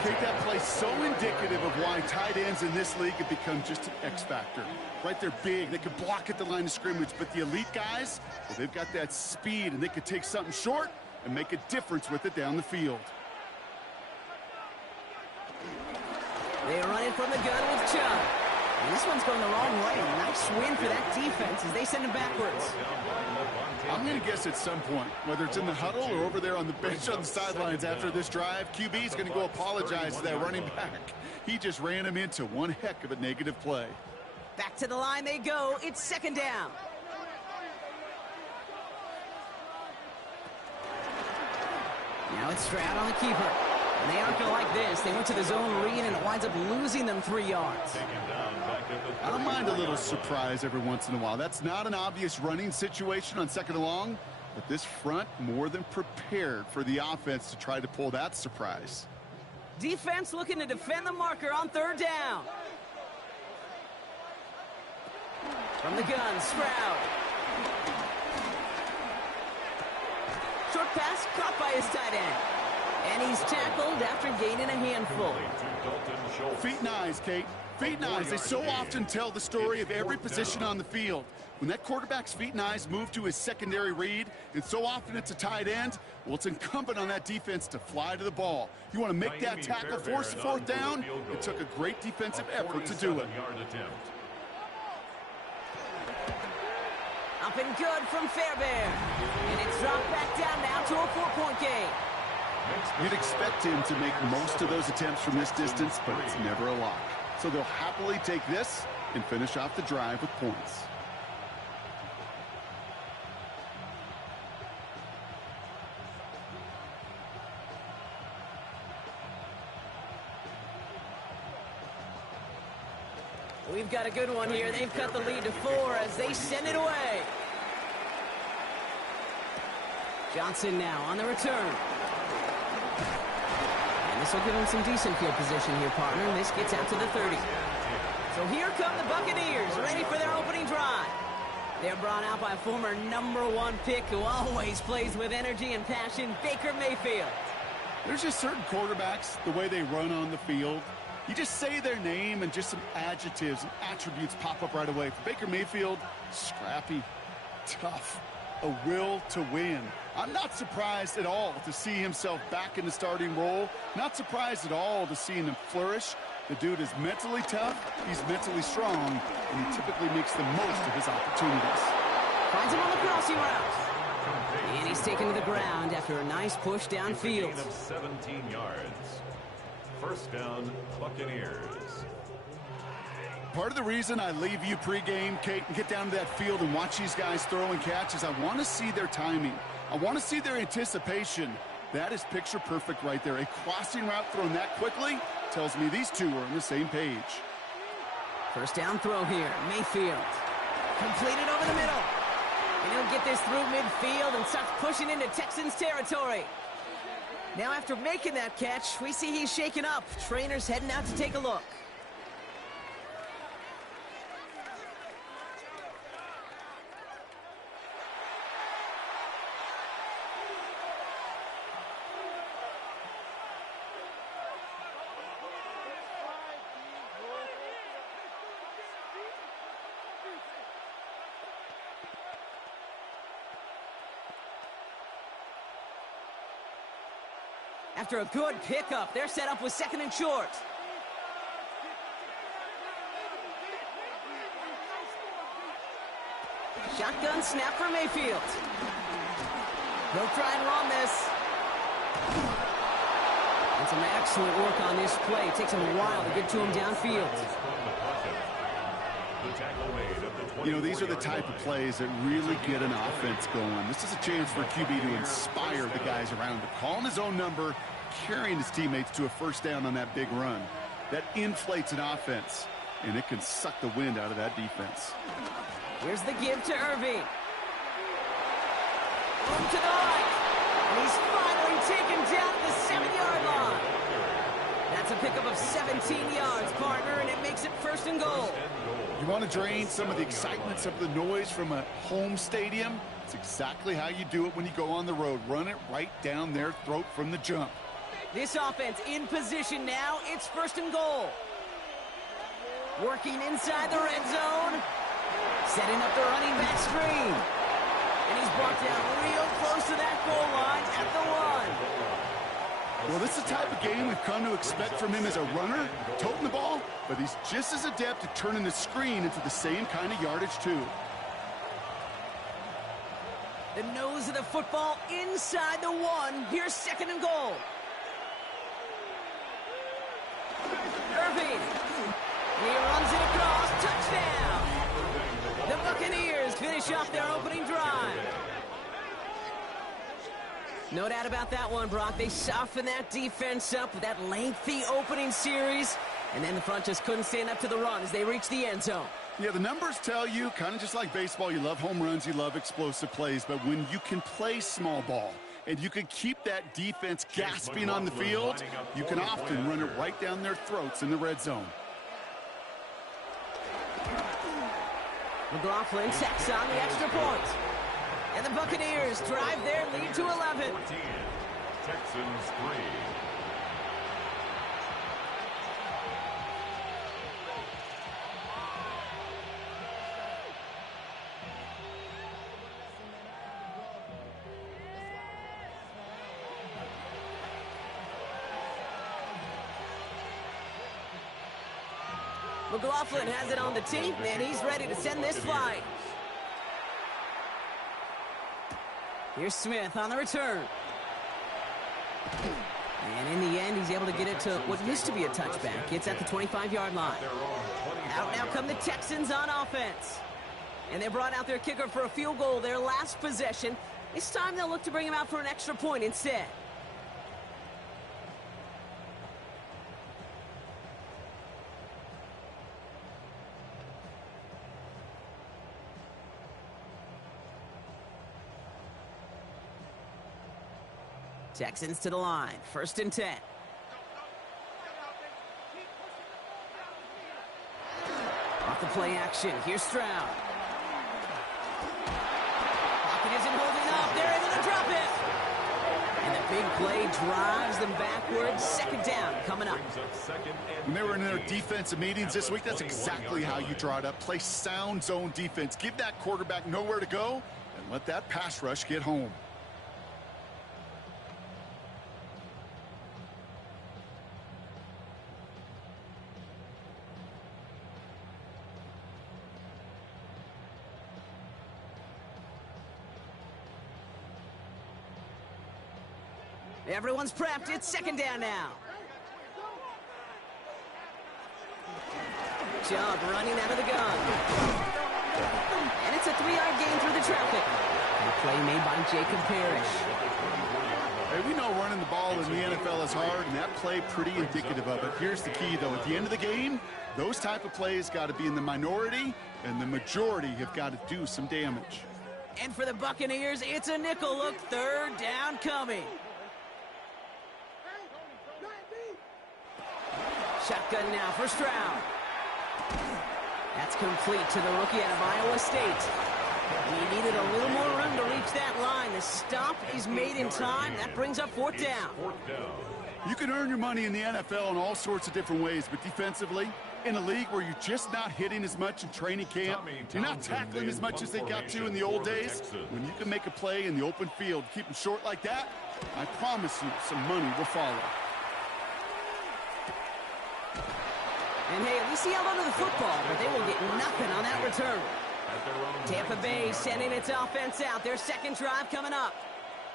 Kate, that play so indicative of why tight ends in this league have become just an X factor. Right, they're big, they can block at the line of scrimmage, but the elite guys, well, they've got that speed, and they could take something short and make a difference with it down the field. They are running from the gun with Chubb. And this one's going the wrong way. Nice win for that defense as they send him backwards. I'm going to guess at some point, whether it's in the huddle or over there on the bench on the sidelines after this drive, QB is going to go apologize to that running back. He just ran him into one heck of a negative play. Back to the line they go. It's second down. Now it's Stroud on the keeper. And they aren't going to like this. They went to the zone read, and it winds up losing them 3 yards. I don't mind a little surprise every once in a while. That's not an obvious running situation on second and long, but this front more than prepared for the offense to try to pull that surprise. Defense looking to defend the marker on third down. From the gun, Stroud. Short pass caught by his tight end. And he's tackled after gaining a handful. Feet and eyes, Kate. Feet and eyes. They so often tell the story of every position on the field. When that quarterback's feet and eyes move to his secondary read, and so often it's a tight end, well, it's incumbent on that defense to fly to the ball. You want to make that tackle, force the fourth down? It took a great defensive effort to do it. Up and good from Fairbairn. And it's dropped back down now to a 4-point game. You'd expect him to make most of those attempts from this distance, but it's never a lock. So they'll happily take this and finish off the drive with points. We've got a good one here. They've cut the lead to 4 as they send it away. Johnson now on the return. And this will give him some decent field position here, partner. This gets out to the 30. So here come the Buccaneers, ready for their opening drive. They're brought out by a former #1 pick who always plays with energy and passion, Baker Mayfield. There's just certain quarterbacks, the way they run on the field. You just say their name and just some adjectives and attributes pop up right away. For Baker Mayfield, scrappy, tough, a will to win. I'm not surprised at all to see himself back in the starting role. Not surprised at all to see him flourish. The dude is mentally tough, he's mentally strong, and he typically makes the most of his opportunities. Finds him on the crossing route. And he's taken to the ground after a nice push downfield. Of 17 yards. First down, Buccaneers. Part of the reason I leave you pregame, Kate, and get down to that field and watch these guys throw and catch is I want to see their timing. I want to see their anticipation. That is picture perfect right there. A crossing route thrown that quickly tells me these two are on the same page. First down throw here, Mayfield. Completed over the middle. And he'll get this through midfield and starts pushing into Texans territory. Now after making that catch, we see he's shaken up. Trainer's heading out to take a look. After a good pickup, they're set up with second and short. Shotgun snap for Mayfield. They'll try and run this. And some excellent work on this play. It takes him a while to get to him downfield. You know, these are the type of plays that really get an offense going. This is a chance for QB to inspire the guys around him. Calling his own number, carrying his teammates to a first down on that big run. That inflates an offense, and it can suck the wind out of that defense. Here's the give to Irving. Room to the right. And he's finally taken down at the 7-yard line. That's a pickup of 17 yards, partner, and it makes it first and goal. You want to drain some of the excitement, some of the noise from a home stadium? It's exactly how you do it when you go on the road. Run it right down their throat from the jump. This offense in position now. It's 1st and goal. Working inside the red zone. Setting up the running back screen. And he's brought down real close to that goal line at the 1. Well, this is the type of game we've come to expect from him as a runner, toting the ball, but he's just as adept at turning the screen into the same kind of yardage, too. The nose of the football inside the 1. Here's 2nd and goal. Irving. And he runs it across. Touchdown. The Buccaneers finish off their opening drive. No doubt about that one, Brock. They softened that defense up with that lengthy opening series. And then the front just couldn't stand up to the run as they reached the end zone. Yeah, the numbers tell you, kind of just like baseball, you love home runs, you love explosive plays. But when you can play small ball and you can keep that defense gasping on the field, you can often run it right down their throats in the red zone. McLaughlin tacks on the extra point. And the Buccaneers drive their lead to 11. 14, Texans 3. McLaughlin has it on the tee, and he's ready to send this flight. Here's Smith on the return. And in the end, he's able to get it to what used to be a touchback. It's at the 25-yard line. Out now come the Texans on offense. And they brought out their kicker for a field goal their last possession. This time they'll look to bring him out for an extra point instead. Texans to the line. 1st and 10. Off the play action. Here's Stroud. Pocket isn't holding up. They're able to drop it. And the big play drives them backwards. 2nd down coming up. When they were in their defensive meetings this week, that's exactly how you draw it up. Play sound zone defense. Give that quarterback nowhere to go and let that pass rush get home. Everyone's prepped. It's 2nd down now. Chubb running out of the gun. And it's a 3-yard gain through the traffic. A play made by Jacob Parrish. Hey, we know running the ball in the NFL is hard, and that play pretty indicative of it. Here's the key, though. At the end of the game, those type of plays got to be in the minority, and the majority have got to do some damage. And for the Buccaneers, it's a nickel look. 3rd down coming. Shotgun now for Stroud. That's complete to the rookie out of Iowa State. He needed a little more room to reach that line. The stop is made in time. That brings up 4th down. You can earn your money in the NFL in all sorts of different ways, but defensively, in a league where you're just not hitting as much in training camp, you're not tackling as much as they got to in the old days, when you can make a play in the open field, keep them short like that, I promise you some money will follow. And hey, at least he held onto the football, but they will get nothing on that return. Tampa Bay sending its offense out. Their 2nd drive coming up.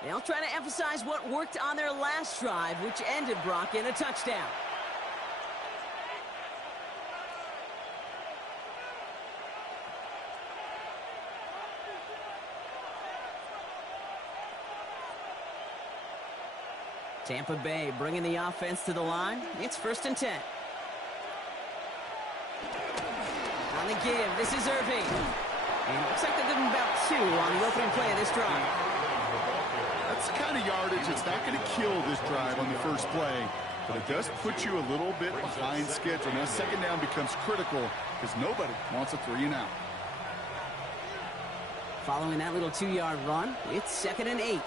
They'll try to emphasize what worked on their last drive, which ended, Brock, in a touchdown. Tampa Bay bringing the offense to the line. It's 1st and 10. On the give, this is Irving. And it looks like they're giving about 2 on the opening play of this drive. That's the kind of yardage that's not going to kill this drive on the first play, but it does put you a little bit behind schedule. Now 2nd down becomes critical because nobody wants a 3 and out. Following that little 2-yard run, it's 2nd and 8.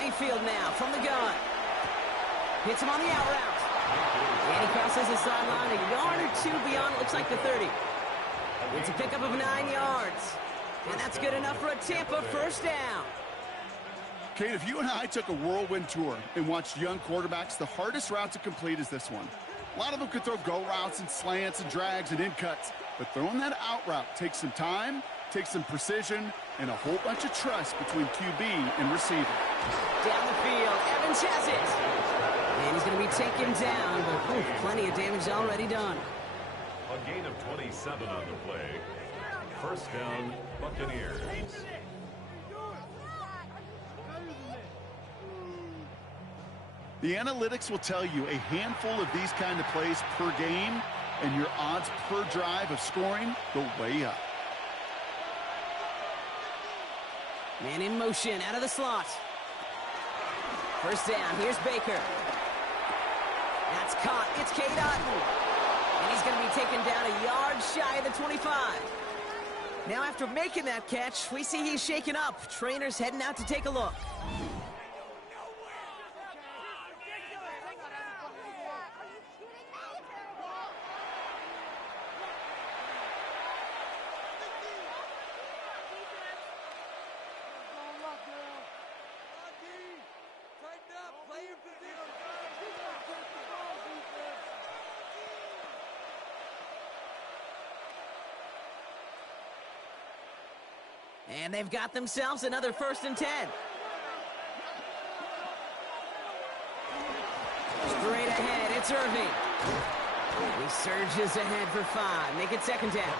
Mayfield now from the gun. Hits him on the out route. And he crosses the sideline a yard or two beyond, looks like the 30. It's a pickup of 9 yards. And that's good enough for a Tampa first down. Kate, if you and I took a whirlwind tour and watched young quarterbacks, the hardest route to complete is this one. A lot of them could throw go routes and slants and drags and in cuts, but throwing that out route takes some time, takes some precision, and a whole bunch of trust between QB and receiver. Down the field, Evans has it. And he's going to be taken down, but plenty of damage already done. A gain of 27 on the play. First down, Buccaneers. The analytics will tell you a handful of these kind of plays per game, and your odds per drive of scoring go way up. Man in motion, out of the slot. First down, here's Baker. That's caught, it's Cade Otton. And he's going to be taken down a yard shy of the 25. Now after making that catch, we see he's shaken up. Trainer's heading out to take a look. And they've got themselves another 1st and 10. Straight ahead, it's Irving. He surges ahead for 5. Make it 2nd down.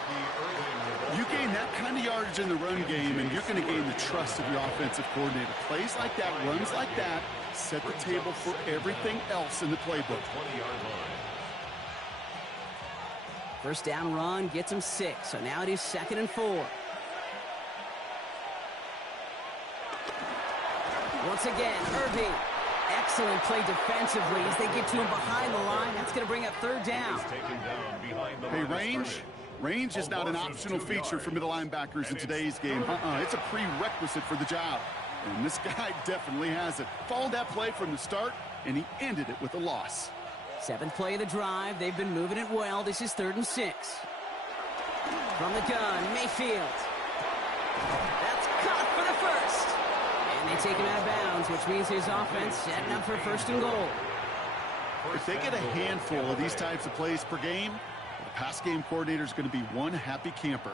You gain that kind of yardage in the run game, and you're going to gain the trust of your offensive coordinator. Plays like that, runs like that, set the table for everything else in the playbook. 20-yard line. First down run gets him 6. So now it is 2nd and 4. Once again, Irving. Excellent play defensively as they get to him behind the line. That's going to bring up 3rd down. Hey, range is not an optional feature for middle linebackers in today's game. It's a prerequisite for the job. And this guy definitely has it. Followed that play from the start, and he ended it with a loss. 7th play of the drive. They've been moving it well. This is 3rd and 6. From the gun, Mayfield. That's caught for the first. And they take him out of bounds, which means his offense setting up for 1st and goal. If they get a handful of these types of plays per game, the pass game coordinator is going to be one happy camper.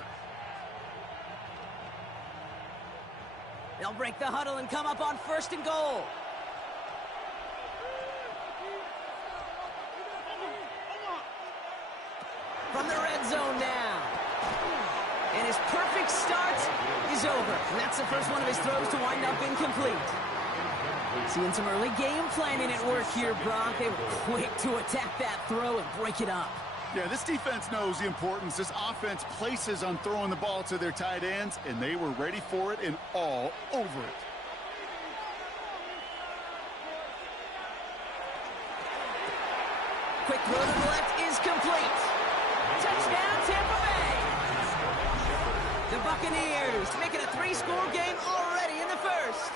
They'll break the huddle and come up on 1st and goal. From the red zone now. And his perfect start is over. And that's the first one of his throws to wind up incomplete. Seeing some early game planning at work here, Brock. They were quick to attack that throw and break it up. Yeah, this defense knows the importance this offense places on throwing the ball to their tight ends, and they were ready for it and all over it. Quick throw to the left is complete. Touchdown, Tampa Bay. The Buccaneers making a 3-score game already in the first.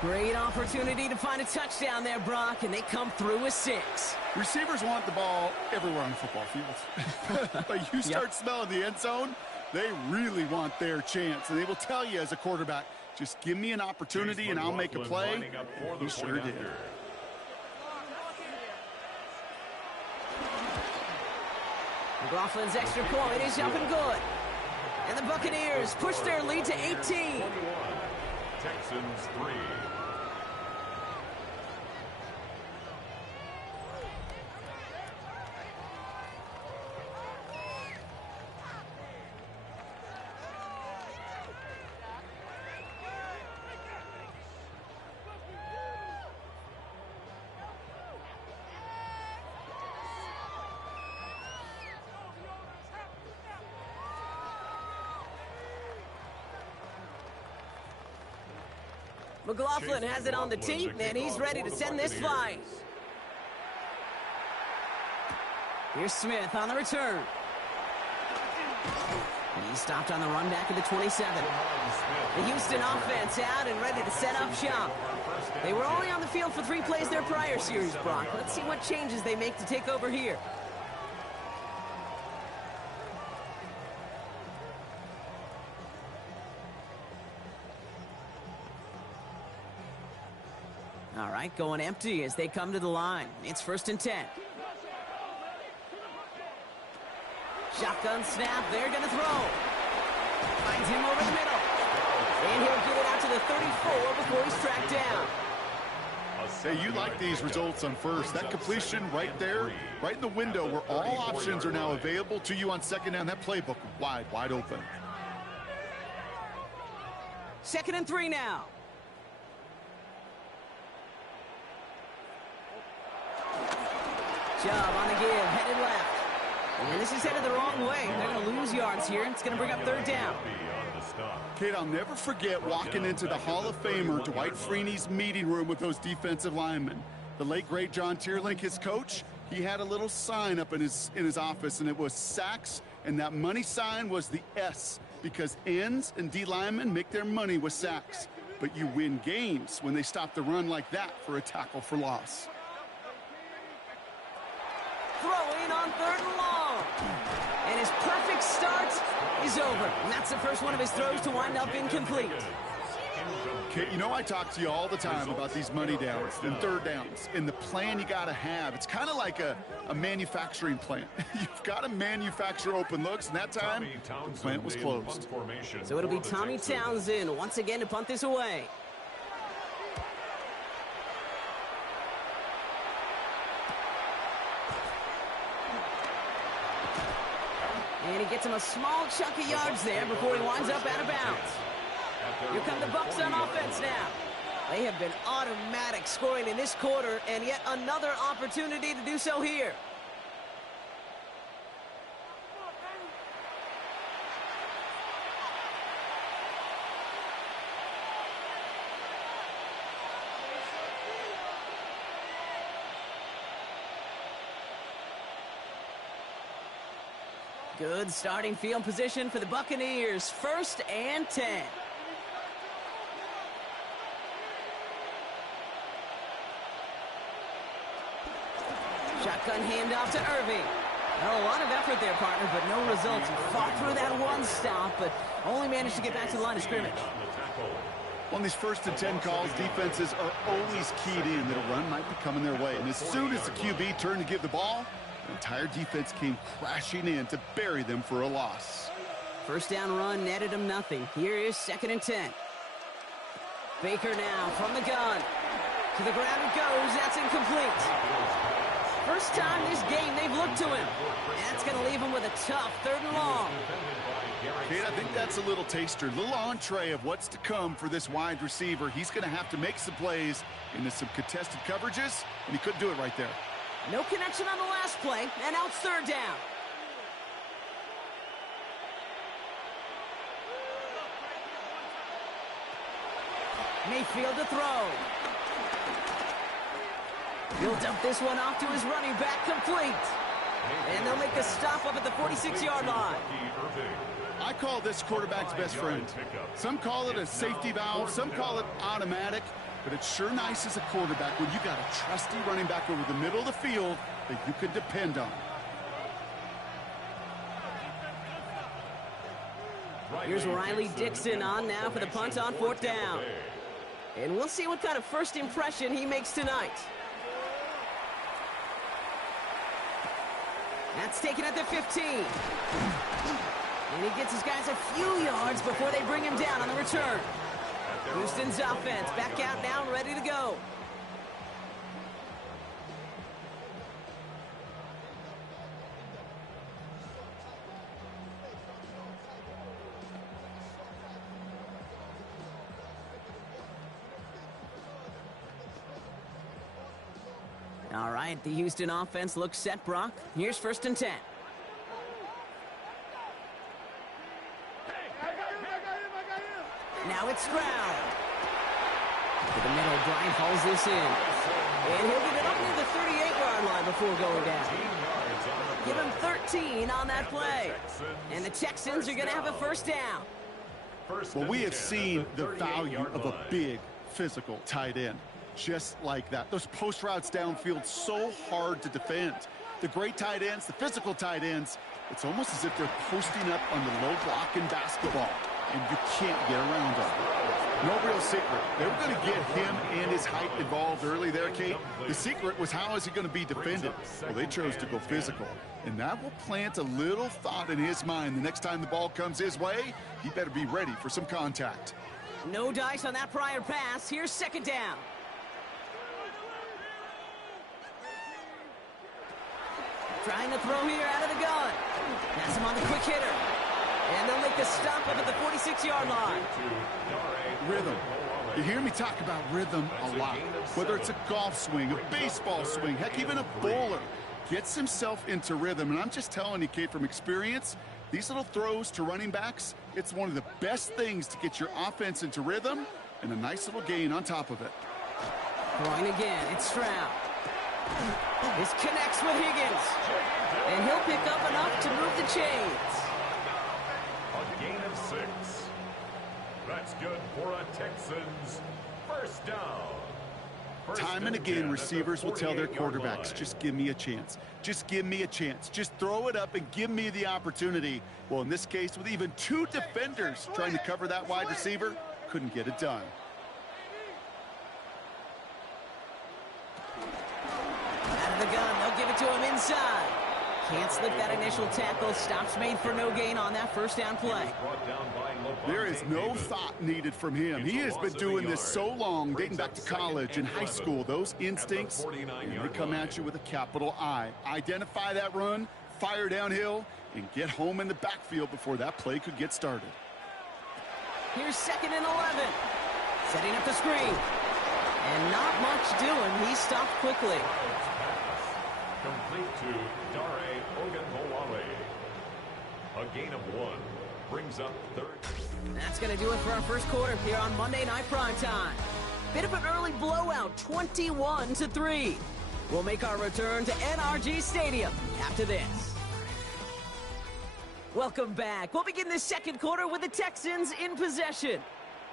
Great opportunity to find a touchdown there, Brock, and they come through with 6. Receivers want the ball everywhere on the football field. But you start smelling the end zone, they really want their chance. And they will tell you as a quarterback, just give me an opportunity and I'll make a play. He sure did. McLaughlin's extra point is up and good. And the Buccaneers push their lead to 18. Texans 3. McLaughlin has it on the tee, and he's ready to send this flying. Here's Smith on the return. He stopped on the run back at the 27. The Houston offense out and ready to set up shop. They were only on the field for 3 plays their prior series, Brock. Let's see what changes they make to take over here. All right, going empty as they come to the line. It's 1st and 10. Shotgun snap. They're going to throw. Finds him over the middle. And he'll get it out to the 34 before he's tracked down. Hey, you like these results on first. That completion right there, right in the window where all options are now available to you on 2nd down. That playbook wide open. 2nd and 3 now. Chubb on the give, headed left. And this is headed the wrong way. They're going to lose yards here, and it's going to bring up 3rd down. Kate, I'll never forget walking into the Hall of Famer Dwight Freeney's meeting room with those defensive linemen. The late, great John Tierlink, his coach, he had a little sign up in his office, and it was sacks, and that money sign was the S, because ends and D linemen make their money with sacks. But you win games when they stop the run like that for a tackle for loss. Throwing on 3rd and long. And his perfect start is over. And that's the first one of his throws to wind up incomplete. Okay, you know I talk to you all the time about these money downs and 3rd downs and the plan you got to have. It's kind of like a manufacturing plant. You've got to manufacture open looks, and that time the plant was closed. So it'll be Tommy Townsend once again to punt this away. And he gets him a small chunk of yards there before he winds up out of bounds. Here come the Bucs on offense now. They have been automatic scoring in this quarter, and yet another opportunity to do so here. Good starting field position for the Buccaneers. 1st and 10. Shotgun handoff to Irving. Well, a lot of effort there, partner, but no results. He fought through that one stop, but only managed to get back to the line of scrimmage. On these 1st and 10 calls, defenses are always keyed in that a run might be coming their way. And as soon as the QB turned to give the ball, the entire defense came crashing in to bury them for a loss. 1st down run netted him nothing. Here is 2nd and 10. Baker now from the gun. To the ground it goes. That's incomplete. First time this game they've looked to him. That's going to leave him with a tough 3rd and long. Kate, I think that's a little taster, a little entree of what's to come for this wide receiver. He's going to have to make some plays into some contested coverages, and he couldn't do it right there. No connection on the last play, and now it's 3rd down. Mayfield to throw. He'll dump this one off to his running back, complete. And they'll make a stop up at the 46-yard line. I call this quarterback's best friend. Some call it a safety valve, some call it automatic. But it's sure nice as a quarterback when you got a trusty running back over the middle of the field that you can depend on. Here's Riley Dixon on now for the punt on 4th down. And we'll see what kind of first impression he makes tonight. That's taken at the 15. And he gets his guys a few yards before they bring him down on the return. Houston's offense back out now, ready to go. All right, the Houston offense looks set, Brock. Here's 1st and 10. Now it's Stroud. To the middle, Bryant hauls this in. And he'll get it up near the 38-yard line before going down. Give him 13 on that play. And the Texans are going to have a first down. Well, we have seen the value of a big physical tight end. Just like that. Those post routes downfield, so hard to defend. The great tight ends, the physical tight ends, it's almost as if they're posting up on the low block in basketball, and you can't get around them. No real secret. They were going to get him and his height involved early there, Kate. The secret was, how is he going to be defended? Well, they chose to go physical, and that will plant a little thought in his mind. The next time the ball comes his way, he better be ready for some contact. No dice on that prior pass. Here's second down. Trying to throw here out of the gun. Pass him on the quick hitter. And they'll make the stop up at the 46-yard line. Rhythm. You hear me talk about rhythm a lot. Whether it's a golf swing, a baseball swing, heck, even a bowler gets himself into rhythm. And I'm just telling you, Kate, from experience, these little throws to running backs, it's one of the best things to get your offense into rhythm, and a nice little gain on top of it. Throwing again, it's Stroud. This connects with Higgins. And he'll pick up enough to move the chains. A gain of 6. That's good for a Texans first down. Time and again, receivers will tell their quarterbacks, just give me a chance. Just give me a chance. Just throw it up and give me the opportunity. Well, in this case, with even 2 defenders trying to cover that wide receiver, couldn't get it done. Out of the gun, they'll give it to him inside. Can't slip that initial tackle. Stops made for no gain on that first down play. There is no thought needed from him. He has been doing this so long, dating back to college and high school. Those instincts, and they come at you with a capital I. Identify that run, fire downhill, and get home in the backfield before that play could get started. Here's 2nd and 11. Setting up the screen. And not much doing. He stopped quickly. Complete to Dare Ogunbowale. A gain of 1 brings up 3rd. That's going to do it for our first quarter here on Monday Night Primetime. Bit of an early blowout, 21-3. We'll make our return to NRG Stadium after this. Welcome back. We'll begin the second quarter with the Texans in possession.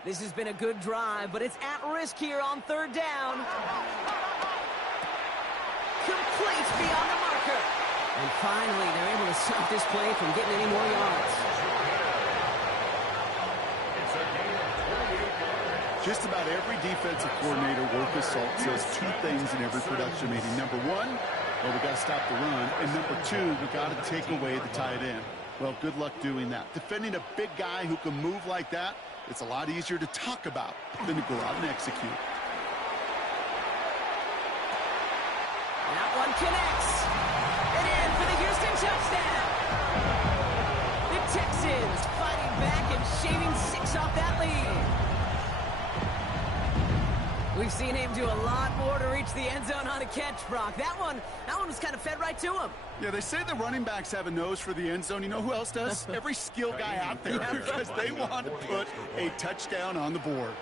This has been a good drive, but it's at risk here on 3rd down. Complete beyond the marker. And finally, they're able to stop this play from getting any more yards. Just about every defensive coordinator worth his salt says 2 things in every production meeting. Number 1, well, we got to stop the run. And number 2, we got to take away the tight end. Well, good luck doing that. Defending a big guy who can move like that, it's a lot easier to talk about than to go out and execute. That one connects. And in for the Houston touchdown. The Texans fighting back and shaving 6 off that lead. We've seen him do a lot more to reach the end zone on a catch, Brock. That one was kind of fed right to him. Yeah, they say the running backs have a nose for the end zone. You know who else does? Every skill guy out there, because they want to put a touchdown on the board.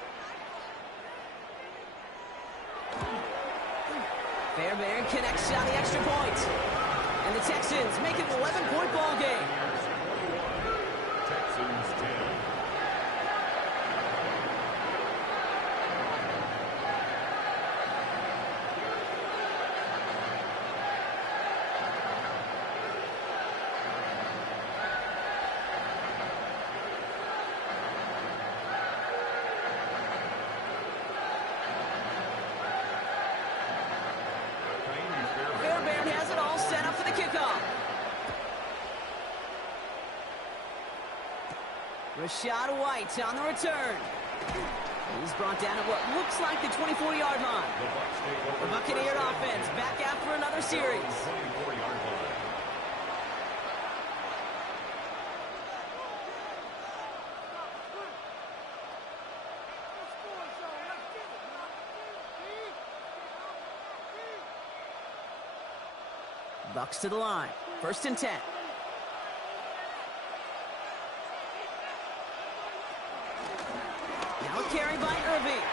Fairbairn connects on the extra point. And the Texans make it an 11-point ball game. Texans 10. Fairbairn has it all set up for the kickoff. Rashad White on the return. He's brought down at what looks like the 24-yard line. The Buccaneers offense back after another series. 24-yard line. Bucks to the line. 1st and 10. Now a carry by Irving.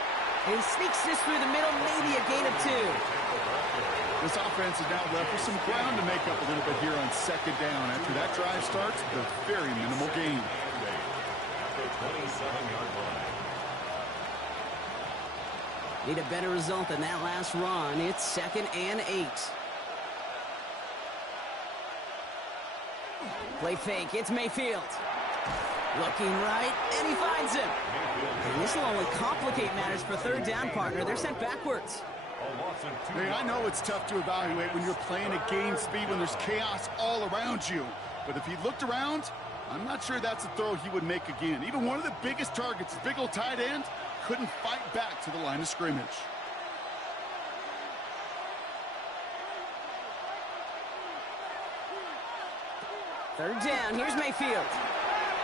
He sneaks this through the middle, maybe a gain of 2. This offense is now left with some ground to make up a little bit here on second down. After that drive starts, a very minimal gain. At the 27-yard line. Need a better result than that last run. It's 2nd and 8. Play fake. It's Mayfield. Looking right, and he finds him. And this will only complicate matters for third down, partner. They're sent backwards. Hey, I know it's tough to evaluate when you're playing at game speed when there's chaos all around you. But if he looked around, I'm not sure that's a throw he would make again. Even one of the biggest targets, big old tight end, couldn't fight back to the line of scrimmage. Third down. Here's Mayfield.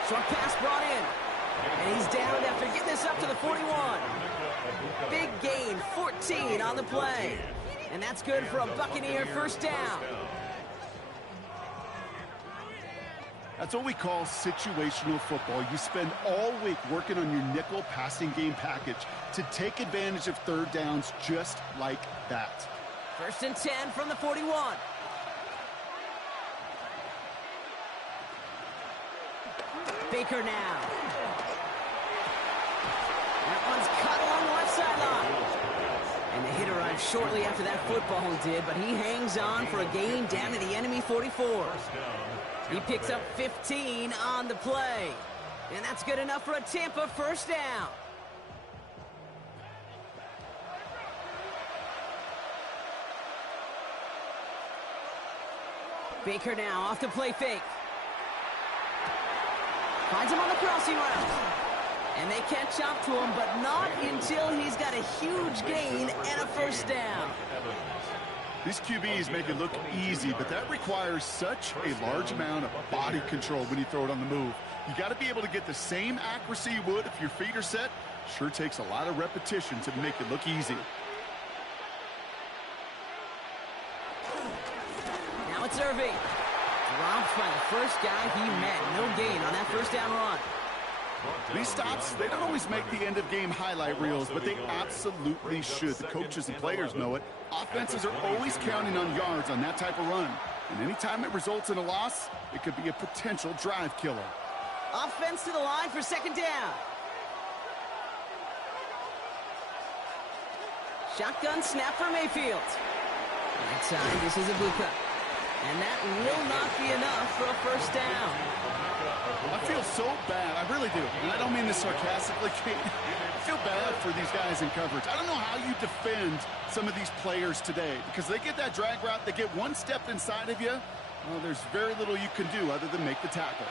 Short pass brought in. And he's down after getting this up to the 41. Big gain, 14 on the play. And that's good for a Buccaneer first down. That's what we call situational football. You spend all week working on your nickel passing game package to take advantage of third downs just like that. 1st and 10 from the 41. Baker now. That one's cut along the left sideline. And the hit arrived shortly after that football did, but he hangs on for a gain down to the enemy 44. He picks up 15 on the play. And that's good enough for a Tampa first down. Baker now off the play fake. Finds him on the crossing route. And they catch up to him, but not until he's got a huge gain and a first down. These QBs make it look easy, but that requires such a large amount of body control when you throw it on the move. You got to be able to get the same accuracy you would if your feet are set. Sure takes a lot of repetition to make it look easy. Now it's Irving. Dropped by the first guy he met. No gain on that first down run. These stops, they don't always make the end-of-game highlight reels, but they absolutely should. The coaches and players know it. Offenses are always counting on yards on that type of run. And anytime it results in a loss, it could be a potential drive killer. Offense to the line for second down. Shotgun snap for Mayfield. That time, this is a blue cut. And that will not be enough for a first down. I feel so bad. I really do. And I don't mean this sarcastically, Kate. I feel bad for these guys in coverage. I don't know how you defend some of these players today because they get that drag route, they get one step inside of you. Well, there's very little you can do other than make the tackle.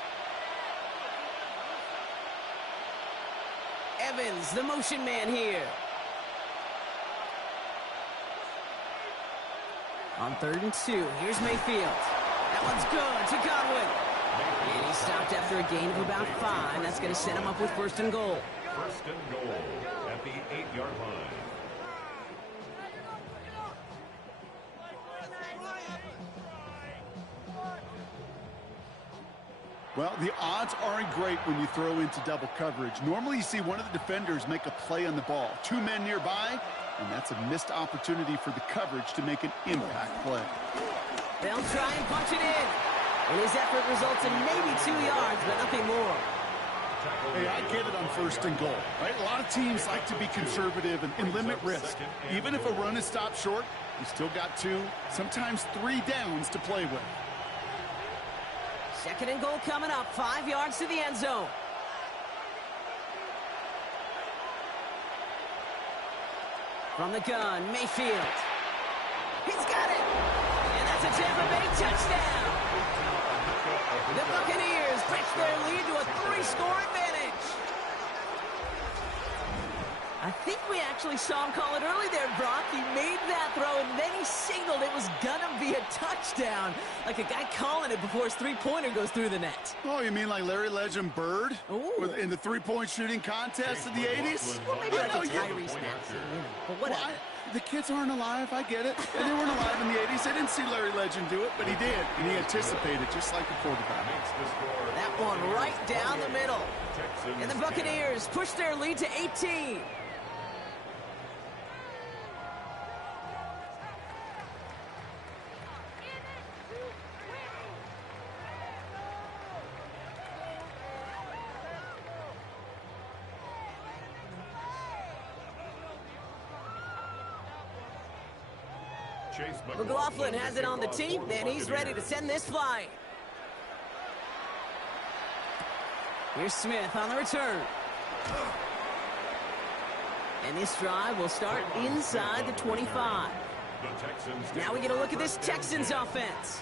Evans, the motion man here. On 3rd and 2, here's Mayfield. That one's good to Godwin. And he stopped after a gain of about 5. That's going to set him up with 1st and goal. 1st and goal at the 8-yard line. Well, the odds aren't great when you throw into double coverage. Normally you see one of the defenders make a play on the ball. 2 men nearby, and that's a missed opportunity for the coverage to make an impact play. They'll try and punch it in. And his effort results in maybe 2 yards, but nothing more. Hey, I get it on 1st and goal, right? A lot of teams like to be conservative and limit risk. Even if a run is stopped short, you still got 2, sometimes 3 downs to play with. 2nd and goal coming up, 5 yards to the end zone. From the gun, Mayfield. He's got it! And that's a Tampa Bay touchdown! The Buccaneers stretch their lead to a 3-score advantage. I think we actually saw him call it early there, Brock. He made that throw, and then he signaled it was gonna be a touchdown. Like a guy calling it before his three-pointer goes through the net. Oh, you mean like Larry Legend Bird? Ooh. In the three-point shooting contest in the 80s? Well, maybe like a Tyrese Maxey, but whatever. Well, the kids aren't alive, I get it. And they weren't alive in the 80s. They didn't see Larry Legend do it, but he did. And he anticipated, just like a quarterback. That one right down the middle. And the Buccaneers push their lead to 18. McLaughlin has it on the tee, and he's ready to send this flying. Here's Smith on the return. And this drive will start inside the 25. Now we get a look at this Texans offense.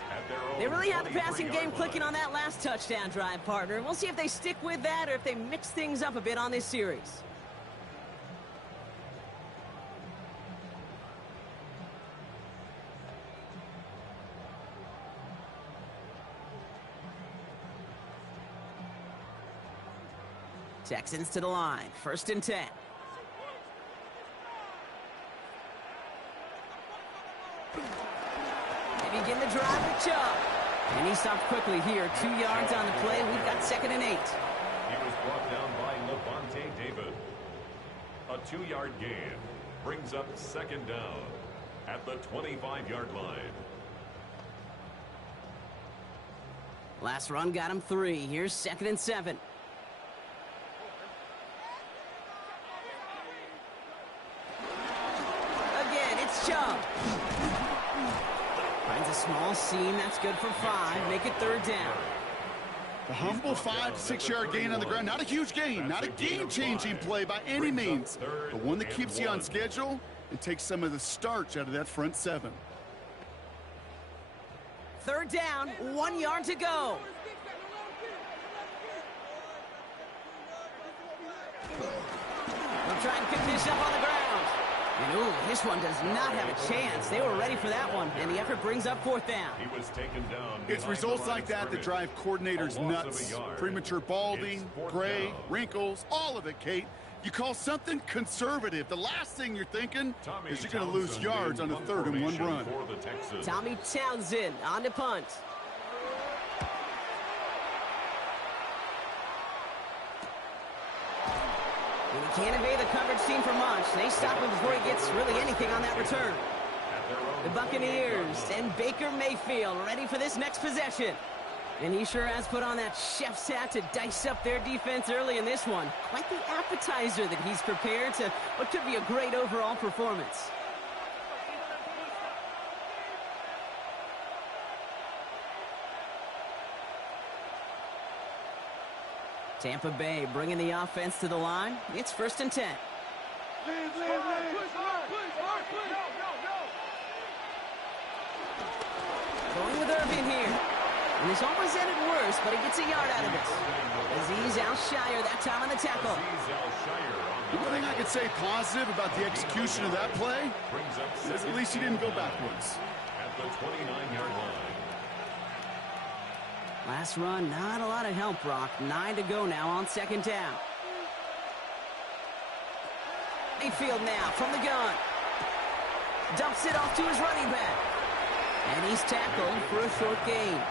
They really had the passing game clicking on that last touchdown drive, partner. We'll see if they stick with that or if they mix things up a bit on this series. Texans to the line, 1st and 10. They begin the drive with Chubb. And he stopped quickly here. 2 yards on the play. We've got 2nd and 8. He was brought down by Levante David. A 2-yard gain brings up 2nd down at the 25-yard line. Last run got him 3. Here's 2nd and 7. Again, it's Chubb. Finds a small seam. That's good for 5. Make it 3rd down. The humble 5-6-yard gain on the ground. Not a huge gain. Not a game-changing play by any means. But one that keeps you on schedule and takes some of the starch out of that front 7. 3rd down. 1 yard to go. They'll try and pick this up on the ground. And, ooh, this one does not have a chance. They were ready for that one, and the effort brings up 4th down. He was taken down. It's results like that that drive coordinators nuts. Premature balding, gray, wrinkles, all of it, Kate. You call something conservative. The last thing you're thinking is you're going to lose yards on a 3rd and 1 run. Tommy Townsend on the punt. And he can't evade the coverage team for much. They stop him before he gets really anything on that return. The Buccaneers and Baker Mayfield ready for this next possession. And he sure has put on that chef's hat to dice up their defense early in this one. Quite the appetizer that he's prepared to what could be a great overall performance. Tampa Bay bringing the offense to the line. It's 1st and 10. Going with Irvin here. And this almost ended worse, but he gets a yard out of this. Azeez Al-Shire that time on the tackle. The one thing I could say positive about the execution of that play is at least he didn't go backwards. At the 29-yard line. Last run, not a lot of help, Brock. 9 to go now on 2nd down. Mayfield now from the gun. Dumps it off to his running back. And he's tackled for a short gain.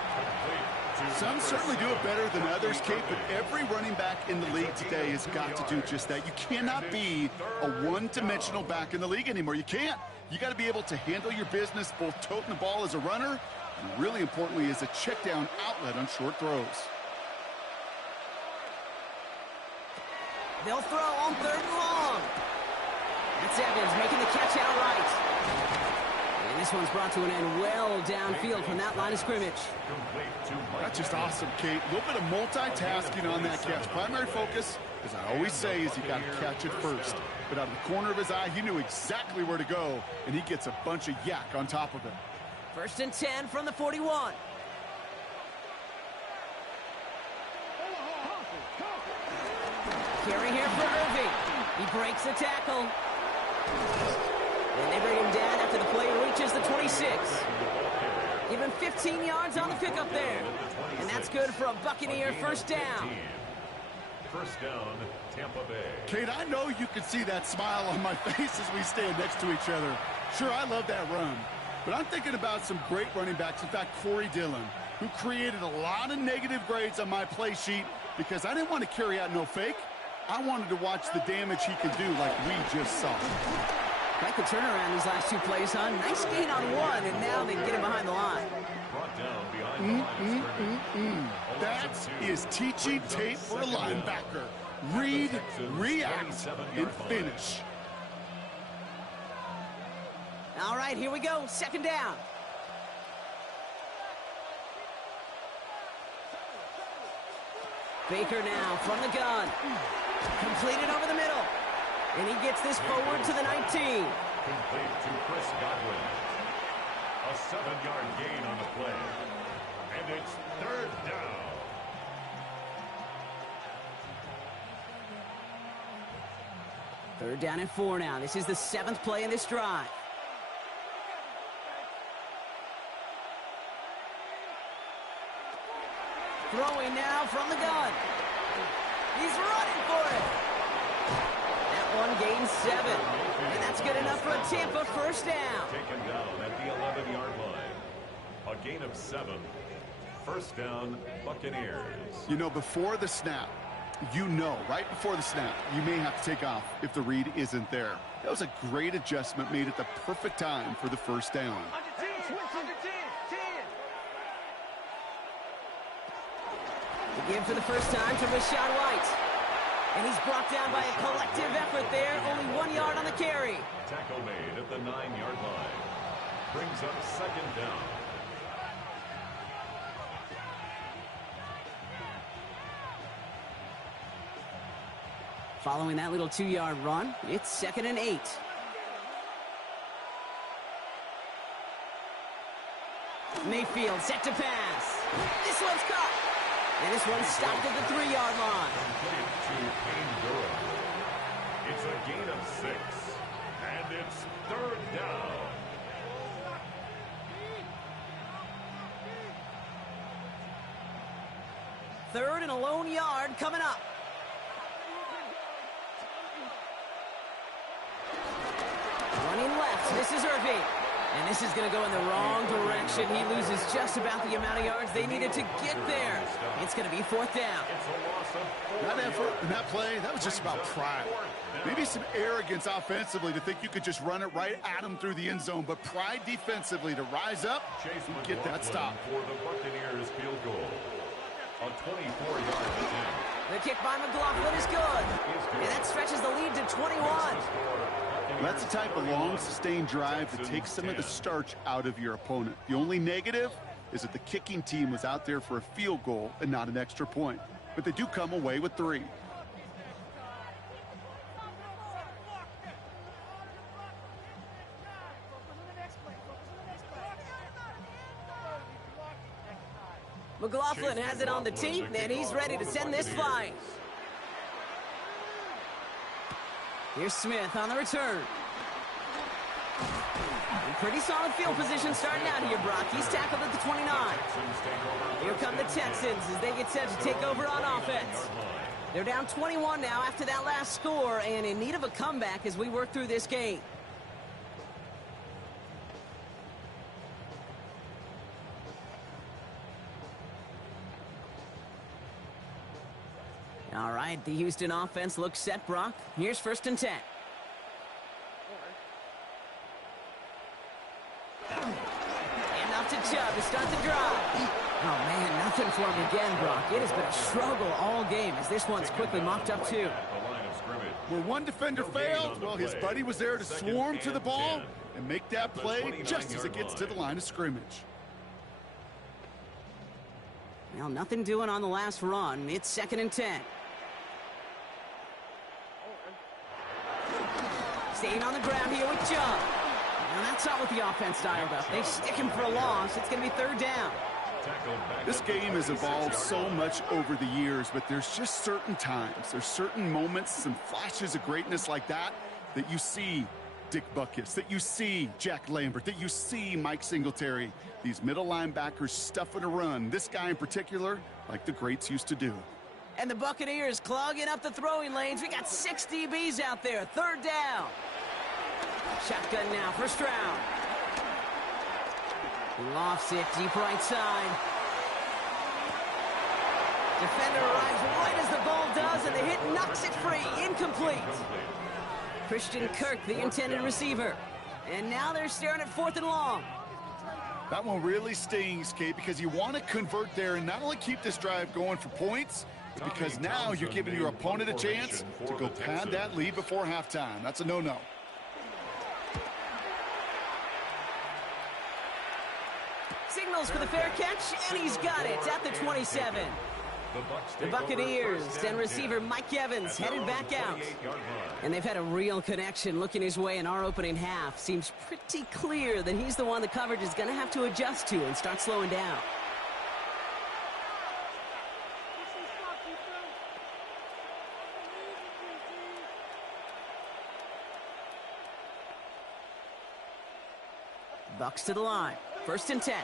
Some certainly do it better than others, Kate, but every running back in the league today has got to do just that. You cannot be a one-dimensional back in the league anymore. You can't. You got to be able to handle your business, both toting the ball as a runner, and really importantly, as a check-down outlet on short throws. They'll throw on 3rd and long. That's Evans making the catch outright. And this one's brought to an end well downfield from that line of scrimmage. That's just awesome, Kate. A little bit of multitasking on that catch. Primary focus, as I always say, is you got to catch it first. But out of the corner of his eye, he knew exactly where to go, and he gets a bunch of yak on top of it. 1st and 10 from the 41. Carry here for Irving. He breaks the tackle. And they bring him down after the play reaches the 26. Give him 15 yards on the pickup there. And that's good for a Buccaneer 1st down. 1st down, Tampa Bay. Kate, I know you can see that smile on my face as we stand next to each other. Sure, I love that run. But I'm thinking about some great running backs. In fact, Corey Dillon, who created a lot of negative grades on my play sheet because I didn't want to carry out no fake. I wanted to watch the damage he could do like we just saw. Quite the turnaround these last 2 plays, huh? Nice gain on 1, and now they get him behind the line. Brought down behind the line. That is teaching tape for a linebacker. Read, react, and finish. All right, here we go. Second down. Baker now from the gun. Completed over the middle. And he gets this forward to the 19. Complete to Chris Godwin. A 7-yard gain on the play. And it's third down. Third down and 4 now. This is the 7th play in this drive. Throwing now from the gun. He's running for it. That one gains 7. And that's good enough for a Tampa first down. Taken down at the 11-yard line. A gain of 7. First down, Buccaneers. You know, before the snap, right before the snap, you may have to take off if the read isn't there. That was a great adjustment made at the perfect time for the first down. The give for the first time to Rashad White. And he's brought down by a collective effort there. Only 1 yard on the carry. Tackle made at the 9-yard line. Brings up second down. Following that little 2-yard run, it's 2nd and 8. Mayfield set to pass. This one's caught. And this one's stopped at the 3-yard line. Complete to Payne Durham. It's a gain of 6. And it's third down. Third and a lone yard coming up. Running left, this is Irving. And this is going to go in the wrong direction. He loses just about the amount of yards they needed to get there. It's going to be 4th down. That effort and that play, that was just about pride. Maybe some arrogance offensively to think you could just run it right at him through the end zone, but pride defensively to rise up and get that stop. For the Buccaneers field goal. A 24-yard attempt. The kick by McLaughlin is good. And that stretches the lead to 21. That's the type of long, sustained drive that takes some of the starch out of your opponent. The only negative is that the kicking team was out there for a field goal and not an extra point. But they do come away with 3. McLaughlin has it on the tee, and he's ready to send this flying. Here's Smith on the return. In pretty solid field position starting out here, Brock. He's tackled at the 29. Here come the Texans as they get set to take over on offense. They're down 21 now after that last score and in need of a comeback as we work through this game. All right, the Houston offense looks set, Brock. Here's 1st and 10. And off to Chubb to start the drive. Oh, man, nothing for him again, Brock. It has been a struggle all game as this one's quickly mopped up, too. Where one defender failed, well, his buddy was there to swarm to the ball and make that play just as it gets to the line of scrimmage. Well, nothing doing on the last run. It's 2nd and 10. Staying on the ground here with Chubb. Now that's not what the offense dialed up. They stick him for a loss. It's going to be 3rd down. This game has evolved so much over the years, but there's just certain times, there's certain moments, some flashes of greatness like that you see Dick Butkus, that you see Jack Lambert, that you see Mike Singletary. These middle linebackers stuffing a run. This guy in particular, like the greats used to do. And the Buccaneers clogging up the throwing lanes. We got 6 DBs out there. 3rd down. Shotgun now, 1st round. He lofts it deep right side. Defender arrives right as the ball does, and the hit knocks it free. Incomplete. Christian Kirk, the intended receiver. And now they're staring at 4th and long. That one really stings, Kate, because you want to convert there and not only keep this drive going for points, but because now you're giving your opponent a chance to go pad that lead before halftime. That's a no-no. Signals for the fair catch, and he's got it at the 27. The Buccaneers and receiver Mike Evans headed back out. And they've had a real connection looking his way in our opening half. Seems pretty clear that he's the one the coverage is going to have to adjust to and start slowing down. Bucks to the line. 1st and 10.